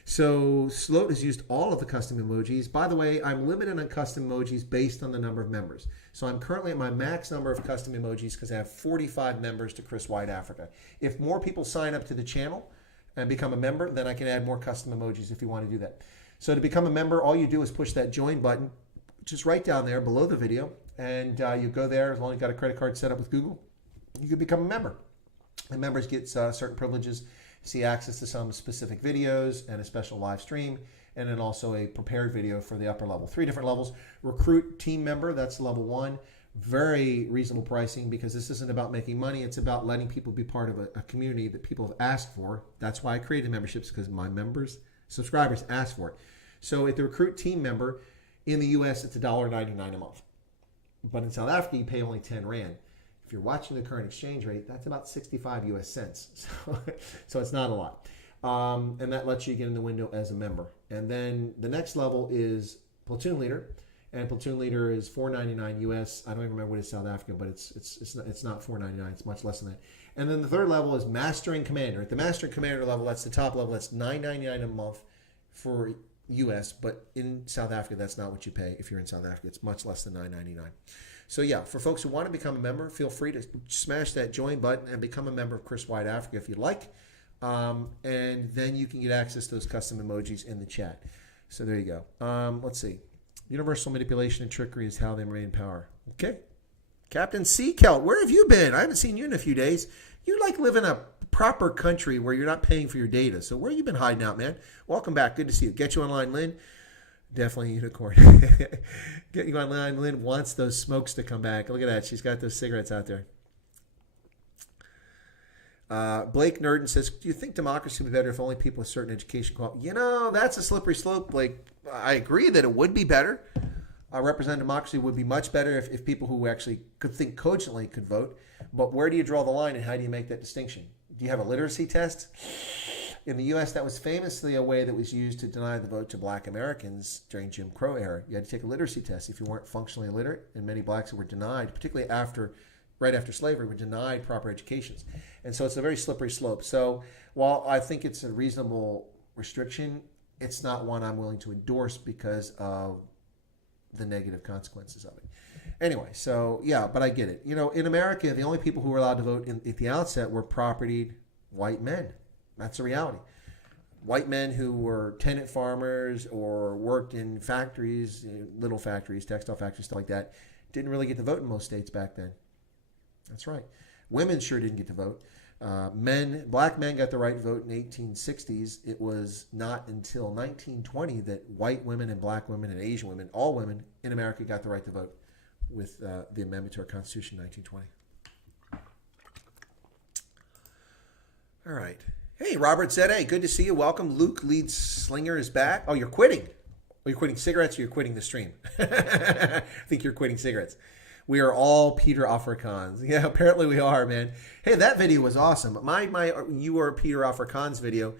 So Sloat has used all of the custom emojis. By the way, I'm limited on custom emojis based on the number of members. So I'm currently at my max number of custom emojis because I have 45 members to Chris White Africa. If more people sign up to the channel and become a member, then I can add more custom emojis if you want to do that. So to become a member, all you do is push that join button, which is right down there below the video. And you go there as long as you've got a credit card set up with Google. You can become a member. And members get certain privileges, see access to some specific videos and a special live stream, and then also a prepared video for the upper level. 3 different levels. Recruit team member, that's level 1. Very reasonable pricing because this isn't about making money. It's about letting people be part of a community that people have asked for. That's why I created memberships, because my members, subscribers asked for it. So at the recruit team member, In the U.S., it's $1.99 a month. But in South Africa, you pay only 10 Rand. If you're watching the current exchange rate, that's about 65 US cents. So it's not a lot. And that lets you get in the window as a member. And then the next level is Platoon Leader. And Platoon Leader is $4.99 US. I don't even remember what it is South Africa, but it's not $4.99. It's much less than that. And then the third level is Mastering Commander. At the Mastering Commander level, that's the top level. That's $9.99 a month for US. But in South Africa, that's not what you pay if you're in South Africa. It's much less than $9.99. So yeah, for folks who want to become a member, feel free to smash that join button and become a member of Chris White Africa if you'd like. And then you can get access to those custom emojis in the chat. So there you go. Let's see. Universal manipulation and trickery is how they remain in power. Okay. Captain Seakelt, where have you been? I haven't seen you in a few days. You live in a proper country where you're not paying for your data. So where have you been hiding out, man? Welcome back. Good to see you. Get you online, Lynn. Definitely a unicorn. Get you online. Lynn wants those smokes to come back. Look at that. She's got those cigarettes out there. Blake Nerdin says, do you think democracy would be better if only people with certain education quality? That's a slippery slope, Blake. I agree that it would be better. Representative democracy would be much better if people who actually could think cogently could vote. But where do you draw the line and how do you make that distinction? Do you have a literacy test? In the U.S., that was famously a way that was used to deny the vote to black Americans during Jim Crow era. You had to take a literacy test if you weren't functionally illiterate, and many blacks who were denied, particularly right after slavery, were denied proper educations. And so it's a very slippery slope. So while I think it's a reasonable restriction, it's not one I'm willing to endorse because of the negative consequences of it. Anyway, so yeah, but I get it. In America, the only people who were allowed to vote at the outset were propertied white men. That's a reality. White men who were tenant farmers or worked in factories, little factories, textile factories, stuff like that, didn't really get to vote in most states back then. That's right. Women sure didn't get to vote. Black men got the right to vote in the 1860s. It was not until 1920 that white women and black women and Asian women, all women in America, got the right to vote with the amendment to our Constitution in 1920. All right. Hey, Robert Zede, good to see you. Welcome. Luke Lead Slinger is back. Oh, you're quitting. Are you quitting cigarettes or you're quitting the stream? I think you're quitting cigarettes. We are all Peter Afrikaans. Yeah, apparently we are, man. Hey, that video was awesome. My You Are Peter Afrikaans video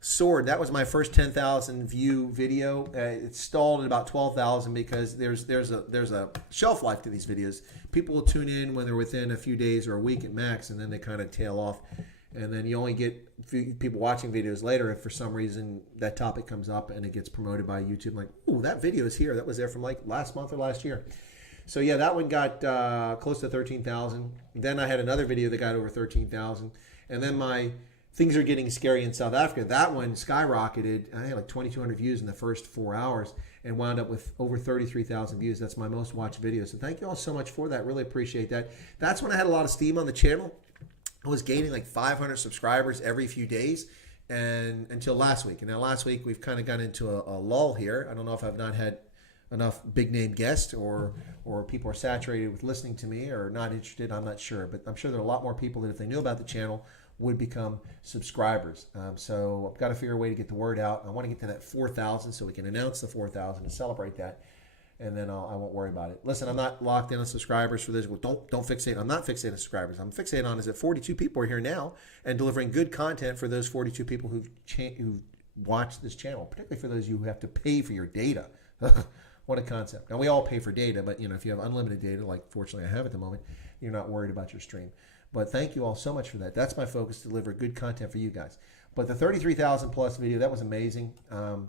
soared. That was my first 10,000 view video. It stalled at about 12,000 because there's a shelf life to these videos. People will tune in when they're within a few days or a week at max, and then they kind of tail off. And then you only get people watching videos later if for some reason that topic comes up and it gets promoted by YouTube. Like, ooh, that video is here. That was there from like last month or last year. So yeah, that one got close to 13,000. Then I had another video that got over 13,000. And then my Things Are Getting Scary in South Africa, that one skyrocketed. I had like 2,200 views in the first 4 hours and wound up with over 33,000 views. That's my most watched video. So thank you all so much for that. Really appreciate that. That's when I had a lot of steam on the channel. I was gaining like 500 subscribers every few days and until last week. And now last week we've kind of gone into a lull here. I don't know if I've not had enough big name guests or people are saturated with listening to me or not interested. I'm not sure. But I'm sure there are a lot more people that if they knew about the channel would become subscribers. So I've got to figure a way to get the word out. I want to get to that 4,000 so we can announce the 4,000 and celebrate that. And then I won't worry about it. Listen, I'm not locked in on subscribers for this. Well, don't fixate. I'm not fixated on subscribers. I'm fixated on is that 42 people are here now and delivering good content for those 42 people who've watched this channel, particularly for those of you who have to pay for your data. What a concept. Now, we all pay for data, but if you have unlimited data, like fortunately I have at the moment, you're not worried about your stream. But thank you all so much for that. That's my focus, to deliver good content for you guys. But the 33,000 plus video, that was amazing.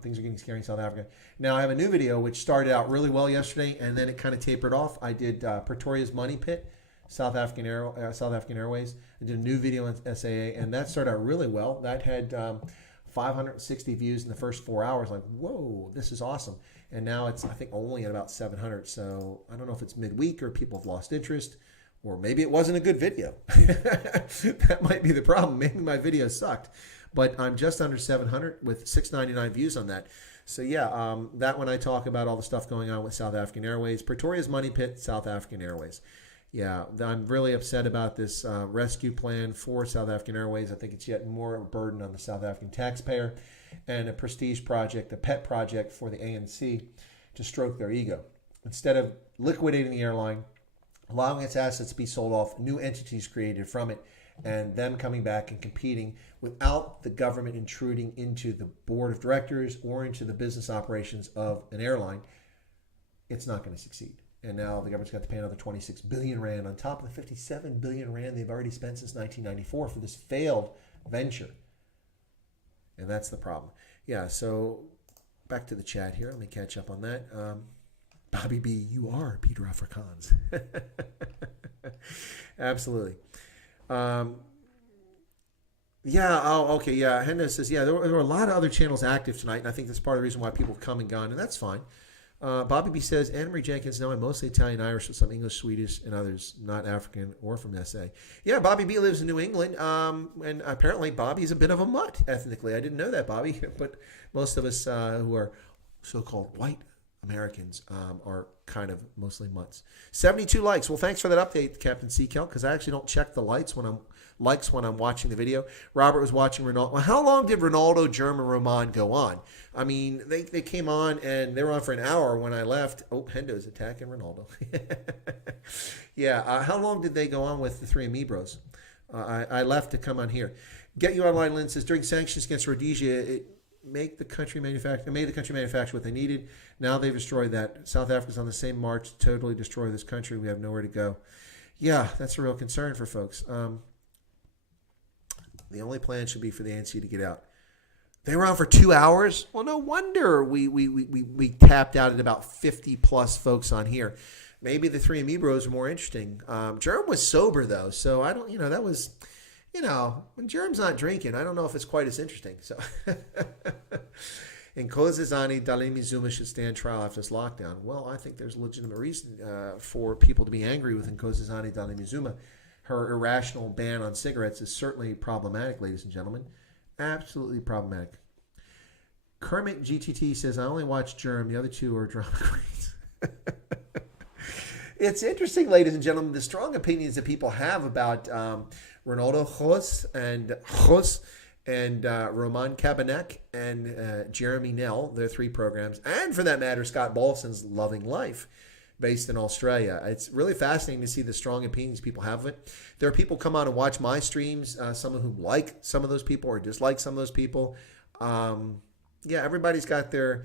Things Are Getting Scary in South Africa. Now I have a new video which started out really well yesterday and then it kind of tapered off. I did Pretoria's Money Pit, South African Airways. I did a new video on SAA and that started out really well. That had 560 views in the first 4 hours. Like, whoa, this is awesome. And now it's, I think, only at about 700. So I don't know if it's midweek or people have lost interest. Or maybe it wasn't a good video. That might be the problem. Maybe my video sucked. But I'm just under 700 with 699 views on that. So yeah, that one I talk about all the stuff going on with South African Airways. Pretoria's Money Pit, South African Airways. Yeah, I'm really upset about this rescue plan for South African Airways. I think it's yet more a burden on the South African taxpayer and a prestige project, a pet project for the ANC. to stroke their ego. Instead of liquidating the airline, allowing its assets to be sold off, new entities created from it, and them coming back and competing without the government intruding into the board of directors or into the business operations of an airline, it's not going to succeed. And now the government's got to pay another 26 billion rand on top of the 57 billion rand they've already spent since 1994 for this failed venture. And that's the problem. Yeah, so back to the chat here. Let me catch up on that. Bobby B, you are Peter Afrikaans. Absolutely. Hendo says, there were a lot of other channels active tonight, and I think that's part of the reason why people have come and gone, and that's fine. Bobby B says, Anna Marie Jenkins, no, I'm mostly Italian, Irish, with some English, Swedish, and others, not African or from SA. Yeah, Bobby B lives in New England, and apparently Bobby's a bit of a mutt ethnically. I didn't know that, Bobby, but most of us who are so-called white Americans are kind of mostly mutts. 72 likes. Well, thanks for that update, Captain Seakel, because I actually don't check the likes when I'm watching the video. Robert was watching Ronaldo. Well, how long did Ronaldo, Germ, and Roman go on? I mean, they came on and they were on for an hour when I left. Oh, Hendo's attacking Ronaldo. How long did they go on with the three Amibros? I left to come on here. Get You Online, Lynn says, during sanctions against Rhodesia, it made the country manufacture what they needed. Now they've destroyed that. South Africa's on the same march to totally destroy this country. We have nowhere to go. Yeah, that's a real concern for folks. The only plan should be for the ANC to get out. They were on for 2 hours. Well, no wonder we tapped out at about 50 plus folks on here. Maybe the three Amibros were more interesting. Jerm was sober though, so I don't. That was. When Jerm's not drinking, I don't know if it's quite as interesting. So, and Nkosazana Dlamini Zuma should stand trial after this lockdown. Well, I think there's legitimate reason for people to be angry with Nkosazana Dlamini Zuma. Her irrational ban on cigarettes is certainly problematic, ladies and gentlemen. Absolutely problematic. Kermit GTT says, I only watch Germ. The other two are drama queens. It's interesting, ladies and gentlemen, the strong opinions that people have about Ronaldo Jos and Roman Kabanek and Jeremy Nell, their three programs, and for that matter, Scott Bolson's Loving Life, based in Australia. It's really fascinating to see the strong opinions people have of it. There are people come on and watch my streams, some of whom like some of those people or dislike some of those people. Everybody's got their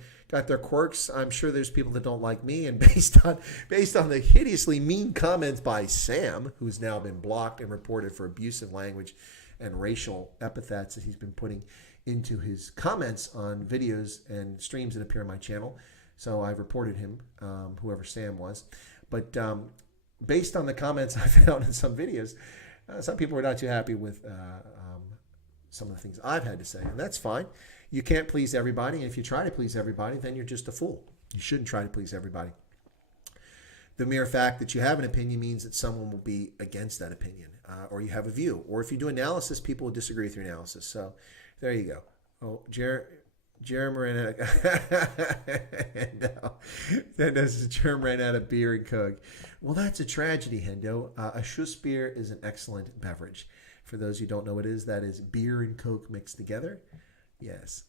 quirks. I'm sure there's people that don't like me, and based on the hideously mean comments by Sam, who's now been blocked and reported for abusive language and racial epithets that he's been putting into his comments on videos and streams that appear on my channel. So I've reported him, whoever Sam was. But based on the comments I found in some videos, some people were not too happy with some of the things I've had to say. And that's fine. You can't please everybody. And if you try to please everybody, then you're just a fool. You shouldn't try to please everybody. The mere fact that you have an opinion means that someone will be against that opinion, or you have a view. Or if you do analysis, people will disagree with your analysis. So there you go. Oh, Jerem ran out of Jerem ran out of beer and Coke. Well, that's a tragedy, Hendo. A Schuss beer is an excellent beverage. For those who don't know what it is, that is beer and Coke mixed together. Yes.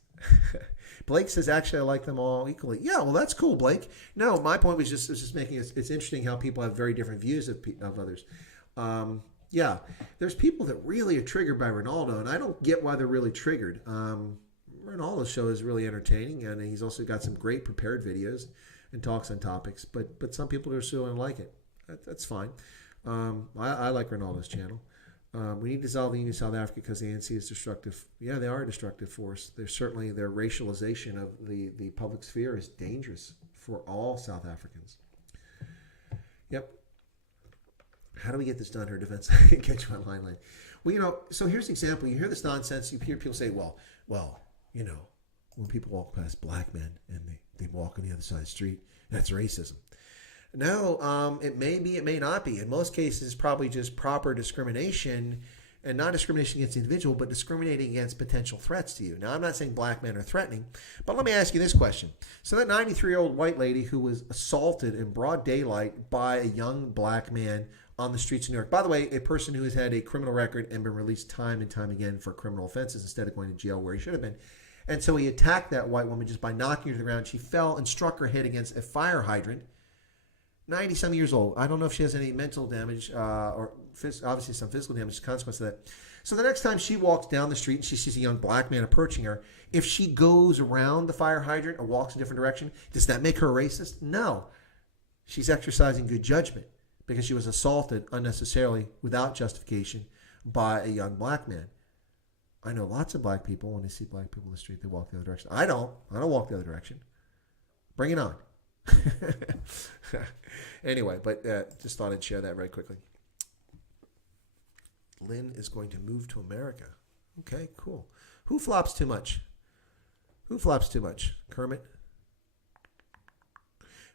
Blake says, actually, I like them all equally. Yeah, well, that's cool, Blake. No, my point was just making it's interesting how people have very different views of others. There's people that really are triggered by Ronaldo, and I don't get why they're really triggered. Ronaldo's show is really entertaining, and he's also got some great prepared videos and talks on topics. But some people are still don't like it. That's fine. I like Ronaldo's channel. We need to dissolve the Union of South Africa because the ANC is destructive. Yeah, they are a destructive force. Their racialization of the public sphere is dangerous for all South Africans. Yep. How do we get this done? Her defense. Get you online line. Well, so here's an example. You hear this nonsense. You hear people say, well, when people walk past black men and they walk on the other side of the street, that's racism. No, it may be, it may not be. In most cases, it's probably just proper discrimination, and not discrimination against the individual, but discriminating against potential threats to you. Now, I'm not saying black men are threatening, but let me ask you this question. So that 93-year-old white lady who was assaulted in broad daylight by a young black man on the streets of New York, by the way, a person who has had a criminal record and been released time and time again for criminal offenses instead of going to jail where he should have been, And so he attacked that white woman just by knocking her to the ground. She fell and struck her head against a fire hydrant. 90-some years old. I don't know if she has any mental damage or obviously some physical damage as a consequence of that. So the next time she walks down the street and she sees a young black man approaching her, if she goes around the fire hydrant or walks in a different direction, does that make her a racist? No. She's exercising good judgment because she was assaulted unnecessarily without justification by a young black man. I know lots of black people, when they see black people in the street, they walk the other direction. I don't walk the other direction. Bring it on. Anyway, but just thought I'd share that very quickly. Lynn is going to move to America. Okay, cool. Who flops too much? Kermit?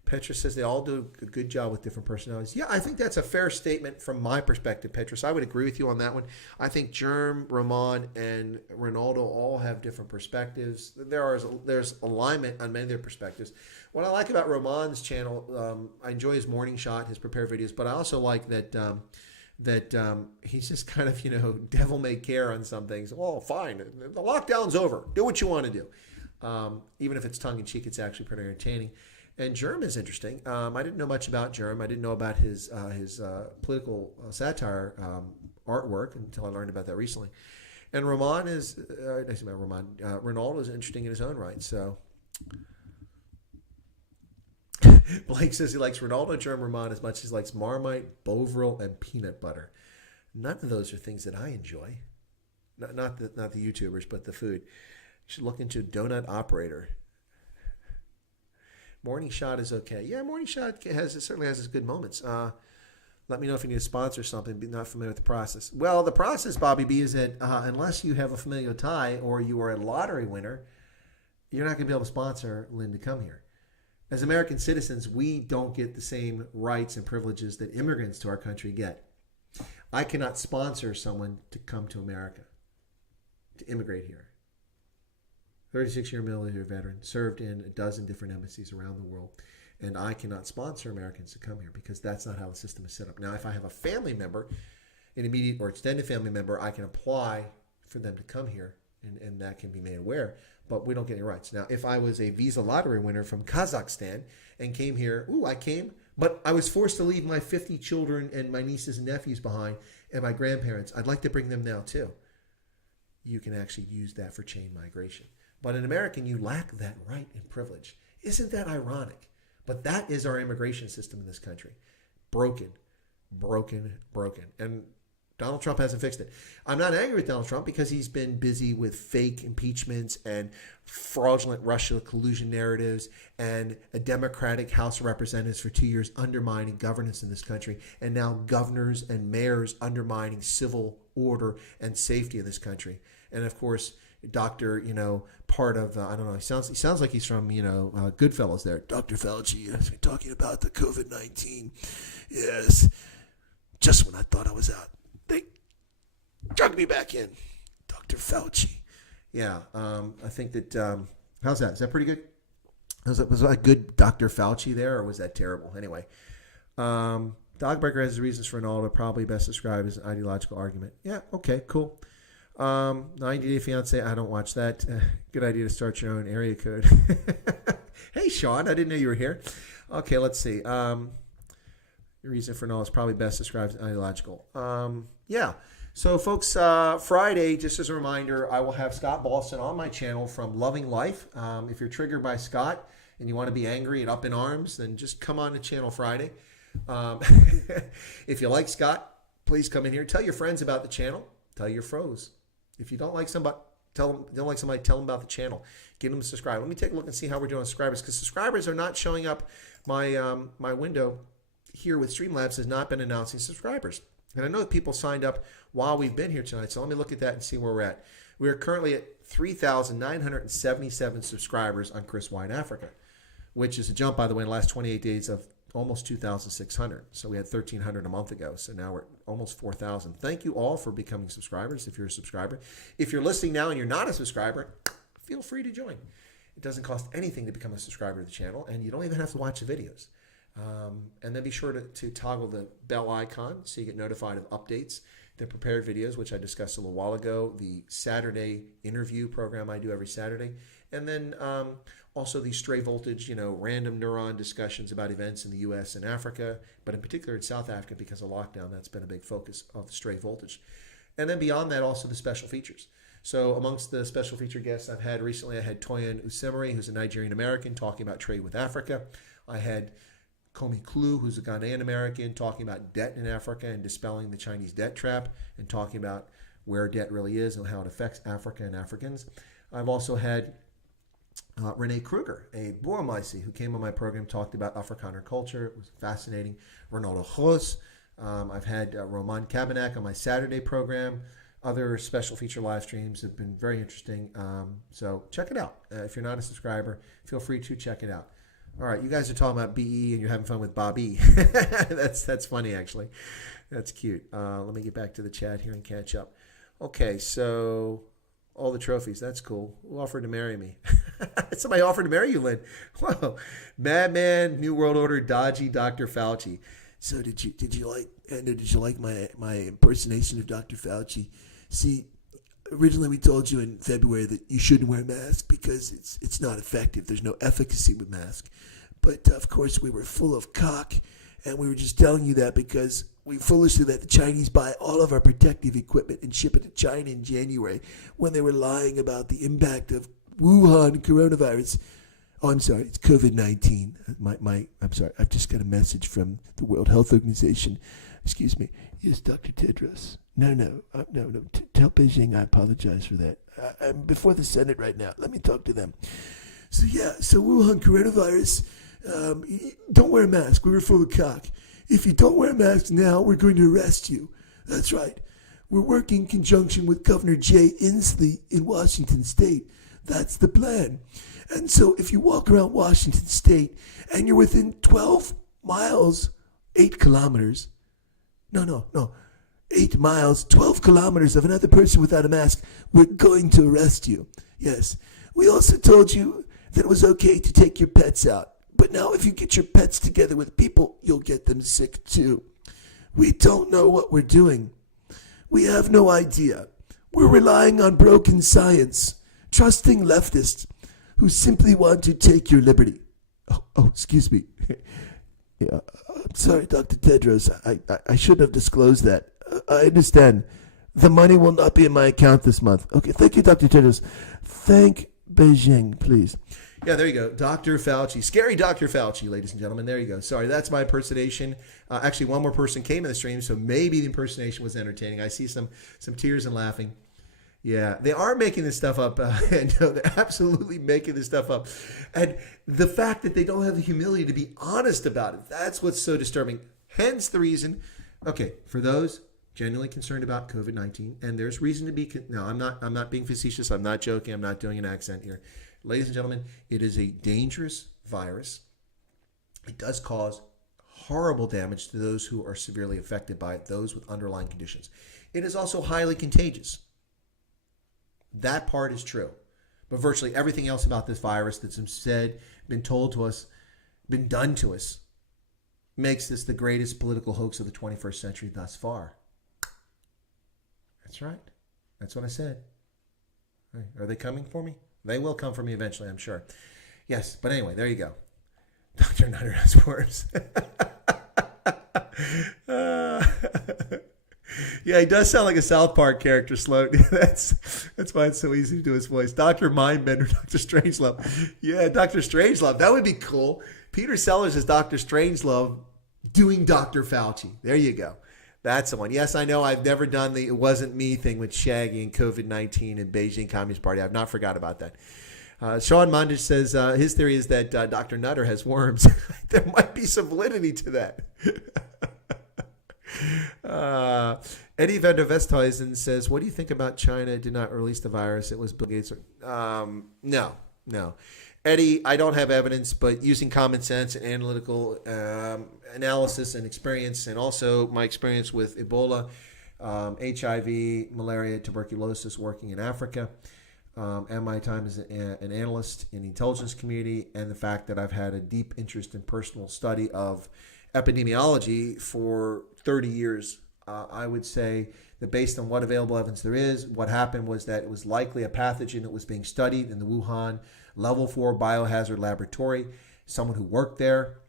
Petrus says they all do a good job with different personalities. Yeah, I think that's a fair statement from my perspective, Petrus. I would agree with you on that one. I think Germ, Ramon, and Ronaldo all have different perspectives. There's alignment on many of their perspectives. What I like about Ramon's channel, I enjoy his morning shot, his prepared videos, but I also like that he's just kind of, devil may care on some things. Well, fine. The lockdown's over. Do what you want to do. Even if it's tongue-in-cheek, it's actually pretty entertaining. And Germ is interesting. I didn't know much about Germ. I didn't know about his political satire artwork until I learned about that recently. And Ronaldo is interesting in his own right. So Blake says he likes Ronaldo, Germ, Ramon as much as he likes Marmite, Bovril, and peanut butter. None of those are things that I enjoy. Not the YouTubers, but the food. You should look into Donut Operator. Morning Shot is okay. Yeah, Morning Shot certainly has its good moments. Let me know if you need to sponsor something, but not familiar with the process. Well, the process, Bobby B, is that unless you have a familial tie or you are a lottery winner, you're not going to be able to sponsor Lynn to come here. As American citizens, we don't get the same rights and privileges that immigrants to our country get. I cannot sponsor someone to come to America, to immigrate here. 36-year military veteran, served in a dozen different embassies around the world, and I cannot sponsor Americans to come here because that's not how the system is set up. Now, if I have a family member, an immediate or extended family member, I can apply for them to come here, and that can be made aware, but we don't get any rights. Now, if I was a visa lottery winner from Kazakhstan and came here, I came, but I was forced to leave my 50 children and my nieces and nephews behind and my grandparents. I'd like to bring them now, too. You can actually use that for chain migration. But in American, you lack that right and privilege. Isn't that ironic? But that is our immigration system in this country. Broken. And Donald Trump hasn't fixed it. I'm not angry with Donald Trump because he's been busy with fake impeachments and fraudulent Russia collusion narratives and a Democratic House of Representatives for 2 years undermining governance in this country, and now governors and mayors undermining civil order and safety in this country. And of course, Dr. Part of, I don't know, he sounds like he's from, Goodfellas there. Dr. Fauci, talking about the COVID-19. Yes. Just when I thought I was out, they drug me back in. Dr. Fauci. Yeah, I think that, how's that? Is that pretty good? Was that a good Dr. Fauci there, or was that terrible? Anyway, Dogbreaker has his reasons for Ronaldo, probably best described as an ideological argument. Yeah, okay, cool. 90 Day Fiance, I don't watch that. Good idea to start your own area code. Hey, Sean, I didn't know you were here. Okay, let's see. Your reason for Ronaldo is probably best described as ideological. Yeah. So, folks, Friday, just as a reminder, I will have Scott Balston on my channel from Loving Life. If you're triggered by Scott and you want to be angry and up in arms, then just come on the channel Friday. If you like Scott, please come in here. Tell your friends about the channel. Tell your foes. If you don't like somebody, tell them about the channel. Get them to subscribe. Let me take a look and see how we're doing on subscribers, because subscribers are not showing up. My window here with Streamlabs has not been announcing subscribers. And I know that people signed up while we've been here tonight, so let me look at that and see where we're at. We are currently at 3,977 subscribers on Chris White Africa, which is a jump, by the way, in the last 28 days of almost 2,600. So we had 1,300 a month ago. So now we're at almost 4,000. Thank you all for becoming subscribers if you're a subscriber. If you're listening now and you're not a subscriber, feel free to join. It doesn't cost anything to become a subscriber to the channel, and you don't even have to watch the videos. And then be sure to toggle the bell icon so you get notified of updates. the prepared videos, which I discussed a little while ago, the Saturday interview program I do every Saturday, and then also the stray voltage, random neuron discussions about events in the U.S. and Africa, but in particular in South Africa because of lockdown. That's been a big focus of the stray voltage. And then beyond that, also the special features. So amongst the special feature guests I've had recently, I had Toyin Usemari, who's a Nigerian-American, talking about trade with Africa. I had Komi Klu, who's a Ghanaian-American, talking about debt in Africa and dispelling the Chinese debt trap and talking about where debt really is and how it affects Africa and Africans. I've also had Renee Kruger, a Burmese, who came on my program, talked about Afrikaner culture. It was fascinating. Ronaldo Jos. I've had Roman Kabanak on my Saturday program. Other special feature live streams have been very interesting. So check it out. If you're not a subscriber, feel free to check it out. All right, you guys are talking about BE and you're having fun with Bobby. That's funny, actually. That's cute. Let me get back to the chat here and catch up. Okay, so all the trophies. That's cool. Who offered to marry me? Somebody offered to marry you, Lynn. Whoa. Madman, New World Order, Dodgy, Dr. Fauci. So did you like my impersonation of Dr. Fauci? See, originally we told you in February that you shouldn't wear a mask because it's not effective. There's no efficacy with masks. But of course we were full of cock, and we were just telling you that because we foolishly let the Chinese buy all of our protective equipment and ship it to China in January when they were lying about the impact of Wuhan coronavirus. Oh, I'm sorry, it's COVID-19. I'm sorry, I've just got a message from the World Health Organization. Excuse me. Yes, Dr. Tedros. No. Tell Beijing I apologize for that. I'm before the Senate right now. Let me talk to them. So Wuhan coronavirus, don't wear a mask. We were full of cock. If you don't wear a mask now, we're going to arrest you. That's right. We're working in conjunction with Governor Jay Inslee in Washington State. That's the plan. And so if you walk around Washington State and you're within 12 miles, 8 kilometers, 8 miles, 12 kilometers of another person without a mask, we're going to arrest you. Yes. We also told you that it was okay to take your pets out. But now if you get your pets together with people, you'll get them sick too. We don't know what we're doing. We have no idea. We're relying on broken science, trusting leftists who simply want to take your liberty. Oh, excuse me. Yeah, I'm sorry, Dr. Tedros. I shouldn't have disclosed that. I understand. The money will not be in my account this month. Okay, thank you, Dr. Tedros. Thank Beijing, please. Yeah, there you go. Dr. Fauci. Scary Dr. Fauci, ladies and gentlemen. There you go. Sorry, that's my impersonation. Actually, one more person came in the stream, so maybe the impersonation was entertaining. I see some tears and laughing. Yeah, they are making this stuff up. And no, they're absolutely making this stuff up. And the fact that they don't have the humility to be honest about it, that's what's so disturbing. Hence the reason, okay, for those genuinely concerned about COVID-19, and there's reason to be, no, I'm not being facetious. I'm not joking. I'm not doing an accent here. Ladies and gentlemen, it is a dangerous virus. It does cause horrible damage to those who are severely affected by it, those with underlying conditions. It is also highly contagious. That part is true. But virtually everything else about this virus that's been said, been told to us, been done to us, makes this the greatest political hoax of the 21st century thus far. That's right. That's what I said. Are they coming for me? They will come for me eventually, I'm sure. Yes, but anyway, there you go. Dr. Nutter has worms. Yeah, he does sound like a South Park character, Sloan. That's why it's so easy to do his voice. Dr. Mindbender, Dr. Strangelove. Yeah, Dr. Strangelove. That would be cool. Peter Sellers is Dr. Strangelove doing Dr. Fauci. There you go. That's the one. Yes, I know I've never done the it wasn't me thing with Shaggy and COVID-19 and Beijing Communist Party. I've not forgot about that. Sean Mondich says his theory is that Dr. Nutter has worms. There might be some validity to that. Eddie van der Westhuizen says, what do you think about China did not release the virus? It was Bill Gates. No. Eddie, I don't have evidence, but using common sense and analytical analysis and experience, and also my experience with Ebola, HIV, malaria, tuberculosis, working in Africa, and my time as an analyst in the intelligence community, and the fact that I've had a deep interest in personal study of epidemiology for 30 years, I would say that based on what available evidence there is, what happened was that it was likely a pathogen that was being studied in the Wuhan Level 4 biohazard laboratory. Someone who worked there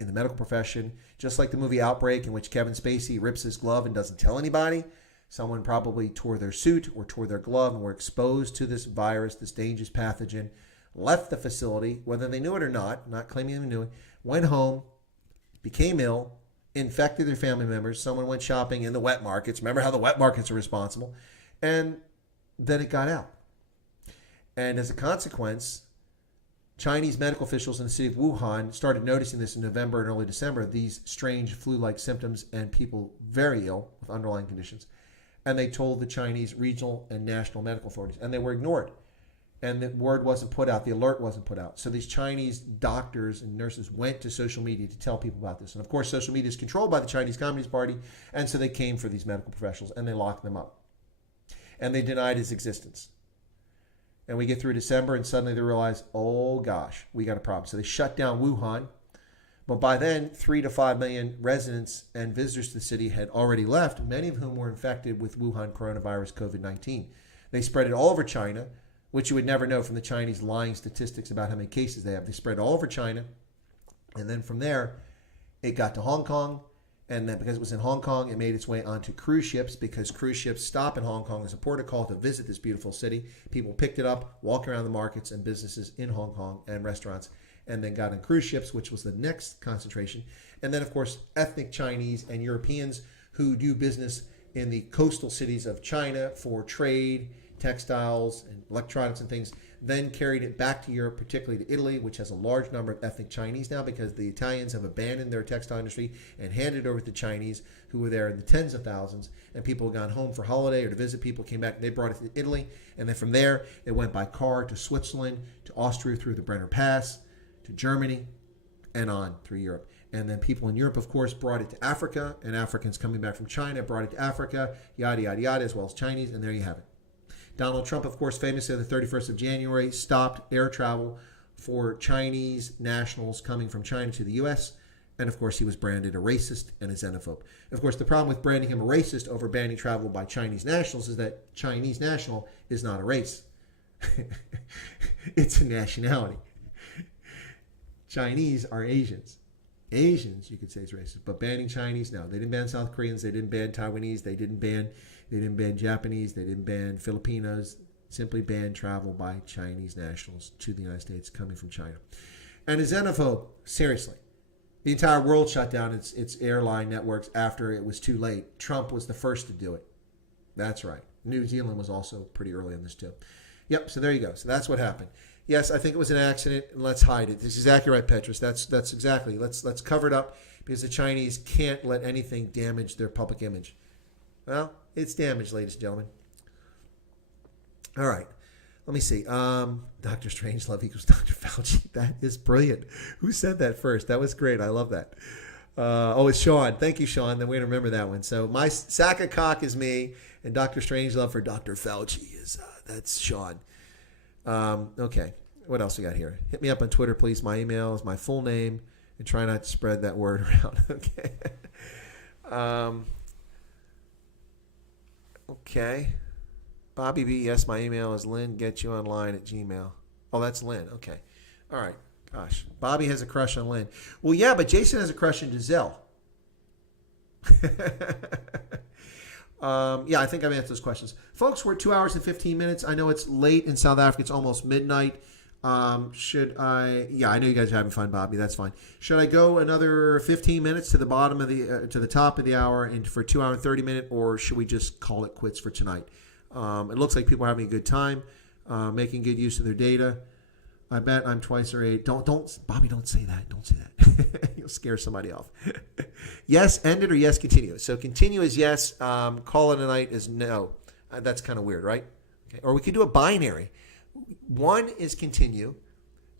in the medical profession, just like the movie Outbreak, in which Kevin Spacey rips his glove and doesn't tell anybody. Someone probably tore their suit or tore their glove and were exposed to this virus, this dangerous pathogen, left the facility, whether they knew it or not claiming they knew it, went home, became ill, infected their family members. Someone went shopping in the wet markets. Remember how the wet markets are responsible? And then it got out. And as a consequence, Chinese medical officials in the city of Wuhan started noticing this in November and early December, these strange flu-like symptoms and people very ill with underlying conditions. And they told the Chinese regional and national medical authorities, and they were ignored. And the word wasn't put out, the alert wasn't put out. So these Chinese doctors and nurses went to social media to tell people about this. And of course, social media is controlled by the Chinese Communist Party, and so they came for these medical professionals and they locked them up. And they denied his existence. And we get through December and suddenly they realize, oh gosh, we got a problem. So they shut down Wuhan. But by then, 3 to 5 million residents and visitors to the city had already left, many of whom were infected with Wuhan coronavirus COVID-19. They spread it all over China, which you would never know from the Chinese lying statistics about how many cases they have. They spread all over China. And then from there, it got to Hong Kong. And then because it was in Hong Kong, it made its way onto cruise ships because cruise ships stop in Hong Kong as a port of call to visit this beautiful city. People picked it up, walked around the markets and businesses in Hong Kong and restaurants, and then got on cruise ships, which was the next concentration. And then, of course, ethnic Chinese and Europeans who do business in the coastal cities of China for trade, textiles, and electronics and things, then carried it back to Europe, particularly to Italy, which has a large number of ethnic Chinese now because the Italians have abandoned their textile industry and handed it over to the Chinese, who were there in the tens of thousands, and people had gone home for holiday or to visit people, came back, and they brought it to Italy, and then from there, it went by car to Switzerland, to Austria through the Brenner Pass, to Germany, and on through Europe. And then people in Europe, of course, brought it to Africa, and Africans coming back from China brought it to Africa, yada, yada, yada, as well as Chinese, and there you have it. Donald Trump, of course, famously on the 31st of January, stopped air travel for Chinese nationals coming from China to the U.S., and of course, he was branded a racist and a xenophobe. Of course, the problem with branding him a racist over banning travel by Chinese nationals is that Chinese national is not a race. It's a nationality. Chinese are Asians. Asians, you could say, is racist, but banning Chinese, no. They didn't ban South Koreans, they didn't ban Taiwanese, they didn't ban Japanese, they didn't ban Filipinos, simply banned travel by Chinese nationals to the United States coming from China. And a xenophobe, seriously. The entire world shut down its airline networks after it was too late. Trump was the first to do it. That's right. New Zealand was also pretty early on this too. Yep, so there you go. So that's what happened. Yes, I think it was an accident, and let's hide it. This is exactly right, Petrus. That's exactly. Let's cover it up because the Chinese can't let anything damage their public image. Well, it's damaged, ladies and gentlemen. All right. Let me see. Dr. Strangelove equals Dr. Fauci. That is brilliant. Who said that first? That was great. I love that. It's Sean. Thank you, Sean. Then we're going to remember that one. So my sack of cock is me, and Dr. Strangelove for Dr. Fauci is that's Sean. Okay. What else we got here? Hit me up on Twitter, please. My email is my full name, and try not to spread that word around. Okay. Okay. Bobby B, yes, my email is lynn@getyouonline@gmail. Oh, that's Lynn. Okay. All right. Gosh. Bobby has a crush on Lynn. Well, yeah, but Jason has a crush on Giselle. Yeah, I think I've answered those questions. Folks, we're at 2 hours and 15 minutes. I know it's late in South Africa. It's almost midnight. Should I? Yeah, I know you guys are having fun, Bobby. That's fine. Should I go another 15 minutes to the bottom of the to the top of the hour and for 2 hour and 30 minute, or should we just call it quits for tonight? It looks like people are having a good time, making good use of their data. I bet I'm twice their age. Don't, Bobby, don't say that. Don't say that. You'll scare somebody off. Yes, end it, or yes, continue. So continue is yes. Call it a night is no. That's kind of weird, right? Okay. Or we could do a binary. 1 is continue.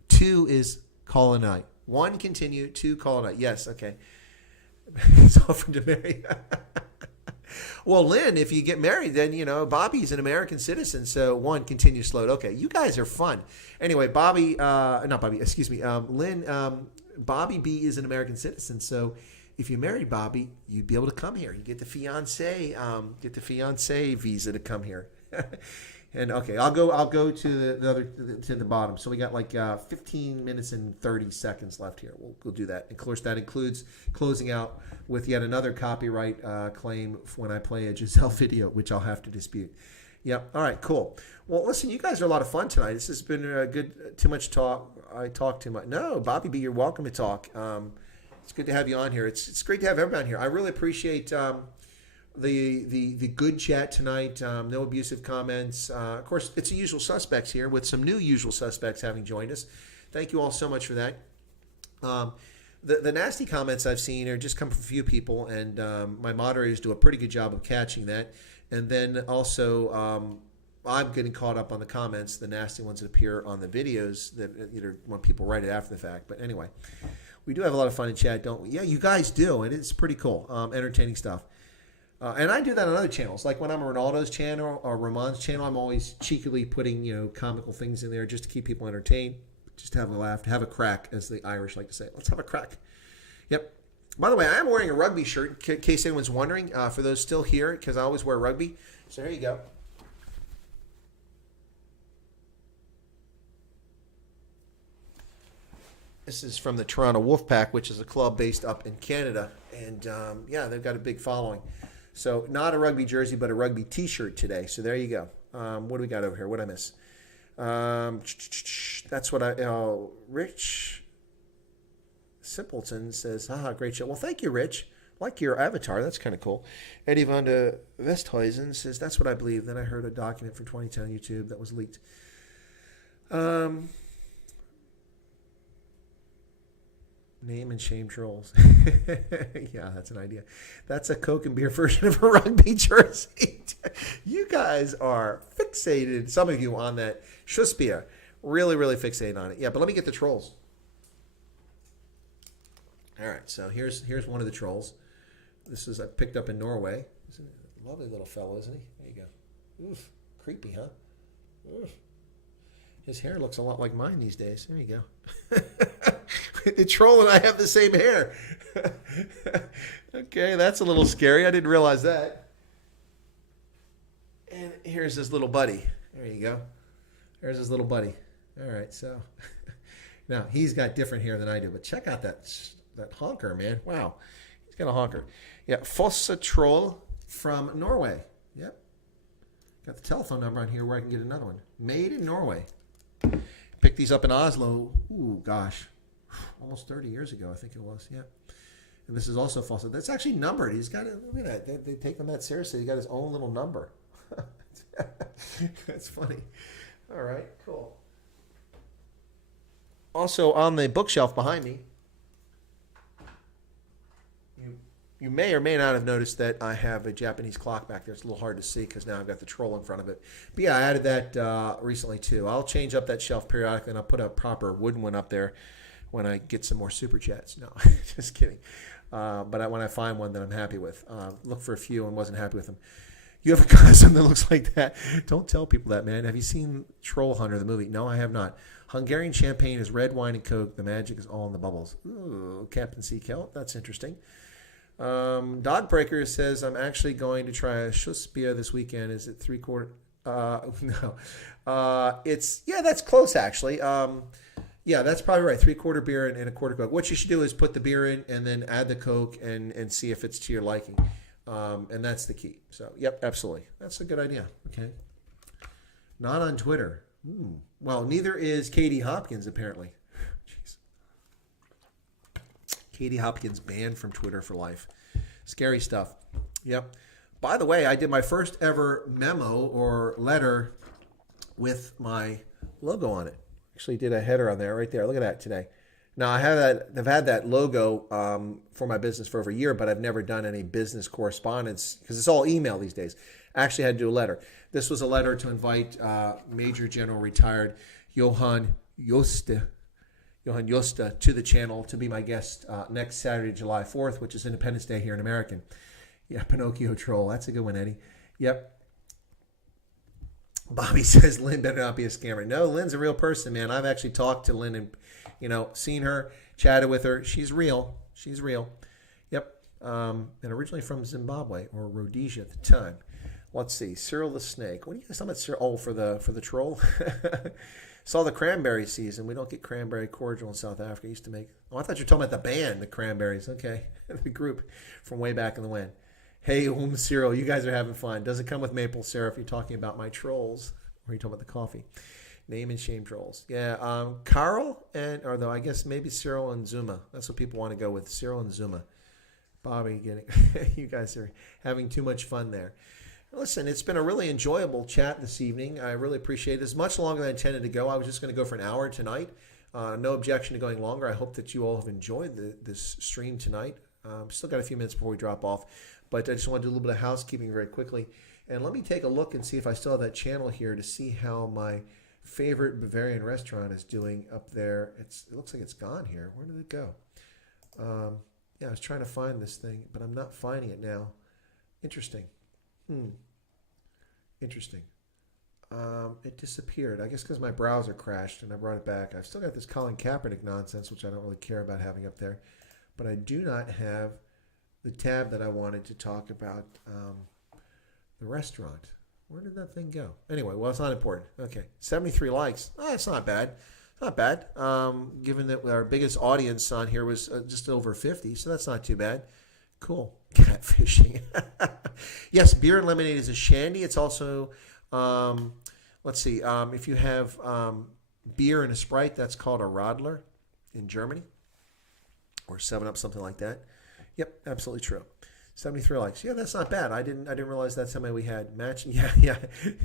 2 is call it a night. 1, continue. 2, call it a night. Yes, okay. It's offered to marry. Well, Lynn, if you get married, then, Bobby's an American citizen. So 1, continue slowed. Okay, you guys are fun. Anyway, Bobby, not Bobby, excuse me, Lynn, Bobby B is an American citizen. So if you married Bobby, you'd be able to come here. You get the fiance visa to come here. And okay, I'll go to the other to the bottom. So we got like 15 minutes and 30 seconds left here. We'll do that. And of course, that includes closing out with yet another copyright claim when I play a Giselle video, which I'll have to dispute. Yep. All right. Cool. Well, listen, you guys are a lot of fun tonight. This has been a good. Too much talk. I talk too much. No, Bobby B, you're welcome to talk. It's good to have you on here. It's great to have everyone here. I really appreciate. The good chat tonight, no abusive comments. Of course, it's the usual suspects here with some new usual suspects having joined us. Thank you all so much for that. The nasty comments I've seen are just come from a few people, and my moderators do a pretty good job of catching that. And then also, I'm getting caught up on the comments, the nasty ones that appear on the videos that when people write it after the fact. But anyway, we do have a lot of fun in chat, don't we? Yeah, you guys do, and it's pretty cool, entertaining stuff. And I do that on other channels. Like when I'm on Ronaldo's channel or Ramon's channel, I'm always cheekily putting, comical things in there just to keep people entertained, just to have a laugh, to have a crack, as the Irish like to say. Let's have a crack. Yep. By the way, I am wearing a rugby shirt, in case anyone's wondering, for those still here, because I always wear rugby. So here you go. This is from the Toronto Wolfpack, which is a club based up in Canada. And, yeah, they've got a big following. So not a rugby jersey, but a rugby T-shirt today. So there you go. What do we got over here? What did I miss? That's what Rich Simpleton says, great show. Well, thank you, Rich. Like your avatar. That's kind of cool. Eddie van de Westhuizen says, that's what I believe. Then I heard a document from 2010 on YouTube that was leaked. Name and shame trolls. Yeah, that's an idea. That's a Coke and beer version of a rugby jersey. You guys are fixated, some of you, on that Schussbier. Really, really fixated on it. Yeah, but let me get the trolls. All right, so here's one of the trolls. This is I picked up in Norway. He's a lovely little fellow, isn't he? There you go. Oof, creepy, huh? Oof. His hair looks a lot like mine these days. There you go. The troll and I have the same hair. Okay, that's a little scary. I didn't realize that. And here's his little buddy. There you go. There's his little buddy. All right, so now he's got different hair than I do, but check out that honker, man. Wow, he's got a honker. Yeah, Fossa Troll from Norway. Yep. Got the telephone number on here where I can get another one. Made in Norway. Picked these up in Oslo. Ooh, gosh. Almost 30 years ago, I think it was. Yeah. And this is also false. That's actually numbered. He's got it. Look at that. They take him that seriously. He got his own little number. That's funny. All right, cool. Also, on the bookshelf behind me, you may or may not have noticed that I have a Japanese clock back there. It's a little hard to see because now I've got the troll in front of it. But yeah, I added that recently too. I'll change up that shelf periodically, and I'll put a proper wooden one up there when I get some more super chats. No, just kidding. But when I find one that I'm happy with, look for a few and wasn't happy with them. You have a cousin that looks like that. Don't tell people that, man. Have you seen Troll Hunter, the movie? No, I have not. Hungarian champagne is red wine and Coke. The magic is all in the bubbles. Ooh, Captain Sea Kelt. That's interesting. Dogbreaker says, I'm actually going to try a Schussbier this weekend. Is it 3/4? No. That's close, actually. Yeah, that's probably right. 3/4 beer and a quarter Coke. What you should do is put the beer in and then add the Coke and see if it's to your liking. And that's the key. So, yep, absolutely. That's a good idea. Okay. Not on Twitter. Well, neither is Katie Hopkins, apparently. Jeez. Katie Hopkins banned from Twitter for life. Scary stuff. Yep. By the way, I did my first ever memo or letter with my logo on it. Actually did a header on there, right there. Look at that today. Now, I've had that logo for my business for over a year, but I've never done any business correspondence because it's all email these days. I actually had to do a letter. This was a letter to invite Major General retired Johan Joste to the channel to be my guest next Saturday, July 4th, which is Independence Day here in America. Yeah, Pinocchio Troll. That's a good one, Eddie. Yep. Bobby says Lynn better not be a scammer. No, Lynn's a real person, man. I've actually talked to Lynn and, seen her, chatted with her. She's real. She's real. Yep. and originally from Zimbabwe or Rhodesia at the time. Let's see, Cyril the Snake. What are you guys talking about, Cyril? Oh, for the troll. Saw the cranberry season. We don't get cranberry cordial in South Africa. Used to make. Oh, I thought you were talking about the band, the Cranberries. Okay, the group from way back in the when. Hey, Cyril, you guys are having fun. Does it come with maple syrup? You're talking about my trolls, or are you talking about the coffee? Name and shame trolls. Yeah, Carl or though I guess maybe Cyril and Zuma. That's what people want to go with. Cyril and Zuma. Bobby, you guys are having too much fun there. Listen, it's been a really enjoyable chat this evening. I really appreciate it. It's much longer than I intended to go. I was just going to go for an hour tonight. No objection to going longer. I hope that you all have enjoyed this stream tonight. Still got a few minutes before we drop off, but I just want to do a little bit of housekeeping very quickly. And let me take a look and see if I still have that channel here to see how my favorite Bavarian restaurant is doing up there. It looks like it's gone here. Where did it go? Yeah, I was trying to find this thing, but I'm not finding it now. Interesting. Interesting. It disappeared. I guess because my browser crashed and I brought it back. I've still got this Colin Kaepernick nonsense, which I don't really care about having up there. But I do not have the tab that I wanted to talk about the restaurant. Where did that thing go? Anyway, well, it's not important. Okay, 73 likes. Oh, it's not bad. It's not bad. Given that our biggest audience on here was just over 50, so that's not too bad. Cool. Catfishing. Yes, beer and lemonade is a shandy. It's also, let's see, if you have beer and a Sprite, that's called a Radler in Germany. Or 7-Up, something like that. Yep, absolutely true. 73 likes. Yeah, that's not bad. I didn't realize that's how many we had. Matching. Yeah.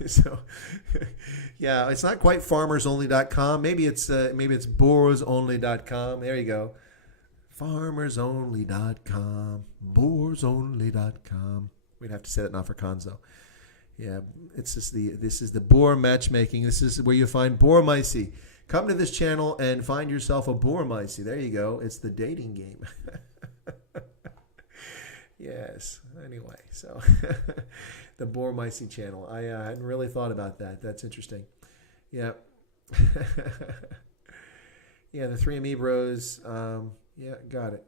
So, yeah, it's not quite farmersonly.com. Maybe it's boorsonly.com. There you go. Farmersonly.com. Boorsonly.com. We'd have to say that now for Conzo. Yeah, this is the boar matchmaking. This is where you find boar-micey. Come to this channel and find yourself a boar-micey. There you go. It's the dating game. Yes. Anyway, so the boar-micey channel. I hadn't really thought about that. That's interesting. Yeah. Yeah, the 3ME bros. Yeah, got it.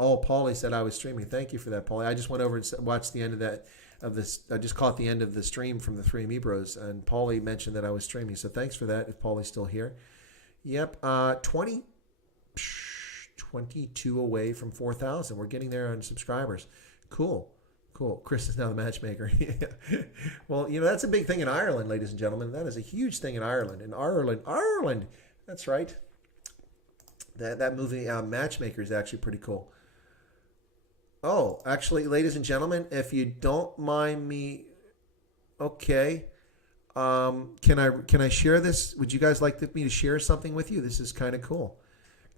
Oh, Paulie said I was streaming. Thank you for that, Paulie. I just went over and watched the end of this. I just caught the end of the stream from the 3ME bros, and Paulie mentioned that I was streaming. So thanks for that. If Paulie's still here. Yep. 22 away from 4,000. We're getting there on subscribers. Cool. Chris is now the matchmaker. Well, that's a big thing in Ireland, ladies and gentlemen. That is a huge thing in Ireland. Ireland. That's right. That movie Matchmaker is actually pretty cool. Oh, actually, ladies and gentlemen, if you don't mind me, okay, can I share this? Would you guys like me to share something with you? This is kind of cool.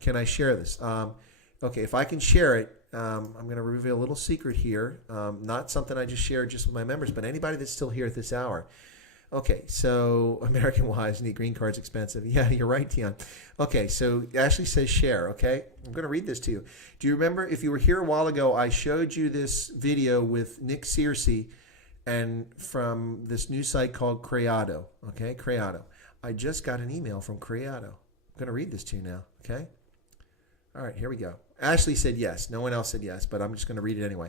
Can I share this? Okay, if I can share it, I'm going to reveal a little secret here. Not something I just shared just with my members, but anybody that's still here at this hour. Okay, so American Wives need green cards expensive. Yeah, you're right, Tion. Okay, so Ashley says share, okay? I'm going to read this to you. Do you remember, if you were here a while ago, I showed you this video with Nick Searcy and from this new site called Creado, okay? Creado. I just got an email from Creado. I'm going to read this to you now, okay? All right, here we go. Ashley said yes. No one else said yes, but I'm just going to read it anyway.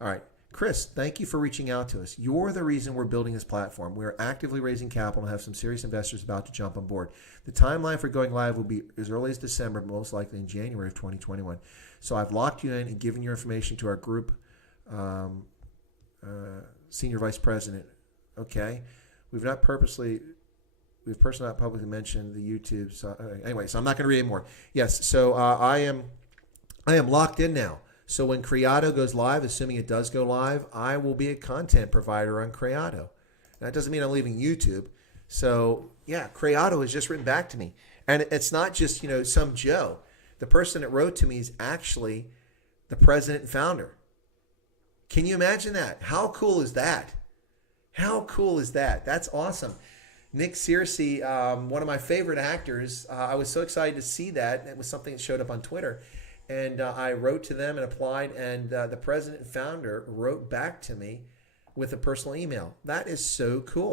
All right. Chris, thank you for reaching out to us. You're the reason we're building this platform. We are actively raising capital and have some serious investors about to jump on board. The timeline for going live will be as early as December, most likely in January of 2021. So I've locked you in and given your information to our group senior vice president. Okay, we've personally not publicly mentioned the YouTube. So anyway, so I'm not going to read anymore. Yes, so I am locked in now. So when Creado goes live, assuming it does go live, I will be a content provider on Creado. That doesn't mean I'm leaving YouTube. So yeah, Creado has just written back to me. And it's not just, some Joe. The person that wrote to me is actually the president and founder. Can you imagine that? How cool is that? How cool is that? That's awesome. Nick Searcy, one of my favorite actors. I was so excited to see that. It was something that showed up on Twitter. And I wrote to them and applied, and the president and founder wrote back to me with a personal email. That is so cool.